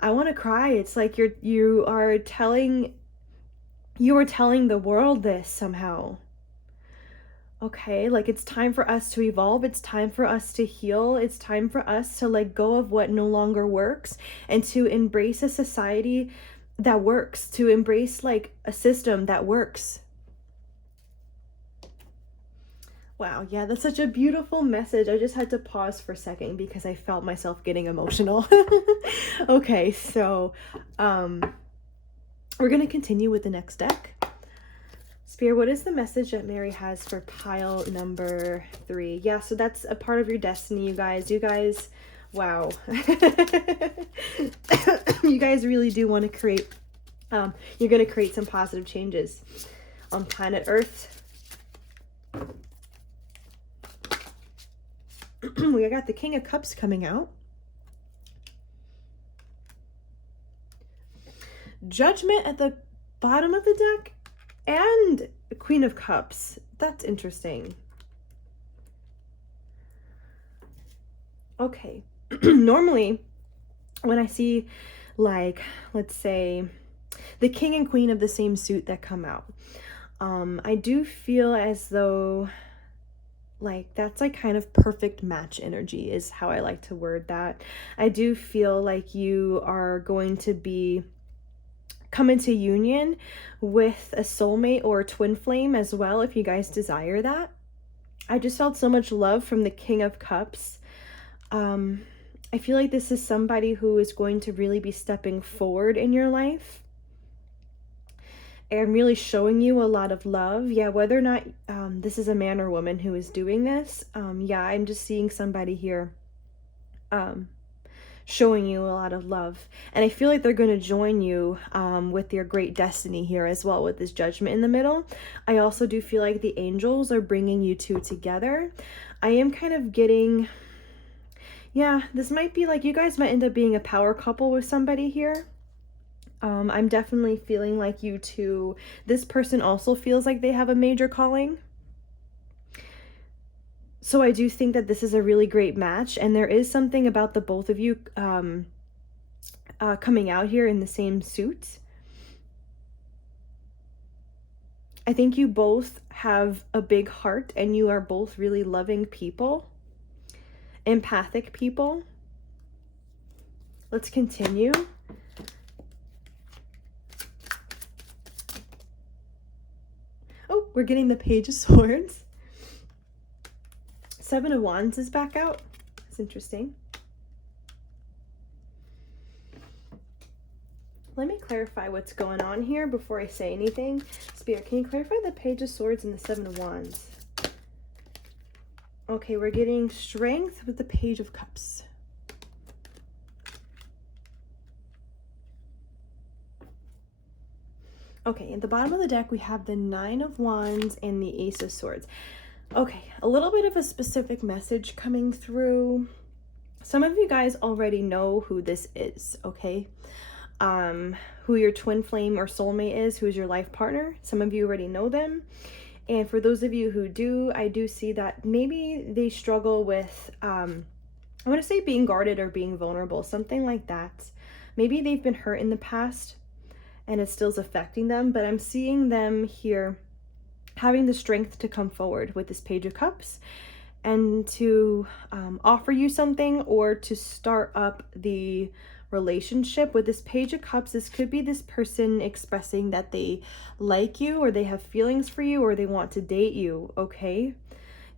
I want to cry. It's like you are telling the world this somehow. Okay, like it's time for us to evolve, it's time for us to heal, it's time for us to let go of what no longer works and to embrace a society that works, to embrace like a system that works. Wow, yeah, that's such a beautiful message. I just had to pause for a second because I felt myself getting emotional. Okay, so we're gonna continue with the next deck. Spirit, what is the message that Mary has for pile number 3? Yeah, so that's a part of your destiny, you guys. You guys, wow. You guys really do want to create, you're going to create some positive changes on planet Earth. We got the King of Cups coming out. Judgment at the bottom of the deck. And Queen of Cups. That's interesting. Okay. Normally, when I see, like, let's say, the King and Queen of the same suit that come out, I do feel as though, like, that's like kind of perfect match energy is how I like to word that. I do feel like you are going to be come into union with a soulmate or a twin flame as well, if you guys desire that. I just felt so much love from the King of Cups. I feel like this is somebody who is going to really be stepping forward in your life and really showing you a lot of love. Yeah, whether or not this is a man or woman who is doing this, yeah, I'm just seeing somebody here showing you a lot of love. And I feel like they're going to join you with your great destiny here as well, with this Judgment in the middle. I also do feel like the angels are bringing you two together. I am kind of getting, yeah, this might be like you guys might end up being a power couple with somebody here. I'm definitely feeling like you two, this person also feels like they have a major calling. So I do think that this is a really great match, and there is something about the both of you coming out here in the same suit. I think you both have a big heart, and you are both really loving people, empathic people. Let's continue. Oh, we're getting the Page of Swords. Seven of Wands is back out. That's interesting. Let me clarify what's going on here before I say anything. Spirit, can you clarify the Page of Swords and the Seven of Wands? Okay, we're getting strength with the Page of Cups. Okay, at the bottom of the deck, we have the Nine of Wands and the Ace of Swords. Okay, a little bit of a specific message coming through. Some of you guys already know who this is, okay? Who your twin flame or soulmate is, who's your life partner. Some of you already know them. And for those of you who do, I do see that maybe they struggle with, I want to say being guarded or being vulnerable, something like that. Maybe they've been hurt in the past and it still's affecting them, but I'm seeing them here having the strength to come forward with this Page of Cups and to offer you something or to start up the relationship. With this Page of Cups, this could be this person expressing that they like you or they have feelings for you or they want to date you, okay?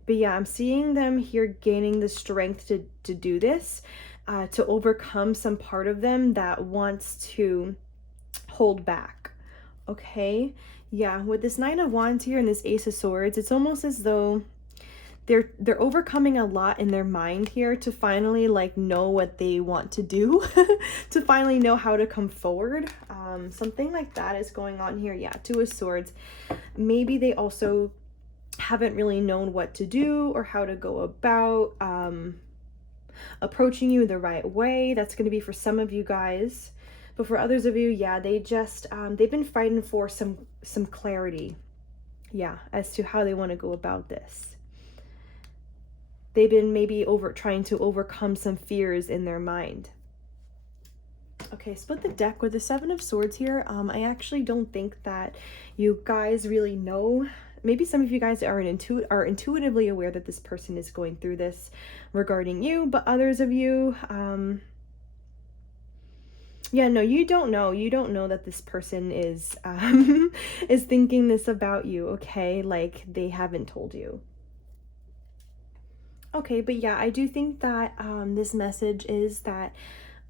But yeah, I'm seeing them here gaining the strength to do this, to overcome some part of them that wants to hold back, okay? Yeah, with this Nine of Wands here and this Ace of Swords, it's almost as though they're overcoming a lot in their mind here to finally like know what they want to do, to finally know how to come forward. Something like that is going on here. Yeah, Two of Swords. Maybe they also haven't really known what to do or how to go about approaching you the right way. That's going to be for some of you guys. But for others of you, yeah, they just, they've been fighting for some clarity, yeah, as to how they want to go about this. They've been maybe trying to overcome some fears in their mind. Okay, split the deck with the Seven of Swords here. I actually don't think that you guys really know. Maybe some of you guys are intuitively aware that this person is going through this regarding you, but others of you, yeah, no, you don't know. You don't know that this person is is thinking this about you, okay? Like they haven't told you. Okay, but yeah, I do think that this message is that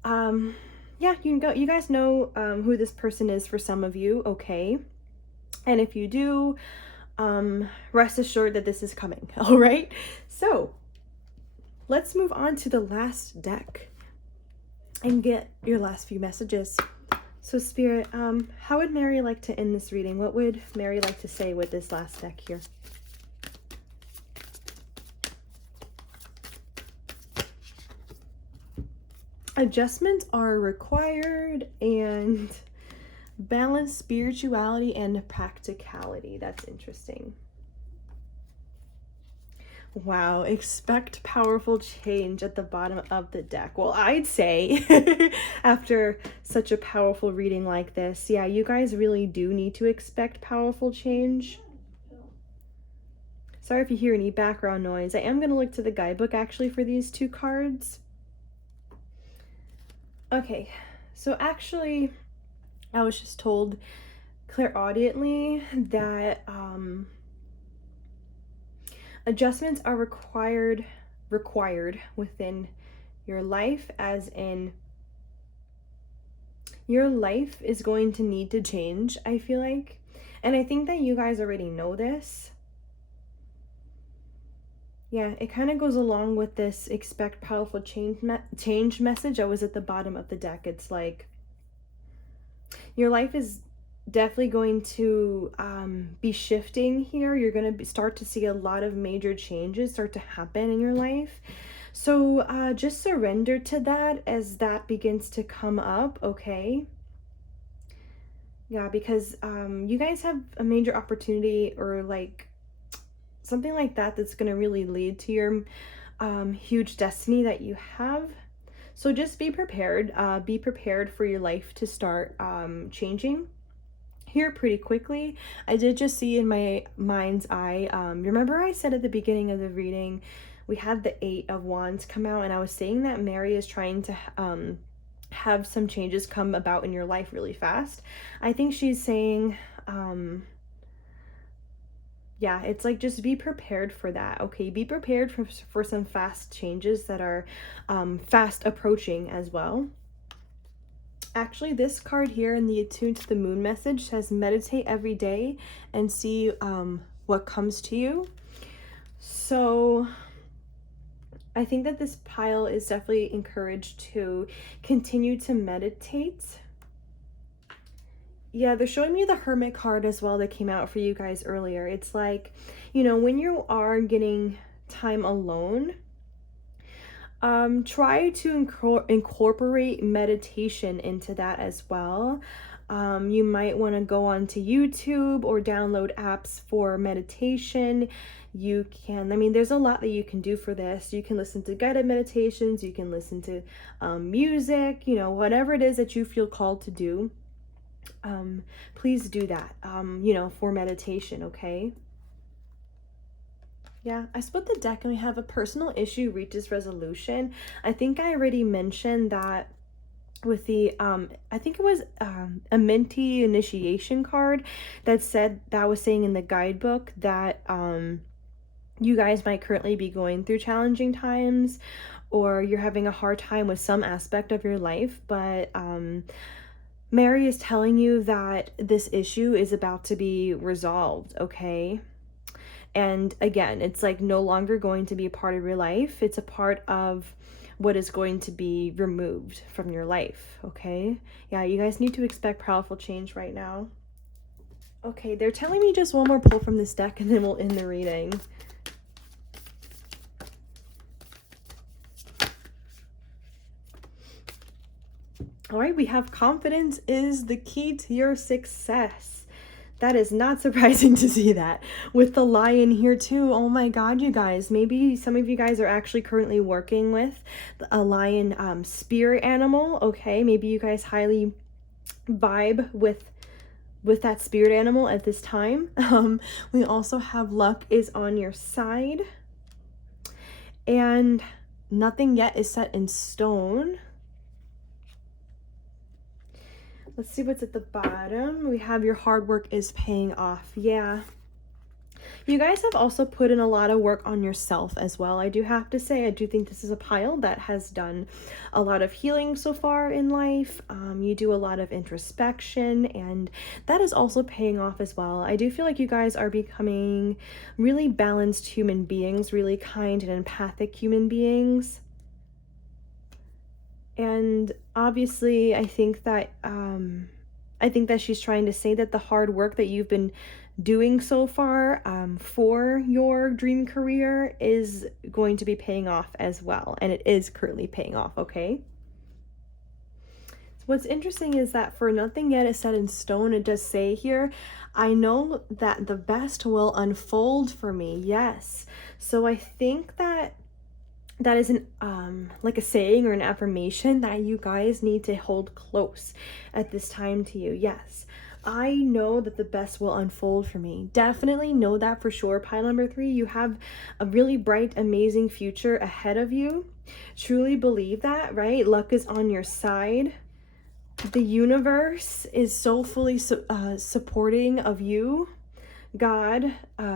yeah, you guys know who this person is for some of you, okay? And if you do, rest assured that this is coming, all right? So, let's move on to the last deck and get your last few messages. So Spirit, how would Mary like to end this reading? What would Mary like to say with this last deck here? Adjustments are required and balance spirituality and practicality. That's interesting. Wow, expect powerful change at the bottom of the deck. Well, I'd say after such a powerful reading like this, yeah, you guys really do need to expect powerful change. Sorry if you hear any background noise. I am going to look to the guidebook actually for these two cards. Okay, so actually, I was just told clairaudiently that adjustments are required within your life, as in your life is going to need to change, I feel like. And I think that you guys already know this. Yeah, it kind of goes along with this expect powerful change message. I was at the bottom of the deck. It's like your life is definitely going to be shifting here. You're going to start to see a lot of major changes start to happen in your life. So just surrender to that as that begins to come up, okay? Yeah, because you guys have a major opportunity or like something like that that's going to really lead to your huge destiny that you have. So just be prepared. Be prepared for your life to start changing here pretty quickly. I did just see in my mind's eye, remember I said at the beginning of the reading, we had the Eight of Wands come out, and I was saying that Mary is trying to have some changes come about in your life really fast. I think she's saying, yeah, it's like just be prepared for that, okay? Be prepared for some fast changes that are fast approaching as well. Actually, this card here in the Attuned to the Moon message says meditate every day and see what comes to you. So I think that this pile is definitely encouraged to continue to meditate. Yeah, they're showing me the Hermit card as well that came out for you guys earlier. It's like, you know, when you are getting time alone, try to incorporate meditation into that as well. You might want to go onto YouTube or download apps for meditation. You can, I mean, there's a lot that you can do for this. You can listen to guided meditations, you can listen to music, you know, whatever it is that you feel called to do. Please do that, you know, for meditation, okay? Yeah, I split the deck and we have a personal issue reaches resolution. I think I already mentioned that with the I think it was a Minty initiation card that said, that was saying in the guidebook that you guys might currently be going through challenging times, or you're having a hard time with some aspect of your life, but Mary is telling you that this issue is about to be resolved, okay? And again, it's like no longer going to be a part of your life. It's a part of what is going to be removed from your life, okay? Yeah, you guys need to expect powerful change right now. Okay, they're telling me just one more pull from this deck and then we'll end the reading. All right, we have confidence is the key to your success. That is not surprising to see that with the Lion here too. Oh my God, you guys, maybe some of you guys are actually currently working with a lion spirit animal. Okay, maybe you guys highly vibe with that spirit animal at this time. We also have luck is on your side, and nothing yet is set in stone. Let's see what's at the bottom. We have your hard work is paying off. Yeah. You guys have also put in a lot of work on yourself as well. I do have to say, I do think this is a pile that has done a lot of healing so far in life. You do a lot of introspection, and that is also paying off as well. I do feel like you guys are becoming really balanced human beings, really kind and empathic human beings. And obviously, I think that she's trying to say that the hard work that you've been doing so far for your dream career is going to be paying off as well, and it is currently paying off, okay? What's interesting is that for nothing yet is set in stone, it does say here, I know that the best will unfold for me. Yes. So I think that is an like a saying or an affirmation that you guys need to hold close at this time to you. Yes, I know that the best will unfold for me. Definitely know that for sure. Pile number 3, you have a really bright, amazing future ahead of you. Truly believe that, right? Luck is on your side. The universe is so fully supporting of you. God,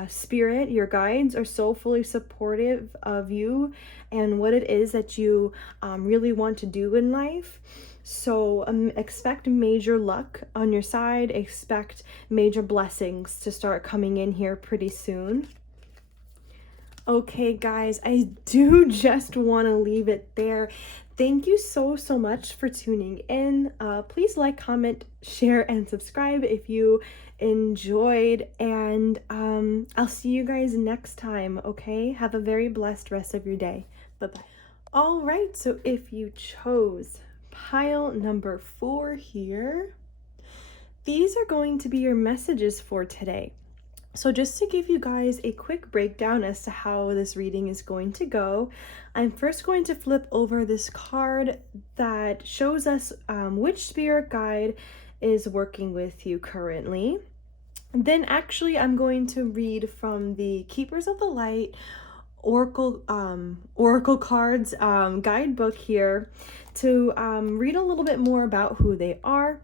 spirit, your guides are so fully supportive of you and what it is that you really want to do in life. So expect major luck on your side. Expect major blessings to start coming in here pretty soon. Okay, guys, I do just want to leave it there. Thank you so much for tuning in. Please like, comment, share, and subscribe if you enjoyed, and I'll see you guys next time, okay? Have a very blessed rest of your day. Bye-bye. All right, so if you chose pile number 4 here, these are going to be your messages for today. So just to give you guys a quick breakdown as to how this reading is going to go, I'm first going to flip over this card that shows us which spirit guide is working with you currently. Then actually I'm going to read from the Keepers of the Light Oracle cards guidebook here to read a little bit more about who they are.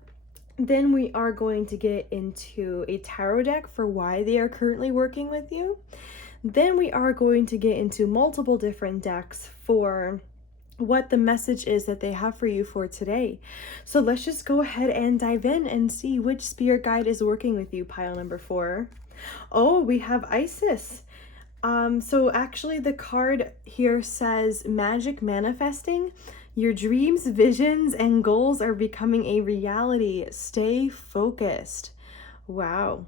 Then we are going to get into a tarot deck for why they are currently working with you. Then we are going to get into multiple different decks for what the message is that they have for you for today. So let's just go ahead and dive in and see which spirit guide is working with you, pile number 4. Oh, we have Isis. So actually the card here says magic manifesting. Your dreams, visions, and goals are becoming a reality. Stay focused. Wow.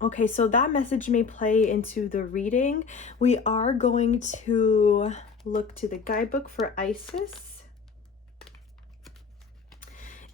Okay, so that message may play into the reading. We are going to look to the guidebook for Isis.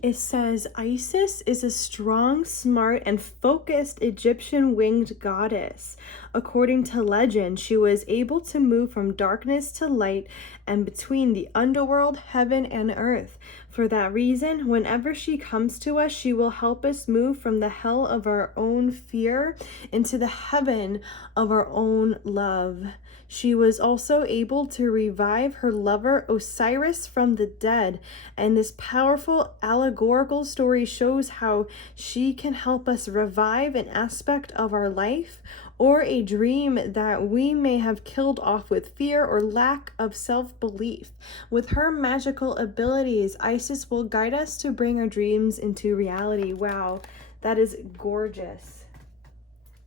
It says, Isis is a strong, smart, and focused Egyptian winged goddess. According to legend, she was able to move from darkness to light and between the underworld, heaven, and earth. For that reason, whenever she comes to us, she will help us move from the hell of our own fear into the heaven of our own love. She was also able to revive her lover Osiris from the dead, and this powerful allegorical story shows how she can help us revive an aspect of our life or a dream that we may have killed off with fear or lack of self-belief. With her magical abilities, Isis will guide us to bring our dreams into reality. Wow, that is gorgeous.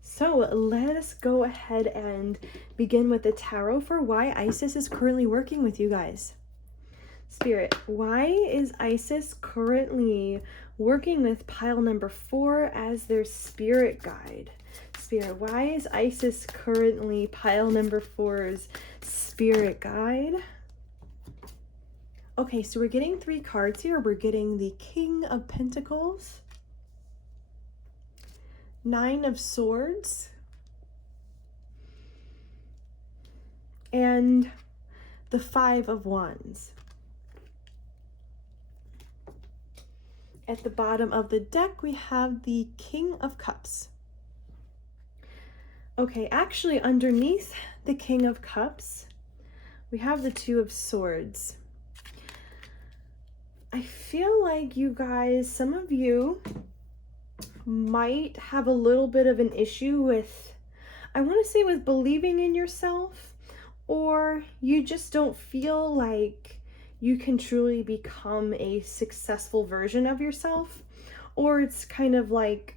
So let us go ahead and begin with the tarot for why Isis is currently working with you guys. Spirit, why is Isis currently working with pile number 4 as their spirit guide? Spirit, why is Isis currently pile number 4's spirit guide? Okay, so we're getting 3 cards here. We're getting the King of Pentacles, 9 of Swords, and the 5 of Wands. At the bottom of the deck, we have the King of Cups. Okay, actually underneath the King of Cups, we have the 2 of Swords. I feel like you guys, some of you might have a little bit of an issue with, I want to say with believing in yourself, or you just don't feel like you can truly become a successful version of yourself, or it's kind of like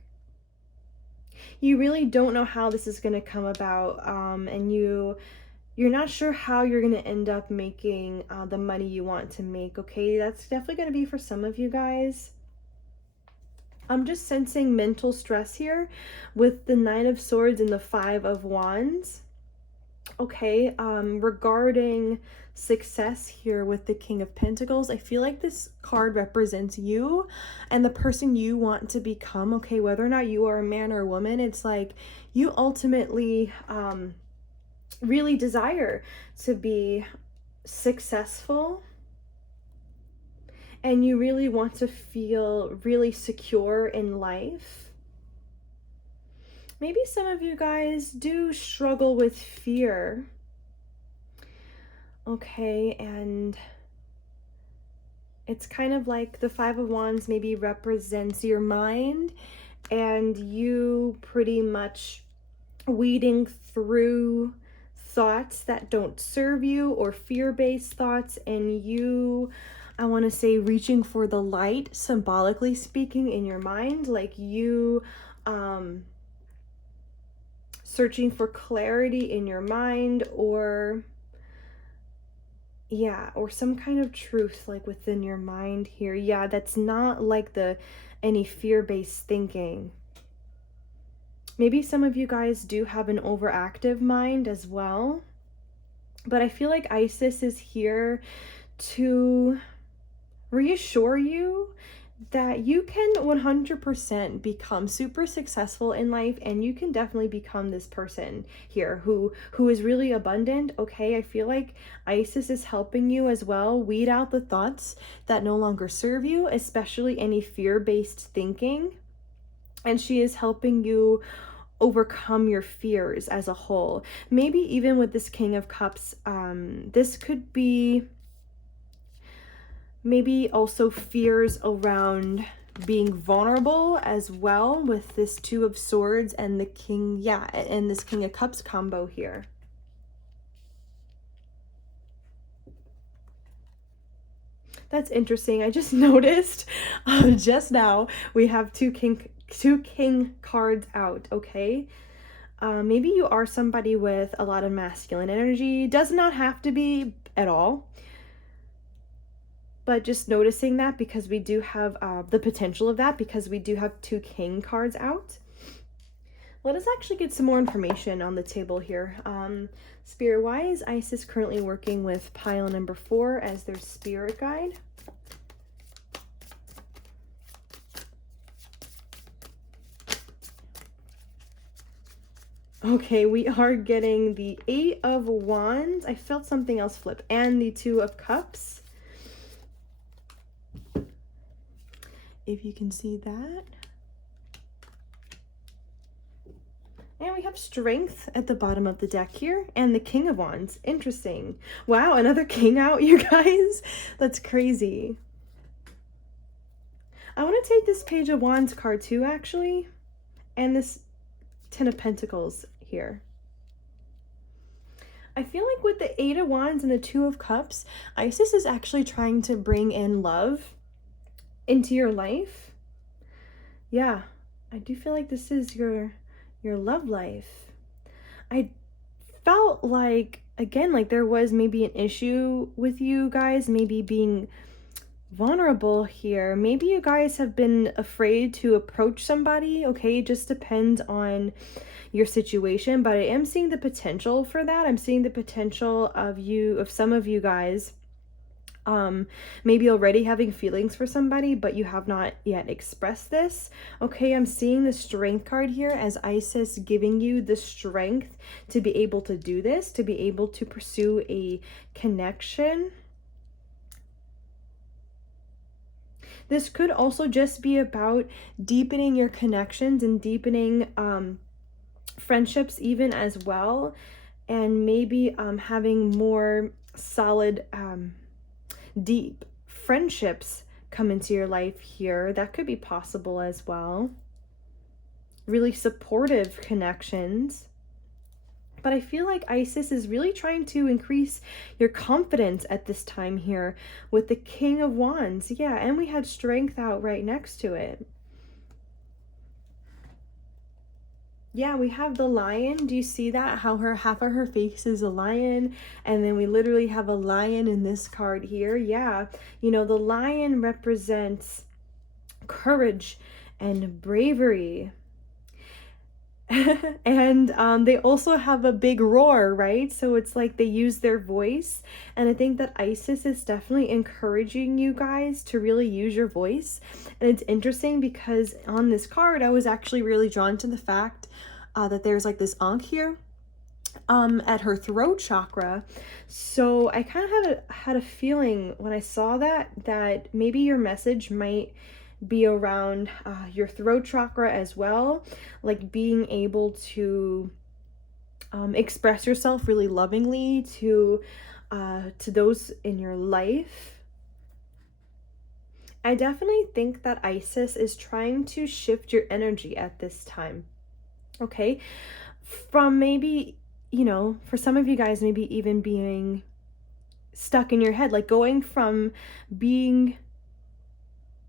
you really don't know how this is going to come about, and you're not sure how you're going to end up making the money you want to make. Okay, that's definitely going to be for some of you guys. I'm just sensing mental stress here with the 9 of Swords and the 5 of Wands. Okay, regarding success here with the King of Pentacles, I feel like this card represents you and the person you want to become. Okay, whether or not you are a man or a woman, it's like you ultimately really desire to be successful, and you really want to feel really secure in life. Maybe some of you guys do struggle with fear. Okay, and it's kind of like the 5 of Wands maybe represents your mind, and you pretty much weeding through thoughts that don't serve you or fear-based thoughts, and you, I want to say, reaching for the light, symbolically speaking, in your mind, like you searching for clarity in your mind, or yeah, or some kind of truth like within your mind here. Yeah, that's not like any fear-based thinking. Maybe some of you guys do have an overactive mind as well, but I feel like Isis is here to reassure you that you can 100% become super successful in life, and you can definitely become this person here who is really abundant. Okay, I feel like Isis is helping you as well weed out the thoughts that no longer serve you, especially any fear-based thinking, and she is helping you overcome your fears as a whole. Maybe even with this King of Cups, this could be maybe also fears around being vulnerable as well, with this 2 of Swords and the King, yeah, and this King of Cups combo here. That's interesting. I just noticed just now we have two king cards out. Okay, Maybe you are somebody with a lot of masculine energy. Does not have to be at all. But just noticing that, because we do have the potential of that, because we do have 2 king cards out. Let us actually get some more information on the table here. Spirit, why is Isis currently working with pile number 4 as their spirit guide? Okay, we are getting the 8 of Wands. I felt something else flip. And the 2 of Cups. If you can see that. And we have Strength at the bottom of the deck here. And the King of Wands. Interesting. Wow, another king out, you guys. That's crazy. I want to take this Page of Wands card too, actually. And this 10 of Pentacles here. I feel like with the 8 of Wands and the 2 of Cups, Isis is actually trying to bring in love into your life. Yeah, I do feel like this is your love life. I felt like, again, like there was maybe an issue with you guys, maybe being vulnerable here. Maybe you guys have been afraid to approach somebody. Okay, it just depends on your situation, but I am seeing the potential for that. I'm seeing the potential of some of you guys maybe already having feelings for somebody, but you have not yet expressed this. Okay, I'm seeing the Strength card here as Isis giving you the strength to be able to do this, to be able to pursue a connection. This could also just be about deepening your connections and deepening friendships even as well, and maybe having more solid deep friendships come into your life here. That could be possible as well. Really supportive connections. But I feel like Isis is really trying to increase your confidence at this time here with the King of Wands. Yeah, and we had Strength out right next to it. Yeah, we have the Lion. Do you see that? How half of her face is a lion, and then we literally have a lion in this card here. Yeah, you know, the lion represents courage and bravery. And they also have a big roar, right? So it's like they use their voice. And I think that Isis is definitely encouraging you guys to really use your voice. And it's interesting because on this card, I was actually really drawn to the fact that there's like this Ankh here at her throat chakra. So I kind of had a feeling when I saw that maybe your message might be around your throat chakra as well, like being able to express yourself really lovingly to those in your life. I definitely think that Isis is trying to shift your energy at this time. Okay, from maybe, you know, for some of you guys, maybe even being stuck in your head, like going from being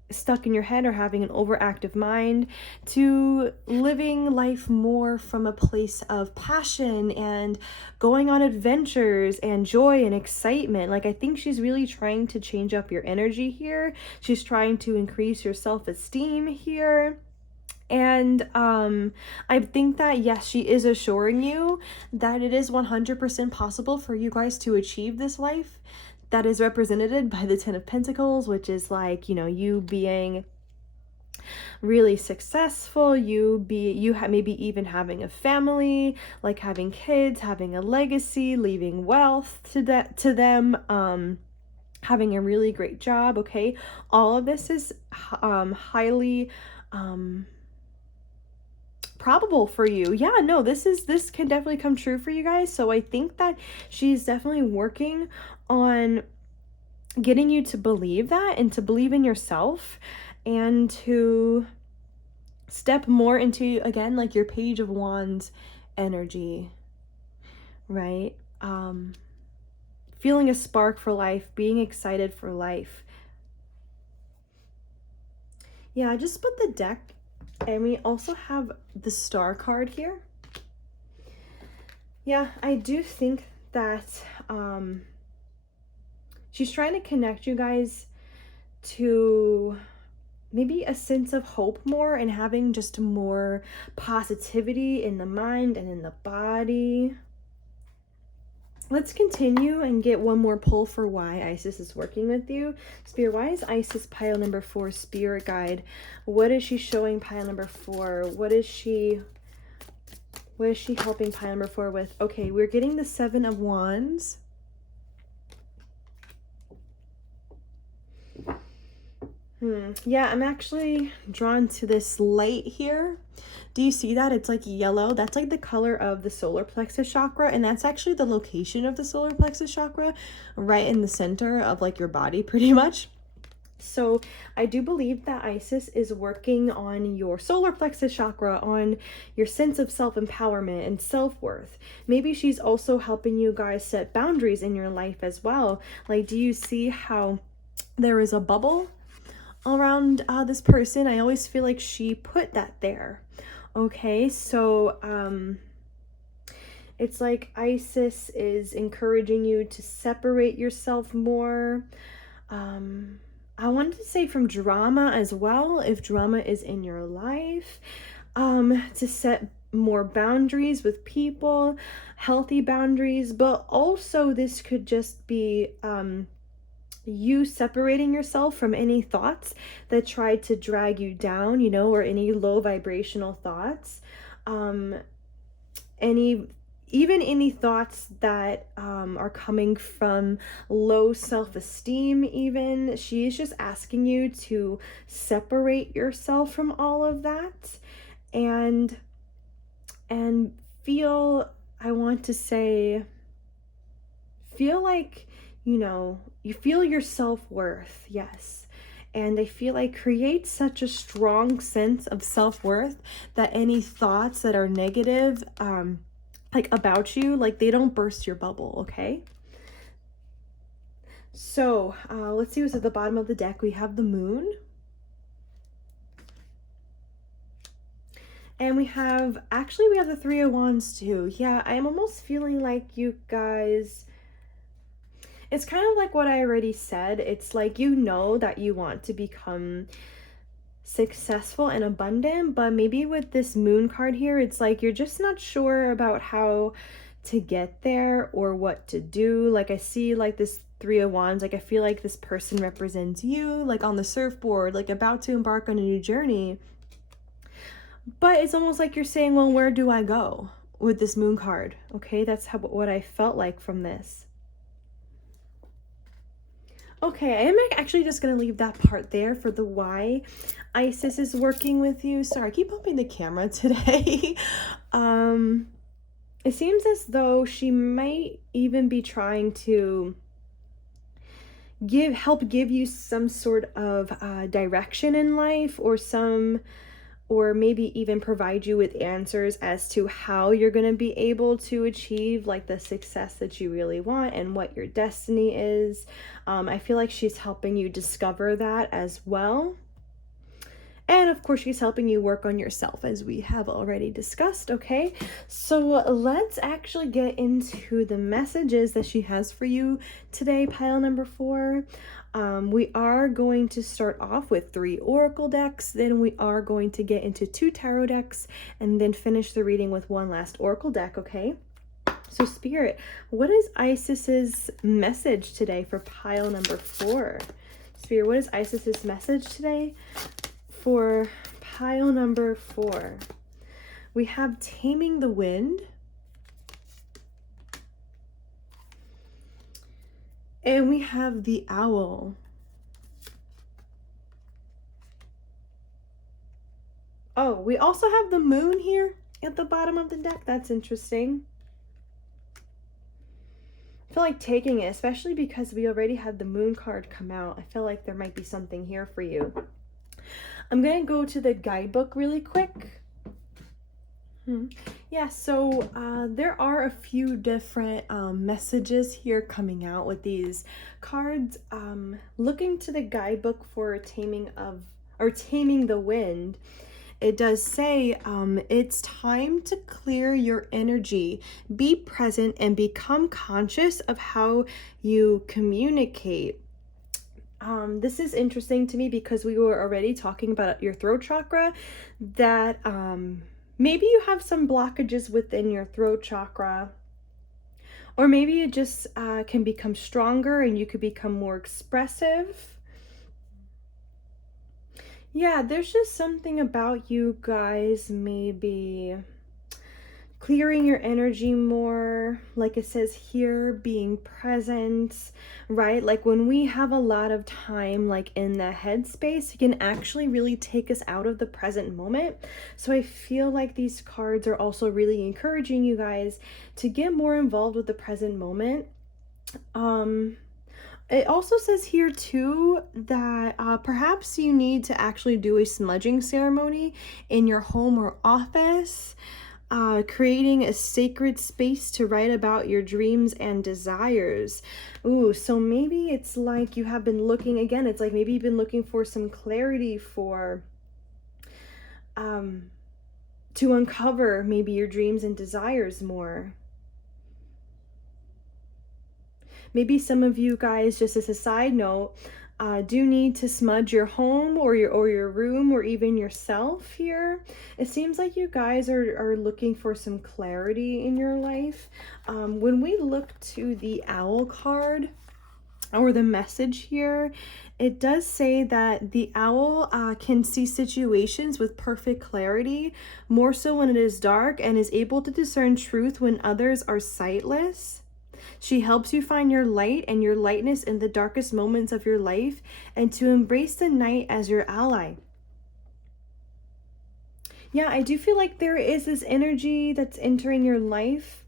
stuck in your head or having an overactive mind to living life more from a place of passion and going on adventures and joy and excitement. Like, I think she's really trying to change up your energy here. She's trying to increase your self-esteem here. And I think that, yes, she is assuring you that it is 100% possible for you guys to achieve this life that is represented by the 10 of Pentacles, which is like, you know, you being really successful, maybe even having a family, like having kids, having a legacy, leaving wealth to them, having a really great job. Okay, all of this is highly probable for you. Yeah, no, this can definitely come true for you guys. So I think that she's definitely working on getting you to believe that and to believe in yourself and to step more into, again, like your Page of Wands energy, right? Feeling a spark for life, being excited for life. Yeah, I just put the deck, and we also have the Star card here. Yeah, I do think that she's trying to connect you guys to maybe a sense of hope more and having just more positivity in the mind and in the body. Let's continue and get one more pull for why Isis is working with you. Spirit, why is Isis pile number 4 spirit guide? What is she showing pile number 4? What is she helping pile number 4 with? Okay, we're getting the 7 of Wands. Yeah, I'm actually drawn to this light here. Do you see that? It's like yellow. That's like the color of the solar plexus chakra, and that's actually the location of the solar plexus chakra, right in the center of like your body pretty much. So I do believe that Isis is working on your solar plexus chakra, on your sense of self-empowerment and self-worth. Maybe she's also helping you guys set boundaries in your life as well. Like, do you see how there is a bubble around this person? I always feel like she put that there. Okay, so it's like Isis is encouraging you to separate yourself more. I wanted to say from drama as well, if drama is in your life, to set more boundaries with people, healthy boundaries, but also this could just be you separating yourself from any thoughts that try to drag you down, you know, or any low vibrational thoughts, any thoughts that are coming from low self-esteem. Even she is just asking you to separate yourself from all of that and feel, I want to say, feel like, you know, you feel your self-worth. Yes. And I feel like create such a strong sense of self-worth that any thoughts that are negative, like about you, like they don't burst your bubble. Okay. So let's see what's at the bottom of the deck. We have the moon. And we have the 3 of Wands too. Yeah, I'm almost feeling like you guys, it's kind of like what I already said. It's like, you know, that you want to become successful and abundant, but maybe with this moon card here, it's like you're just not sure about how to get there or what to do. Like I see like this 3 of Wands, like I feel like this person represents you, like on the surfboard, like about to embark on a new journey. But it's almost like you're saying, well, where do I go with this moon card? Okay, that's what I felt like from this. Okay, I am actually just going to leave that part there for the why Isis is working with you. Sorry, I keep bumping the camera today. It seems as though she might even be trying to help give you some sort of direction in life, or maybe even provide you with answers as to how you're going to be able to achieve like the success that you really want and what your destiny is. I feel like she's helping you discover that as well. And of course, she's helping you work on yourself, as we have already discussed. Okay, so let's actually get into the messages that she has for you today, pile number 4. We are going to start off with 3 oracle decks, then we are going to get into 2 tarot decks, and then finish the reading with 1 last oracle deck. Okay, so Spirit, what is Isis's message today for pile number 4? Spirit, what is Isis's message today for pile number 4? We have Taming the Wind. And we have the Owl. Oh, we also have the Moon here at the bottom of the deck. That's interesting. I feel like taking it, especially because we already had the Moon card come out. I feel like there might be something here for you. I'm going to go to the guidebook really quick. Yeah, so there are a few different messages here coming out with these cards. Looking to the guidebook for Taming the Wind, it does say it's time to clear your energy, be present, and become conscious of how you communicate. This is interesting to me because we were already talking about your throat chakra, that maybe you have some blockages within your throat chakra, or maybe it just can become stronger and you could become more expressive. Yeah, there's just something about you guys maybe clearing your energy more, like it says here, being present, right? Like when we have a lot of time like in the headspace, it can actually really take us out of the present moment. So I feel like these cards are also really encouraging you guys to get more involved with the present moment. It also says here too that perhaps you need to actually do a smudging ceremony in your home or office, creating a sacred space to write about your dreams and desires. Ooh, so maybe it's like you have been looking, again, it's like maybe you've been looking for some clarity for, to uncover maybe your dreams and desires more. Maybe some of you guys, just as a side note, do need to smudge your home or your room or even yourself here. It seems like you guys are looking for some clarity in your life. When we look to the owl card or the message here, it does say that the owl can see situations with perfect clarity, more so when it is dark, and is able to discern truth when others are sightless. She helps you find your light and your lightness in the darkest moments of your life, and to embrace the night as your ally. Yeah, I do feel like there is this energy that's entering your life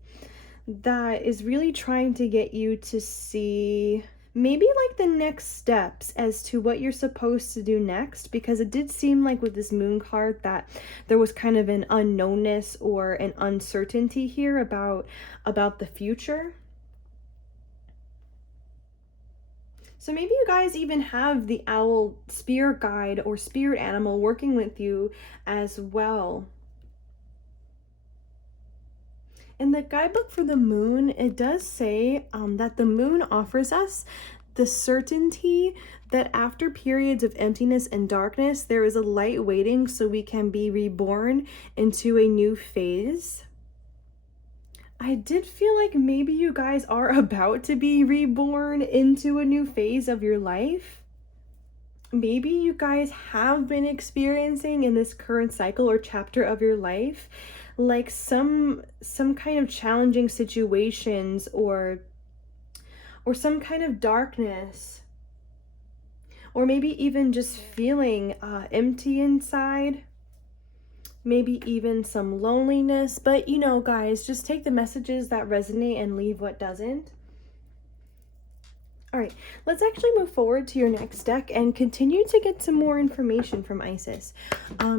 that is really trying to get you to see maybe like the next steps as to what you're supposed to do next, because it did seem like with this moon card that there was kind of an unknownness or an uncertainty here about the future. So maybe you guys even have the owl spirit guide or spirit animal working with you as well. In the guidebook for the moon, it does say that the moon offers us the certainty that after periods of emptiness and darkness, there is a light waiting so we can be reborn into a new phase. I did feel like maybe you guys are about to be reborn into a new phase of your life. Maybe you guys have been experiencing in this current cycle or chapter of your life like some kind of challenging situations or some kind of darkness, or maybe even just feeling empty inside. Maybe even some loneliness, but you know, guys, just take the messages that resonate and leave what doesn't. All right, let's actually move forward to your next deck and continue to get some more information from Isis.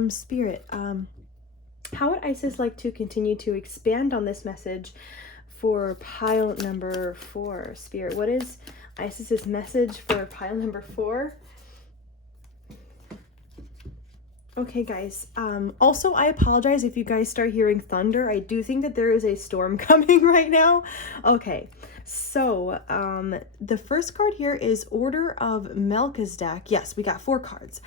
Spirit, how would Isis like to continue to expand on this message for pile number 4? Spirit, what is Isis's message for pile number 4? Okay, guys. Also, I apologize if you guys start hearing thunder. I do think that there is a storm coming right now. Okay, so the first card here is Order of Melchizedek. Yes, we got 4 cards.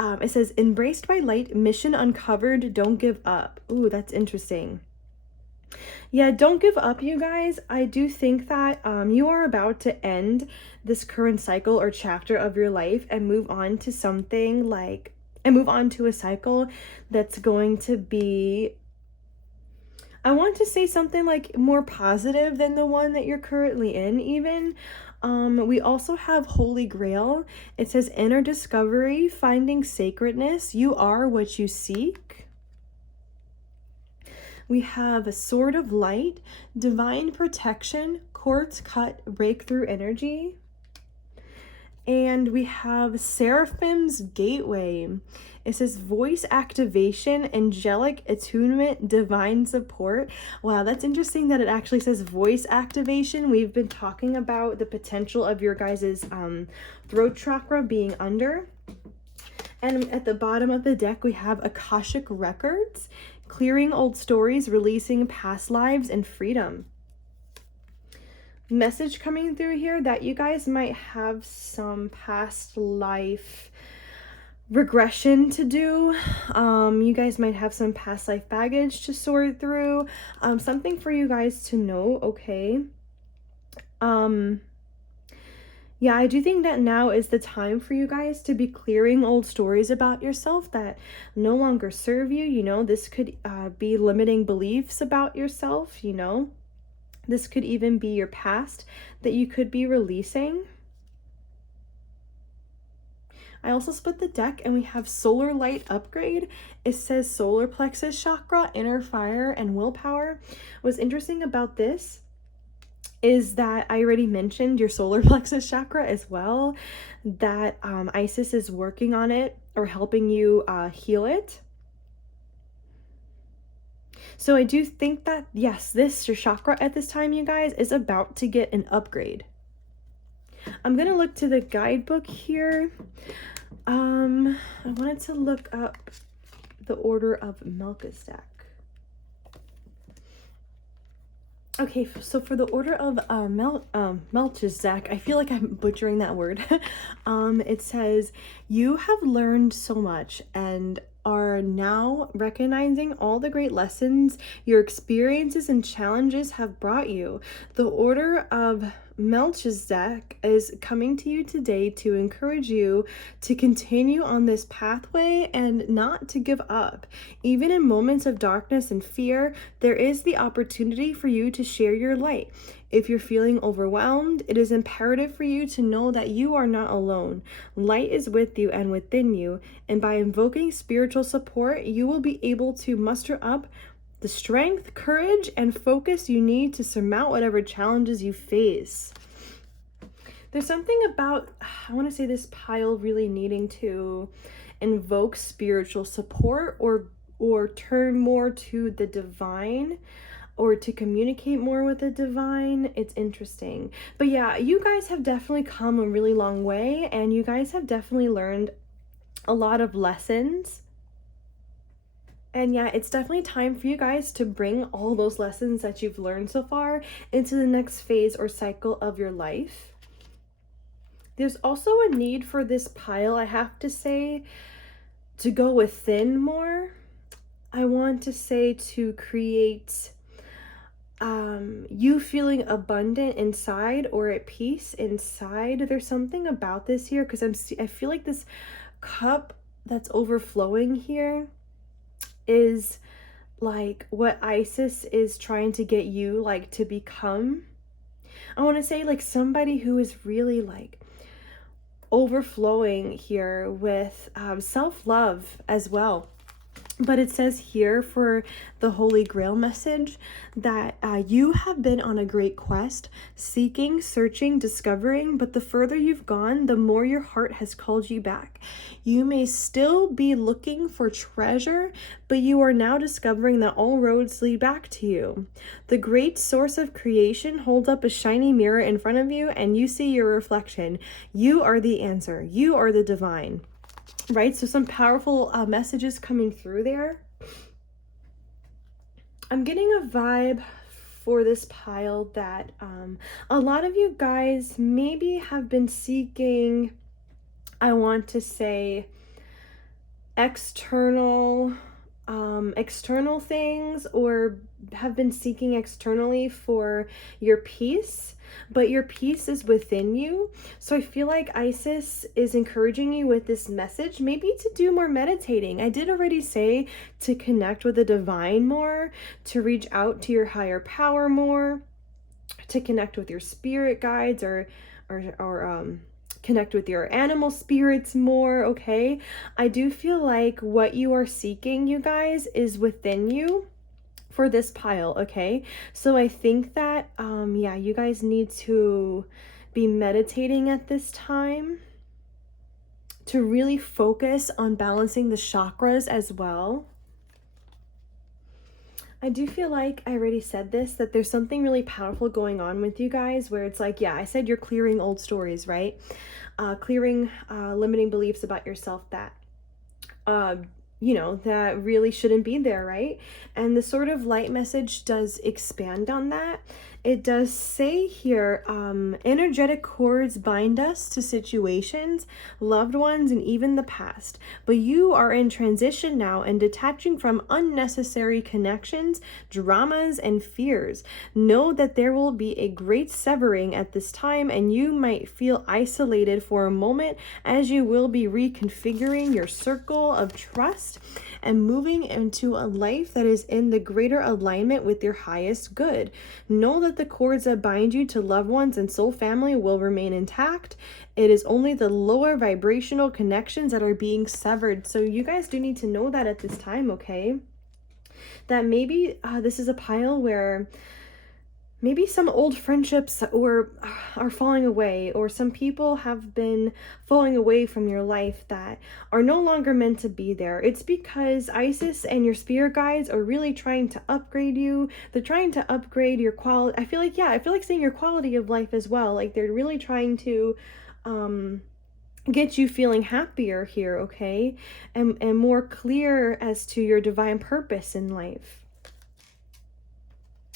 It says, Embraced by light, mission uncovered, don't give up. Ooh, that's interesting. Yeah, don't give up, you guys. I do think that you are about to end this current cycle or chapter of your life and move on to something like move on to a cycle that's going to be, I want to say something like more positive than the one that you're currently in even. We also have Holy Grail. It says inner discovery, finding sacredness. You are what you seek. We have a Sword of Light, divine protection, quartz cut, breakthrough energy. And we have Seraphim's Gateway. It says voice activation, angelic attunement, divine support. Wow, that's interesting that it actually says voice activation. We've been talking about the potential of your guys' throat chakra being under. And at the bottom of the deck, we have Akashic Records, clearing old stories, releasing past lives, and freedom. Message coming through here that you guys might have some past life regression to do. You guys might have some past life baggage to sort through. Something for you guys to know, okay? Yeah, I do think that now is the time for you guys to be clearing old stories about yourself that no longer serve you. You know, this could be limiting beliefs about yourself, you know. This could even be your past that you could be releasing. I also split the deck and we have Solar Light Upgrade. It says solar plexus chakra, inner fire, and willpower. What's interesting about this is that I already mentioned your solar plexus chakra as well, that Isis is working on it or helping you heal it. So I do think that, yes, your chakra at this time, you guys, is about to get an upgrade. I'm going to look to the guidebook here. I wanted to look up the Order of Melchizedek. Okay, so for the Order of Melchizedek, I feel like I'm butchering that word. It says, you have learned so much and are now recognizing all the great lessons your experiences and challenges have brought you. The Order of Melchizedek is coming to you today to encourage you to continue on this pathway and not to give up. Even in moments of darkness and fear, there is the opportunity for you to share your light. If you're feeling overwhelmed, it is imperative for you to know that you are not alone. Light is with you and within you, and by invoking spiritual support, you will be able to muster up the strength, courage, and focus you need to surmount whatever challenges you face. There's something about, I want to say, this pile really needing to invoke spiritual support or turn more to the divine, or to communicate more with the divine. It's interesting. But yeah, you guys have definitely come a really long way, and you guys have definitely learned a lot of lessons. And yeah, it's definitely time for you guys to bring all those lessons that you've learned so far into the next phase or cycle of your life. There's also a need for this pile, I have to say, to go within more. I want to say to create you feeling abundant inside or at peace inside. There's something about this here because I feel like this cup that's overflowing here is like what Isis is trying to get you like to become. I want to say like somebody who is really like overflowing here with self-love as well. But it says here for the Holy Grail message that you have been on a great quest, seeking, searching, discovering, but the further you've gone, the more your heart has called you back. You may still be looking for treasure, but you are now discovering that all roads lead back to you. The great source of creation holds up a shiny mirror in front of you, and you see your reflection. You are the answer. You are the divine. Right, so some powerful messages coming through there. I'm getting a vibe for this pile that a lot of you guys maybe have been seeking, I want to say, external things, or have been seeking externally for your peace, but your peace is within you. So I feel like Isis is encouraging you with this message, maybe to do more meditating. I did already say to connect with the divine more, to reach out to your higher power more, to connect with your spirit guides or connect with your animal spirits more, okay? I do feel like what you are seeking, you guys, is within you for this pile, okay? So I think that, yeah, you guys need to be meditating at this time to really focus on balancing the chakras as well. I do feel like I already said this, that there's something really powerful going on with you guys where it's like, yeah, I said you're clearing old stories, right? Clearing limiting beliefs about yourself that you know, that really shouldn't be there, right? And the sort of light message does expand on that. It does say here, energetic cords bind us to situations, loved ones, and even the past. But you are in transition now and detaching from unnecessary connections, dramas, and fears. Know that there will be a great severing at this time, and you might feel isolated for a moment as you will be reconfiguring your circle of trust and moving into a life that is in the greater alignment with your highest good. Know that the cords that bind you to loved ones and soul family will remain intact. It is only the lower vibrational connections that are being severed. So you guys do need to know that at this time, okay? That maybe this is a pile where maybe some old friendships are falling away, or some people have been falling away from your life that are no longer meant to be there. It's because Isis and your spirit guides are really trying to upgrade you. They're trying to upgrade your quality. I feel like saying your quality of life as well. Like they're really trying to get you feeling happier here, okay? And more clear as to your divine purpose in life.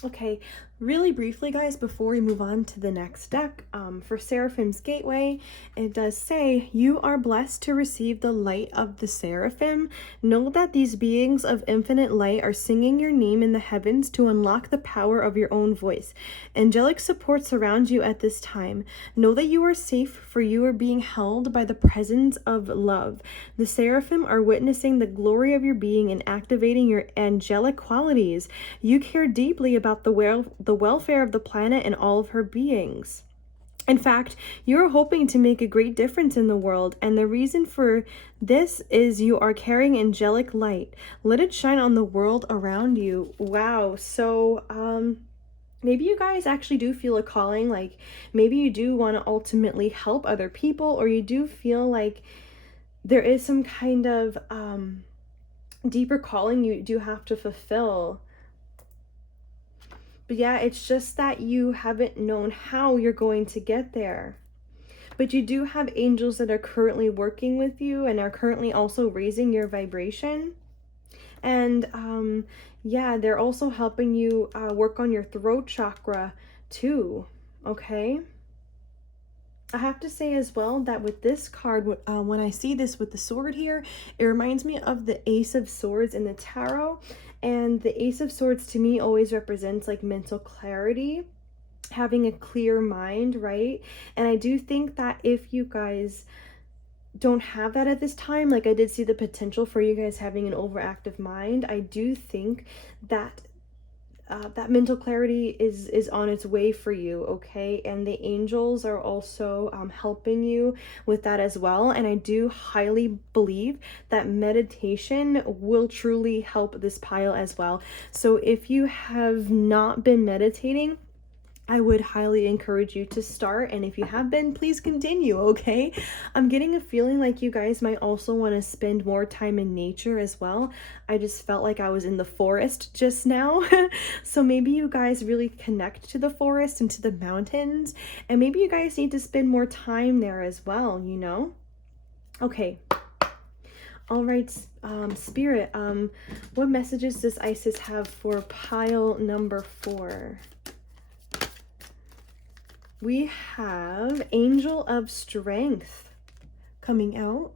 Okay, really briefly, guys, before we move on to the next deck, for Seraphim's Gateway, it does say, you are blessed to receive the light of the Seraphim. Know that these beings of infinite light are singing your name in the heavens to unlock the power of your own voice. Angelic support surrounds you at this time. Know that you are safe, for you are being held by the presence of love. The Seraphim are witnessing the glory of your being and activating your angelic qualities. You care deeply about the welfare of the planet and all of her beings. In fact, you're hoping to make a great difference in the world, and the reason for this is you are carrying angelic light. Let it shine on the world around you. Wow. So, maybe you guys actually do feel a calling, like maybe you do want to ultimately help other people, or you do feel like there is some kind of deeper calling you do have to fulfill. But yeah, it's just that you haven't known how you're going to get there. But you do have angels that are currently working with you and are currently also raising your vibration. And yeah, they're also helping you work on your throat chakra too, okay? I have to say as well that with this card, when I see this with the sword here, it reminds me of the Ace of Swords in the tarot. And the Ace of Swords to me always represents like mental clarity, having a clear mind, right? And I do think that if you guys don't have that at this time, like I did see the potential for you guys having an overactive mind, I do think that that mental clarity is on its way for you, okay? And the angels are also helping you with that as well. And I do highly believe that meditation will truly help this pile as well. So if you have not been meditating, I would highly encourage you to start, and if you have been, please continue, okay? I'm getting a feeling like you guys might also want to spend more time in nature as well. I just felt like I was in the forest just now. So maybe you guys really connect to the forest and to the mountains, and maybe you guys need to spend more time there as well, you know? Okay. All right, Spirit, what messages does Isis have for pile number 4? We have Angel of Strength coming out.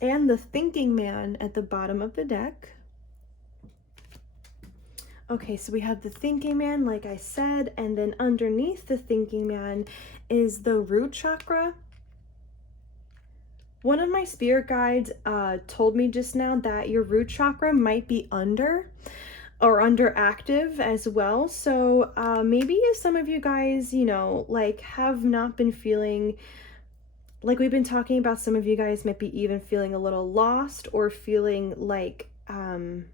And the Thinking Man at the bottom of the deck. Okay, so we have the Thinking Man, like I said, and then underneath the Thinking Man is the root chakra. One of my spirit guides told me just now that your root chakra might be underactive as well. So maybe if some of you guys, you know, like have not been feeling like we've been talking about, some of you guys might be even feeling a little lost, or feeling like you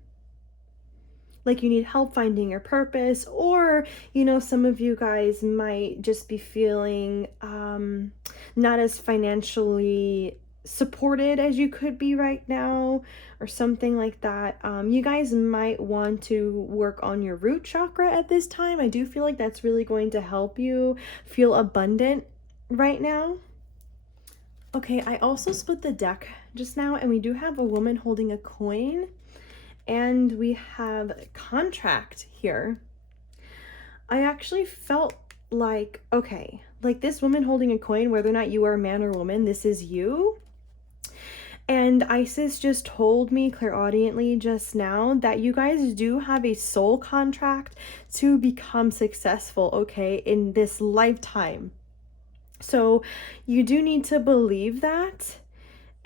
need help finding your purpose, or, you know, some of you guys might just be feeling not as financially supported as you could be right now, or something like that. You guys might want to work on your root chakra at this time. I do feel like that's really going to help you feel abundant right now. Okay, I also split the deck just now, and we do have a woman holding a coin, and we have contract here. I actually felt like, okay, like this woman holding a coin, whether or not you are a man or woman, this is you. And Isis just told me clairaudiently just now that you guys do have a soul contract to become successful, okay, in this lifetime. So you do need to believe that.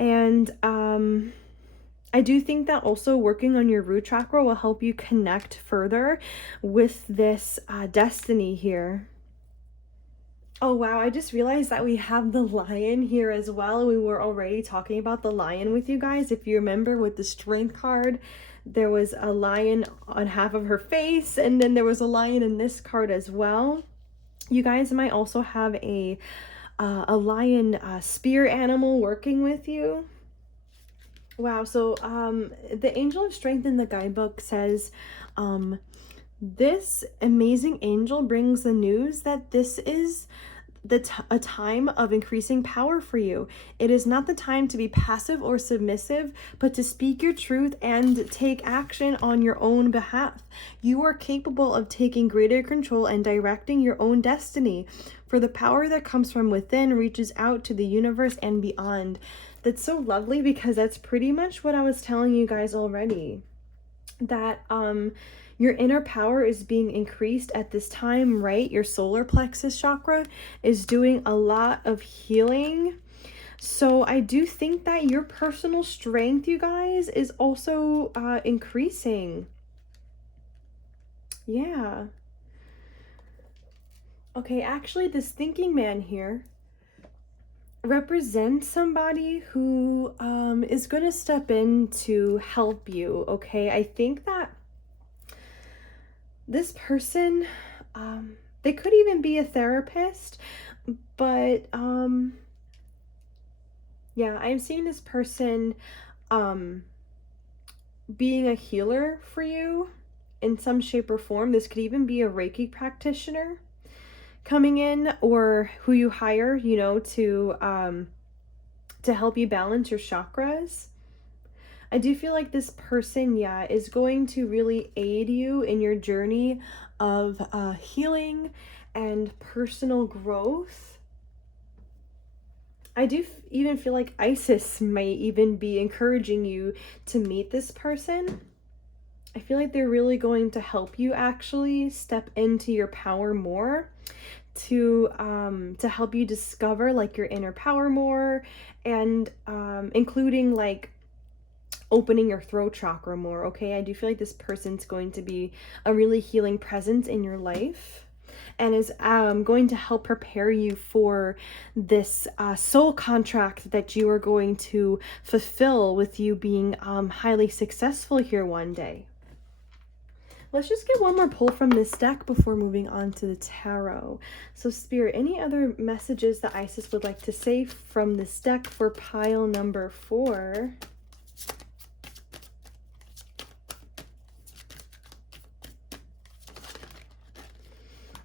And I do think that also working on your root chakra will help you connect further with this destiny here. Oh wow, I just realized that we have the lion here as well. We were already talking about the lion with you guys. If you remember with the strength card, there was a lion on half of her face, and then there was a lion in this card as well. You guys might also have a lion spear animal working with you. Wow, so the angel of strength in the guidebook says this amazing angel brings the news that this is a time of increasing power for you. It is not the time to be passive or submissive, but to speak your truth and take action on your own behalf. You are capable of taking greater control and directing your own destiny, for the power that comes from within reaches out to the universe and beyond. That's so lovely, because that's pretty much what I was telling you guys already, that your inner power is being increased at this time, right? Your solar plexus chakra is doing a lot of healing. So I do think that your personal strength, you guys, is also increasing. Yeah. Okay, actually this thinking man here represents somebody who is going to step in to help you, okay? I think that this person, they could even be a therapist, but yeah, I'm seeing this person being a healer for you in some shape or form. This could even be a Reiki practitioner coming in, or who you hire, you know, to help you balance your chakras. I do feel like this person, yeah, is going to really aid you in your journey of healing and personal growth. I do even feel like Isis may even be encouraging you to meet this person. I feel like they're really going to help you actually step into your power more, to help you discover like your inner power more, and including like opening your throat chakra more, okay? I do feel like this person's going to be a really healing presence in your life, and is going to help prepare you for this soul contract that you are going to fulfill with you being highly successful here one day. Let's just get one more pull from this deck before moving on to the tarot. So Spirit, any other messages that Isis would like to say from this deck for pile number 4?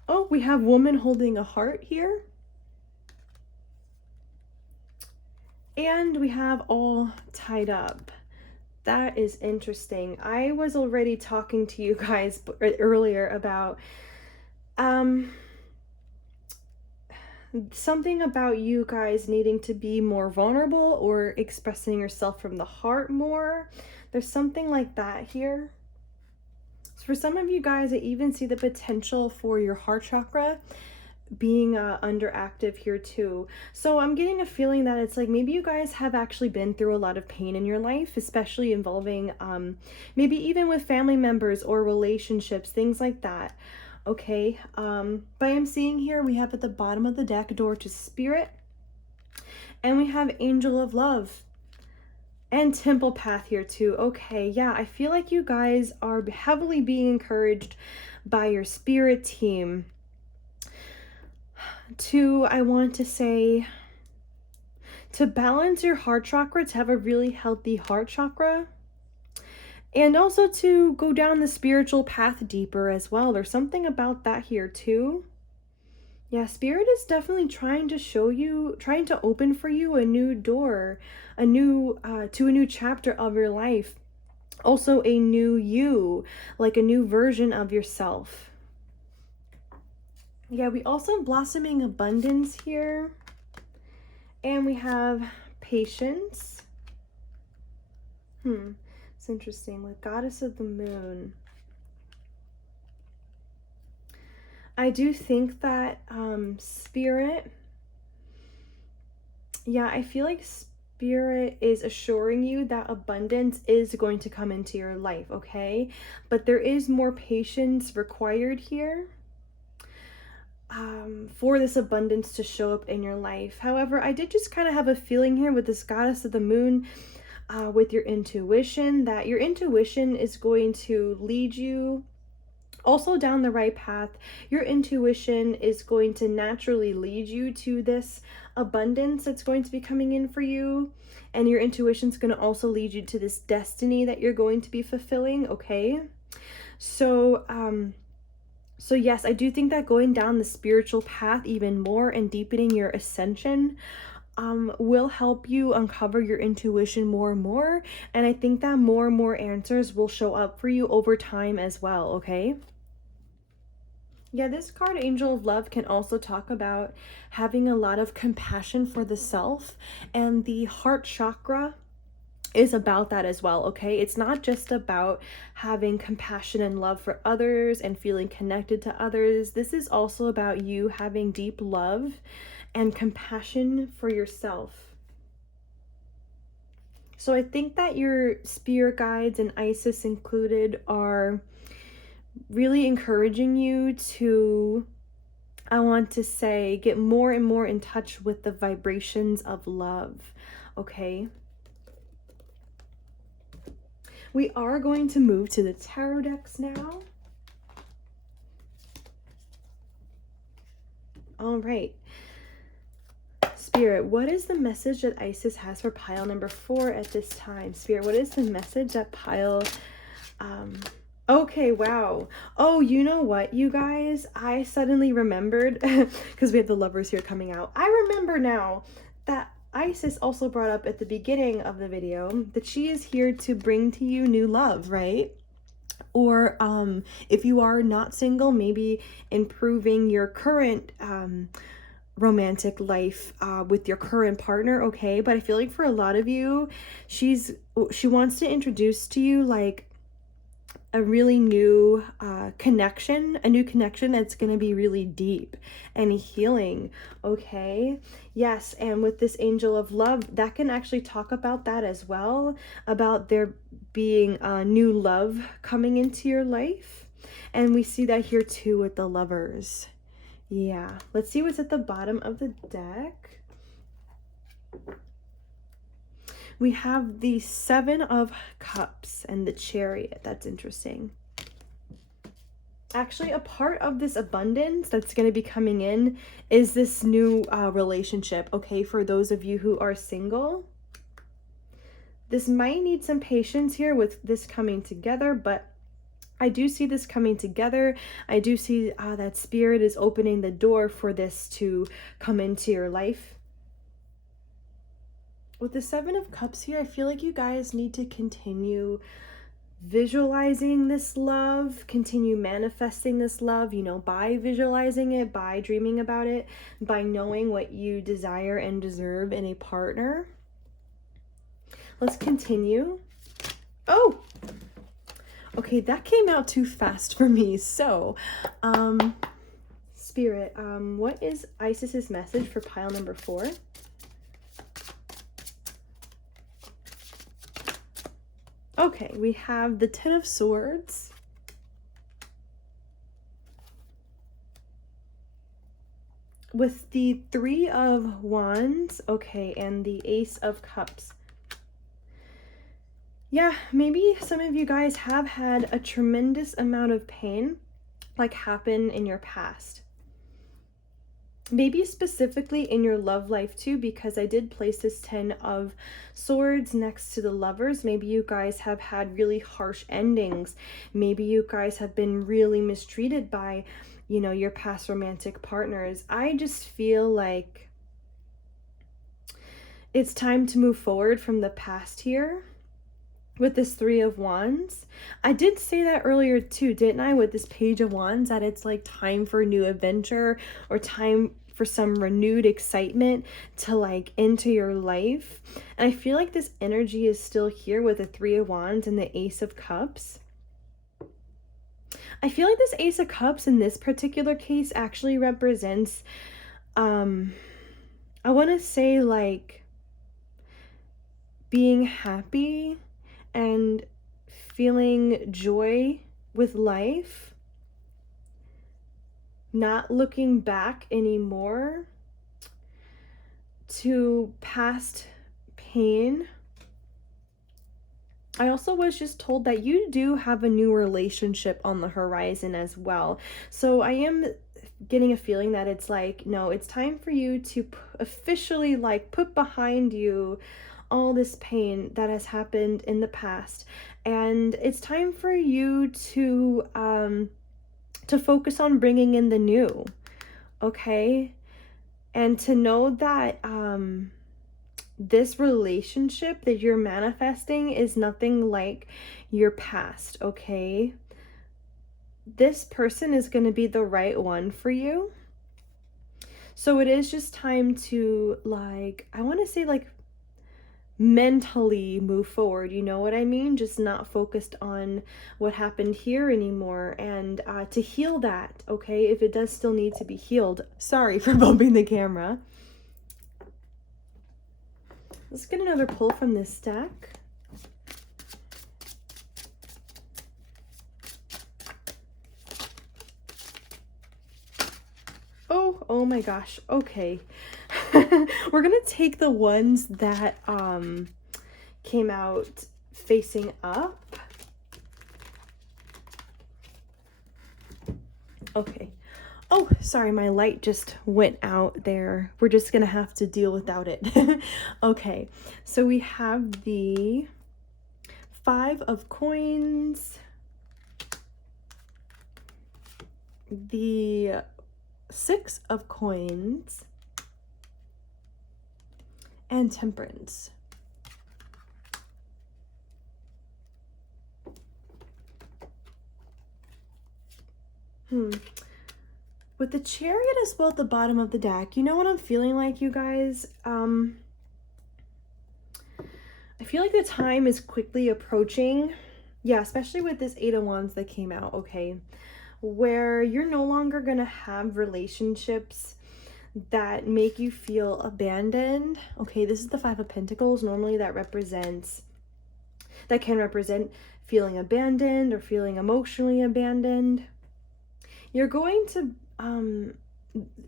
Oh, we have woman holding a heart here. And we have all tied up. That is interesting. I was already talking to you guys earlier about something about you guys needing to be more vulnerable or expressing yourself from the heart more. There's something like that here. So for some of you guys, I even see the potential for your heart chakra being underactive here too. So I'm getting a feeling that it's like maybe you guys have actually been through a lot of pain in your life, especially involving maybe even with family members or relationships, things like that. Okay, but I'm seeing here we have at the bottom of the deck Door to Spirit, and we have Angel of Love and Temple Path here too. Okay, yeah, I feel like you guys are heavily being encouraged by your spirit team to, I want to say, to balance your heart chakra, to have a really healthy heart chakra, and also to go down the spiritual path deeper as well. There's something about that here too. Yeah, Spirit is definitely trying to show you, trying to open for you a new door, a new, to a new chapter of your life. Also a new you, like a new version of yourself. Yeah, we also have blossoming abundance here. And we have patience. It's interesting. With Goddess of the Moon. I do think that Spirit, yeah, I feel like Spirit is assuring you that abundance is going to come into your life, okay? But there is more patience required here for this abundance to show up in your life. However, I did just kind of have a feeling here with this Goddess of the Moon, with your intuition, that your intuition is going to lead you also down the right path. Your intuition is going to naturally lead you to this abundance that's going to be coming in for you. And your intuition is going to also lead you to this destiny that you're going to be fulfilling, okay? So yes, I do think that going down the spiritual path even more and deepening your ascension will help you uncover your intuition more and more. And I think that more and more answers will show up for you over time as well, okay? Yeah, this card, Angel of Love, can also talk about having a lot of compassion for the self, and the heart chakra is about that as well, okay? It's not just about having compassion and love for others and feeling connected to others. This is also about you having deep love and compassion for yourself. So I think that your spirit guides, and Isis included, are really encouraging you to, I want to say, get more and more in touch with the vibrations of love, okay? We are going to move to the tarot decks now. All right. Spirit, what is the message that Isis has for pile number 4 at this time? Spirit, what is the message that pile... Okay, wow. Oh, you know what, you guys? I suddenly remembered, because we have the lovers here coming out. I remember now that Isis also brought up at the beginning of the video that she is here to bring to you new love, right? Or if you are not single, maybe improving your current romantic life with your current partner, okay? But I feel like for a lot of you, she wants to introduce to you like a really new connection, a new connection that's going to be really deep and healing, okay? Yes, and with this Angel of Love, that can actually talk about that as well, about there being new love coming into your life. And we see that here too with the Lovers. Yeah, let's see what's at the bottom of the deck. We have the 7 of Cups and the Chariot. That's interesting. Actually, a part of this abundance that's going to be coming in is this new relationship, okay? For those of you who are single, this might need some patience here with this coming together, but I do see this coming together. I do see that Spirit is opening the door for this to come into your life. With the 7 of Cups here, I feel like you guys need to continue visualizing this love, continue manifesting this love, you know, by visualizing it, by dreaming about it, by knowing what you desire and deserve in a partner. Let's continue. Oh, okay, that came out too fast for me. So, Spirit, what is Isis's message for pile number 4? Okay, we have the 10 of Swords. With the 3 of Wands, okay, and the Ace of Cups. Yeah, maybe some of you guys have had a tremendous amount of pain, like, happen in your past. maybe specifically in your love life too, because I did place this 10 of swords next to the lovers. Maybe you guys have had really harsh endings. Maybe you guys have been really mistreated by, you know, your past romantic partners. I just feel like it's time to move forward from the past here with this Three of Wands. I did say that earlier too, didn't I, with this Page of Wands, that it's like time for a new adventure or time for some renewed excitement to like enter your life. And I feel like this energy is still here with the Three of Wands and the Ace of Cups. I feel like this Ace of Cups in this particular case actually represents, I want to say like being happy and feeling joy with life, not looking back anymore to past pain. I also was just told that you do have a new relationship on the horizon as well. So I am getting a feeling that it's like, no, it's time for you to officially like put behind you all this pain that has happened in the past, and it's time for you to focus on bringing in the new, okay? And to know that this relationship that you're manifesting is nothing like your past, okay? This person is going to be the right one for you. So it is just time to, like, I want to say like mentally move forward, you know what I mean? Just not focused on what happened here anymore, and to heal that, okay, if it does still need to be healed. Sorry for bumping the camera. Let's get another pull from this deck. Oh my gosh, okay. We're gonna take the ones that came out facing up. Okay. Oh, sorry, my light just went out there. We're just gonna have to deal without it. Okay, so we have the 5 of Coins, the 6 of Coins, and Temperance. With the Chariot as well at the bottom of the deck, you know what I'm feeling like, you guys? I feel like the time is quickly approaching. Yeah, especially with this 8 of Wands that came out, okay? Where you're no longer going to have relationships that make you feel abandoned. Okay, this is the 5 of Pentacles. Normally that can represent feeling abandoned or feeling emotionally abandoned. You're going to,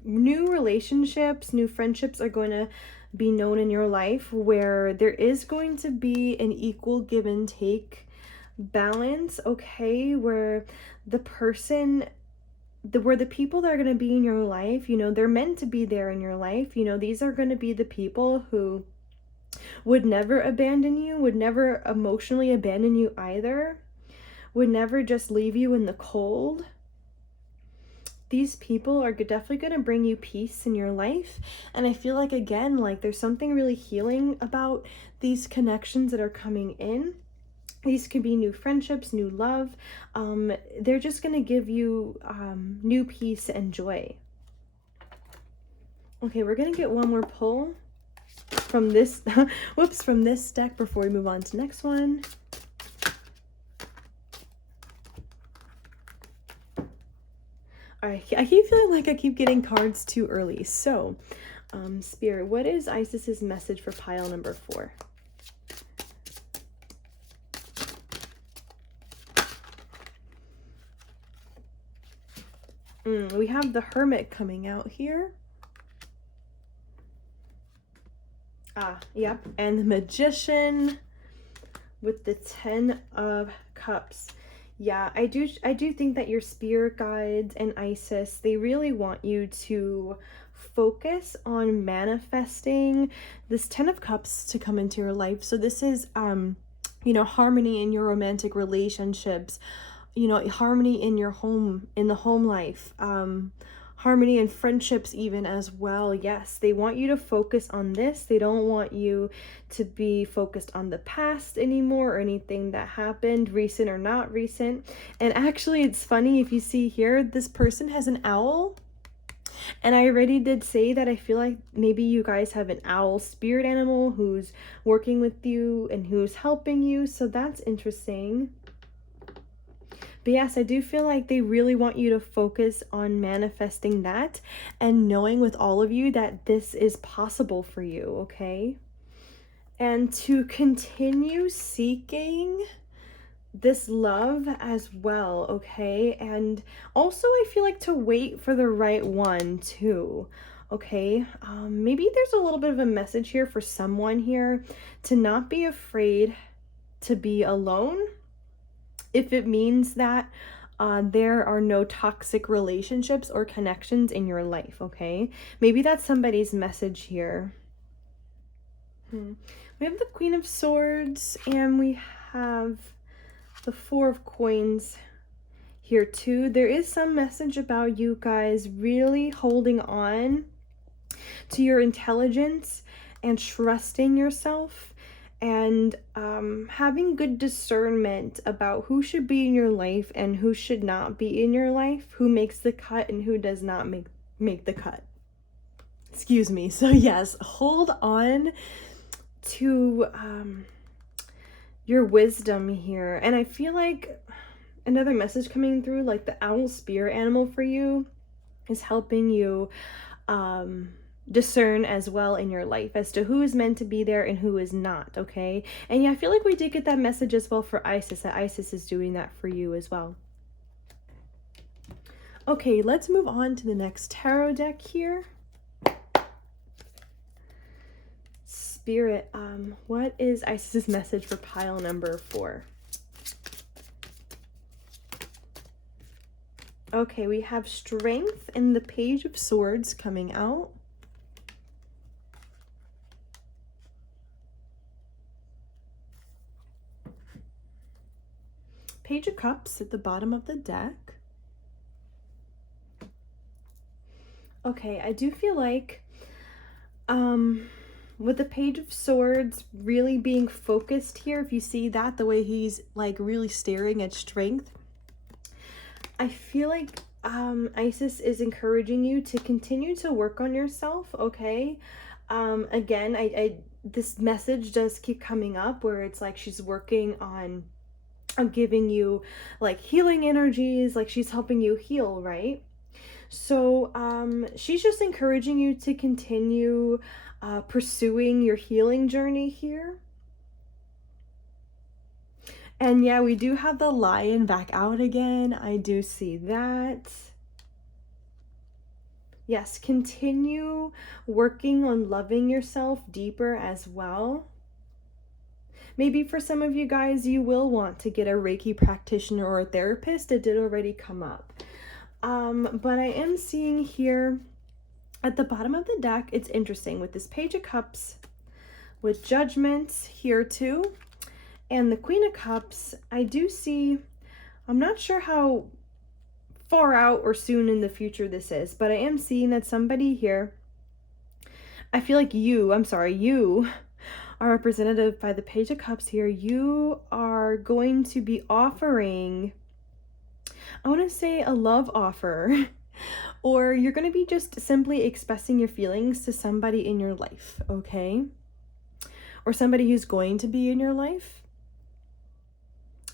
new relationships, new friendships are going to be known in your life where there is going to be an equal give and take balance, okay? Where the person, where the people that are going to be in your life, you know, they're meant to be there in your life. You know, these are going to be the people who would never abandon you, would never emotionally abandon you either, would never just leave you in the cold. These people are definitely going to bring you peace in your life. And I feel like, again, like there's something really healing about these connections that are coming in. These could be new friendships, new love. They're just going to give you new peace and joy. Okay, we're going to get one more pull from this, whoops, from this deck before we move on to the next one. All right, I keep feeling like I keep getting cards too early. So, Spirit, what is Isis's message for pile number 4? We have the Hermit coming out here. Yep, and the Magician with the 10 of Cups. Yeah, I do think that your spirit guides and Isis, they really want you to focus on manifesting this 10 of Cups to come into your life. So this is, you know, harmony in your romantic relationships, you know, harmony in your home, in the home life, harmony in friendships even as well. Yes, they want you to focus on this. They don't want you to be focused on the past anymore or anything that happened, recent or not recent. And actually, it's funny, if you see here, this person has an owl. And I already did say that I feel like maybe you guys have an owl spirit animal who's working with you and who's helping you. So that's interesting. But yes, I do feel like they really want you to focus on manifesting that and knowing with all of you that this is possible for you, okay? And to continue seeking this love as well, okay? And also I feel like to wait for the right one too, okay? Maybe there's a little bit of a message here for someone here to not be afraid to be alone if it means that there are no toxic relationships or connections in your life, okay? Maybe that's somebody's message here. We have the Queen of Swords and we have the Four of Coins here too. There is some message about you guys really holding on to your intelligence and trusting yourself and having good discernment about who should be in your life and who should not be in your life, who makes the cut and who does not make the cut. Excuse me. So yes, hold on to your wisdom here. And I feel like another message coming through, like the owl spirit animal for you is helping you discern as well in your life as to who is meant to be there and who is not, okay? And yeah, I feel like we did get that message as well for Isis, that Isis is doing that for you as well. Okay, let's move on to the next tarot deck here. Spirit, what is Isis's message for pile number 4? Okay, we have Strength and the Page of Swords coming out. Page of Cups at the bottom of the deck. Okay, I do feel like with the Page of Swords really being focused here, if you see that, the way he's like really staring at Strength, I feel like Isis is encouraging you to continue to work on yourself, okay? Again, this message does keep coming up where it's like she's working on giving you like healing energies, like she's helping you heal, right? So she's just encouraging you to continue pursuing your healing journey here. And yeah, we do have the Lion back out again. I do see that. Yes, continue working on loving yourself deeper as well. Maybe for some of you guys, you will want to get a Reiki practitioner or a therapist. It did already come up. But I am seeing here at the bottom of the deck, it's interesting with this Page of Cups, with Judgment here too, and the Queen of Cups. I do see, I'm not sure how far out or soon in the future this is, but I am seeing that somebody here, I feel like you are represented by the Page of Cups here. You are going to be offering, I want to say, a love offer, or you're going to be just simply expressing your feelings to somebody in your life, okay? Or somebody who's going to be in your life.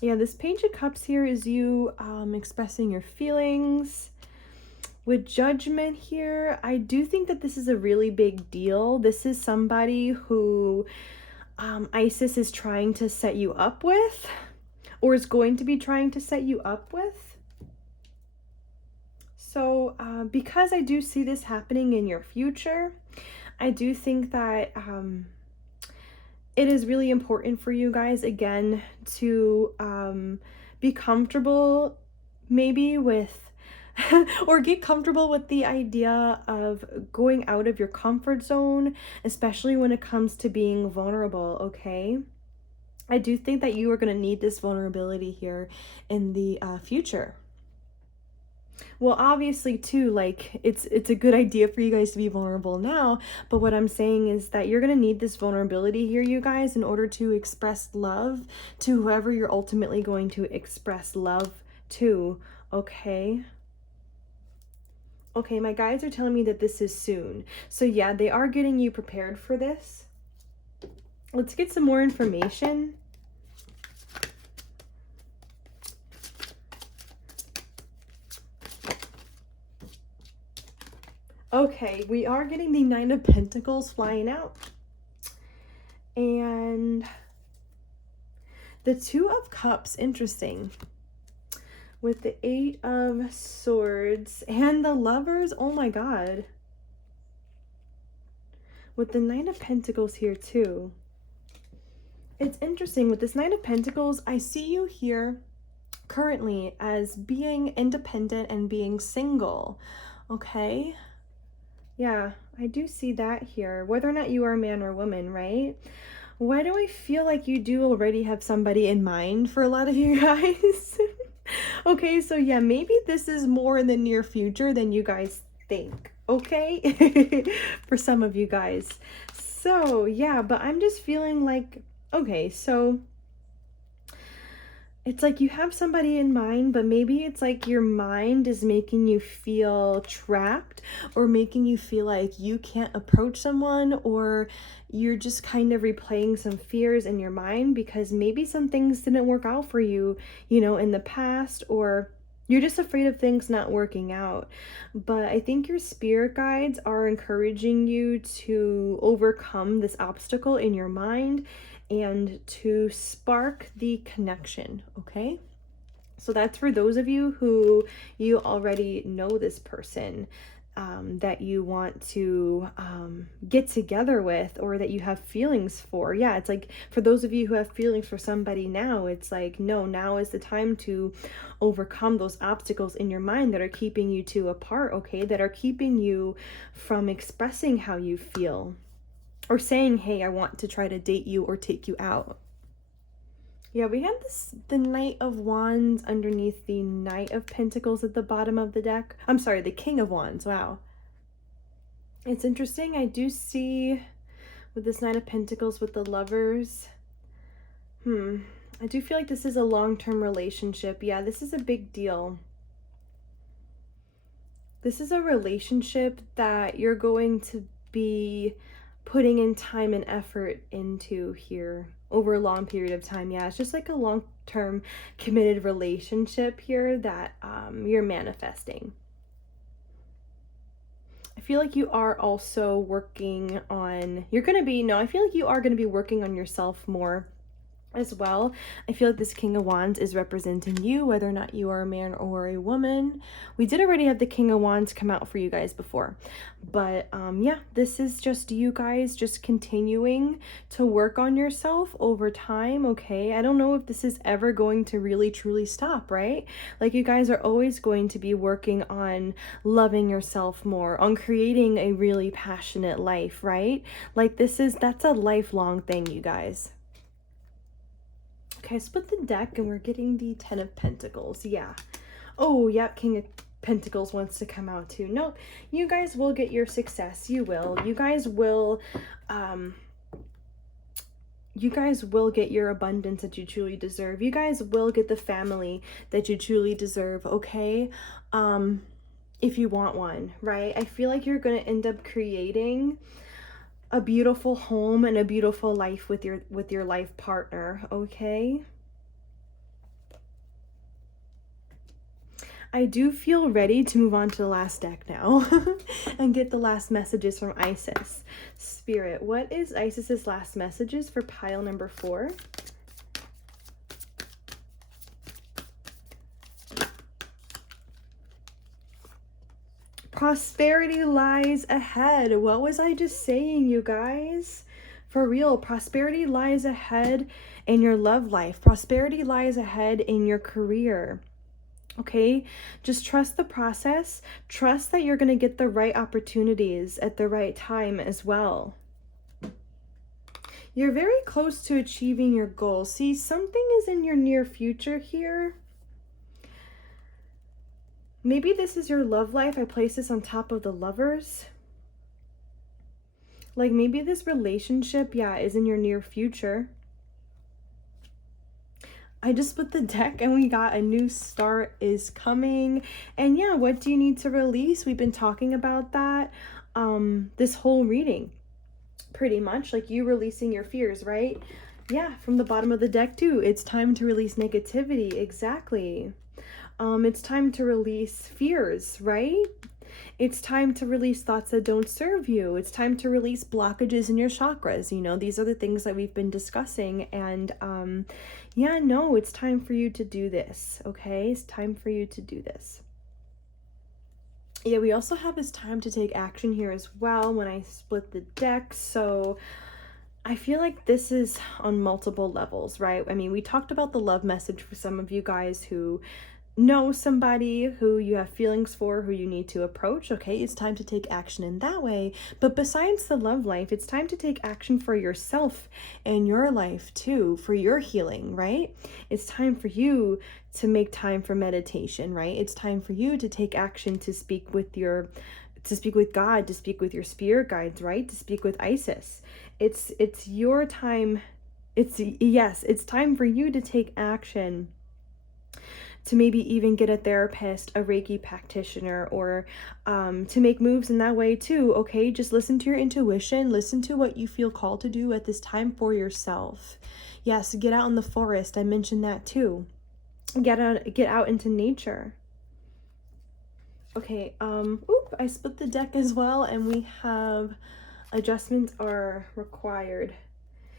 Yeah, this Page of Cups here is you expressing your feelings. With Judgment here, I do think that this is a really big deal. This is somebody who Isis is trying to set you up with, or is going to be trying to set you up with. So because I do see this happening in your future, I do think that it is really important for you guys, again, to be comfortable maybe with or get comfortable with the idea of going out of your comfort zone, especially when it comes to being vulnerable, okay? I do think that you are going to need this vulnerability here in the future. Well, obviously too, like it's a good idea for you guys to be vulnerable now, but what I'm saying is that you're going to need this vulnerability here, you guys, in order to express love to whoever you're ultimately going to express love to, okay? Okay, my guides are telling me that this is soon. So yeah, they are getting you prepared for this. Let's get some more information. Okay, we are getting the Nine of Pentacles flying out. And the Two of Cups, interesting. With the Eight of Swords and the Lovers, oh my god. With the Nine of Pentacles here too. It's interesting, with this Nine of Pentacles, I see you here currently as being independent and being single, okay? Yeah, I do see that here, whether or not you are a man or woman, right? Why do I feel like you do already have somebody in mind for a lot of you guys? Okay, so yeah, maybe this is more in the near future than you guys think, okay? For some of you guys. So yeah, but I'm just feeling like, okay, so it's like you have somebody in mind, but maybe it's like your mind is making you feel trapped or making you feel like you can't approach someone, or you're just kind of replaying some fears in your mind because maybe some things didn't work out for you, you know, in the past, or you're just afraid of things not working out. But I think your spirit guides are encouraging you to overcome this obstacle in your mind and to spark the connection, okay? So that's for those of you who you already know this person that you want to get together with, or that you have feelings for. Yeah, it's like for those of you who have feelings for somebody now, it's like, no, now is the time to overcome those obstacles in your mind that are keeping you two apart, okay? That are keeping you from expressing how you feel, or saying, hey, I want to try to date you or take you out. Yeah, we have the Knight of Wands underneath the Knight of Pentacles at the bottom of the deck. I'm sorry, the King of Wands. Wow. It's interesting. I do see with this Knight of Pentacles with the Lovers. I do feel like this is a long-term relationship. Yeah, this is a big deal. This is a relationship that you're going to be putting in time and effort into here over a long period of time. Yeah, it's just like a long-term committed relationship here that you're manifesting. I feel like you are also working on, I feel like you are going to be working on yourself more as well. I feel like this King of Wands is representing you, whether or not you are a man or a woman. We did already have the King of Wands come out for you guys before, but yeah, this is just you guys just continuing to work on yourself over time, okay? I don't know if this is ever going to really truly stop, right? Like, you guys are always going to be working on loving yourself more, on creating a really passionate life, right? Like, that's a lifelong thing, you guys. Okay, I split the deck and we're getting the Ten of Pentacles. Yeah. Oh, yeah, King of Pentacles wants to come out too. Nope. You guys will get your success. You will. You guys will get your abundance that you truly deserve. You guys will get the family that you truly deserve, okay? If you want one, right? I feel like you're going to end up creating a beautiful home and a beautiful life with your life partner, okay? I do feel ready to move on to the last deck now and get the last messages from Isis. Spirit, what is Isis's last messages for pile number 4? Prosperity lies ahead. What was I just saying, you guys? For real, prosperity lies ahead in your love life. Prosperity lies ahead in your career. Okay, just trust the process. Trust that you're going to get the right opportunities at the right time as well. You're very close to achieving your goal. See, something is in your near future here. Maybe this is your love life. I place this on top of the Lovers. Like maybe this relationship, yeah, is in your near future. I just split the deck and we got a new start is coming. And yeah, what do you need to release? We've been talking about that this whole reading. Pretty much like you releasing your fears, right? Yeah, from the bottom of the deck too. It's time to release negativity. Exactly. It's time to release fears, right? It's time to release thoughts that don't serve you. It's time to release blockages in your chakras. You know, these are the things that we've been discussing. And yeah, no, it's time for you to do this, okay? It's time for you to do this. Yeah, we also have this time to take action here as well when I split the deck. So I feel like this is on multiple levels, right? I mean, we talked about the love message for some of you guys who know somebody who you have feelings for, who you need to approach. Okay, it's time to take action in that way. But besides the love life, it's time to take action for yourself and your life too, for your healing, right? It's time for you to make time for meditation, right? It's time for you to take action to speak with God, to speak with your spirit guides, right? To speak with Isis. It's your time. It's time for you to take action, to maybe even get a therapist, a Reiki practitioner, or to make moves in that way too, okay? Just listen to your intuition, listen to what you feel called to do at this time for yourself. Yes, get out in the forest, I mentioned that too. Get out into nature. Okay, I split the deck as well, and we have adjustments are required.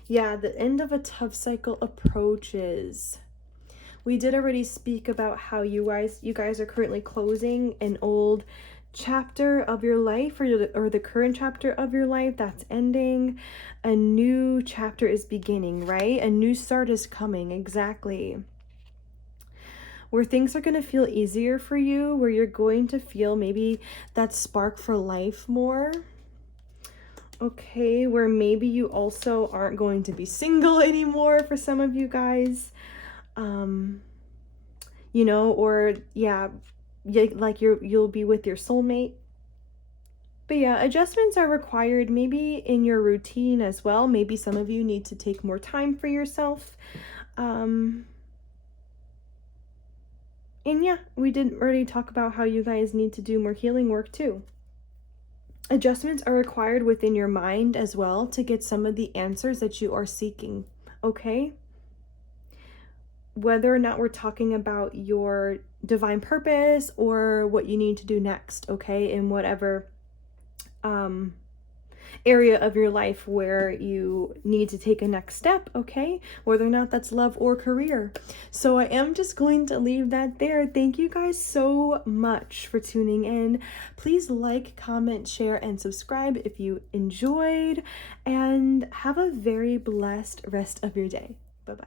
Yeah, the end of a tough cycle approaches. We did already speak about how you guys are currently closing an old chapter of your life, or the current chapter of your life that's ending. A new chapter is beginning, right? A new start is coming, exactly. Where things are going to feel easier for you, where you're going to feel maybe that spark for life more. Okay, where maybe you also aren't going to be single anymore for some of you guys. You know, or yeah, like you'll be with your soulmate. But yeah, adjustments are required maybe in your routine as well. Maybe some of you need to take more time for yourself. And yeah, we did already talk about how you guys need to do more healing work too. Adjustments are required within your mind as well to get some of the answers that you are seeking, okay? Whether or not we're talking about your divine purpose or what you need to do next, okay? In whatever area of your life where you need to take a next step, okay? Whether or not that's love or career. So I am just going to leave that there. Thank you guys so much for tuning in. Please like, comment, share, and subscribe if you enjoyed, and have a very blessed rest of your day. Bye-bye.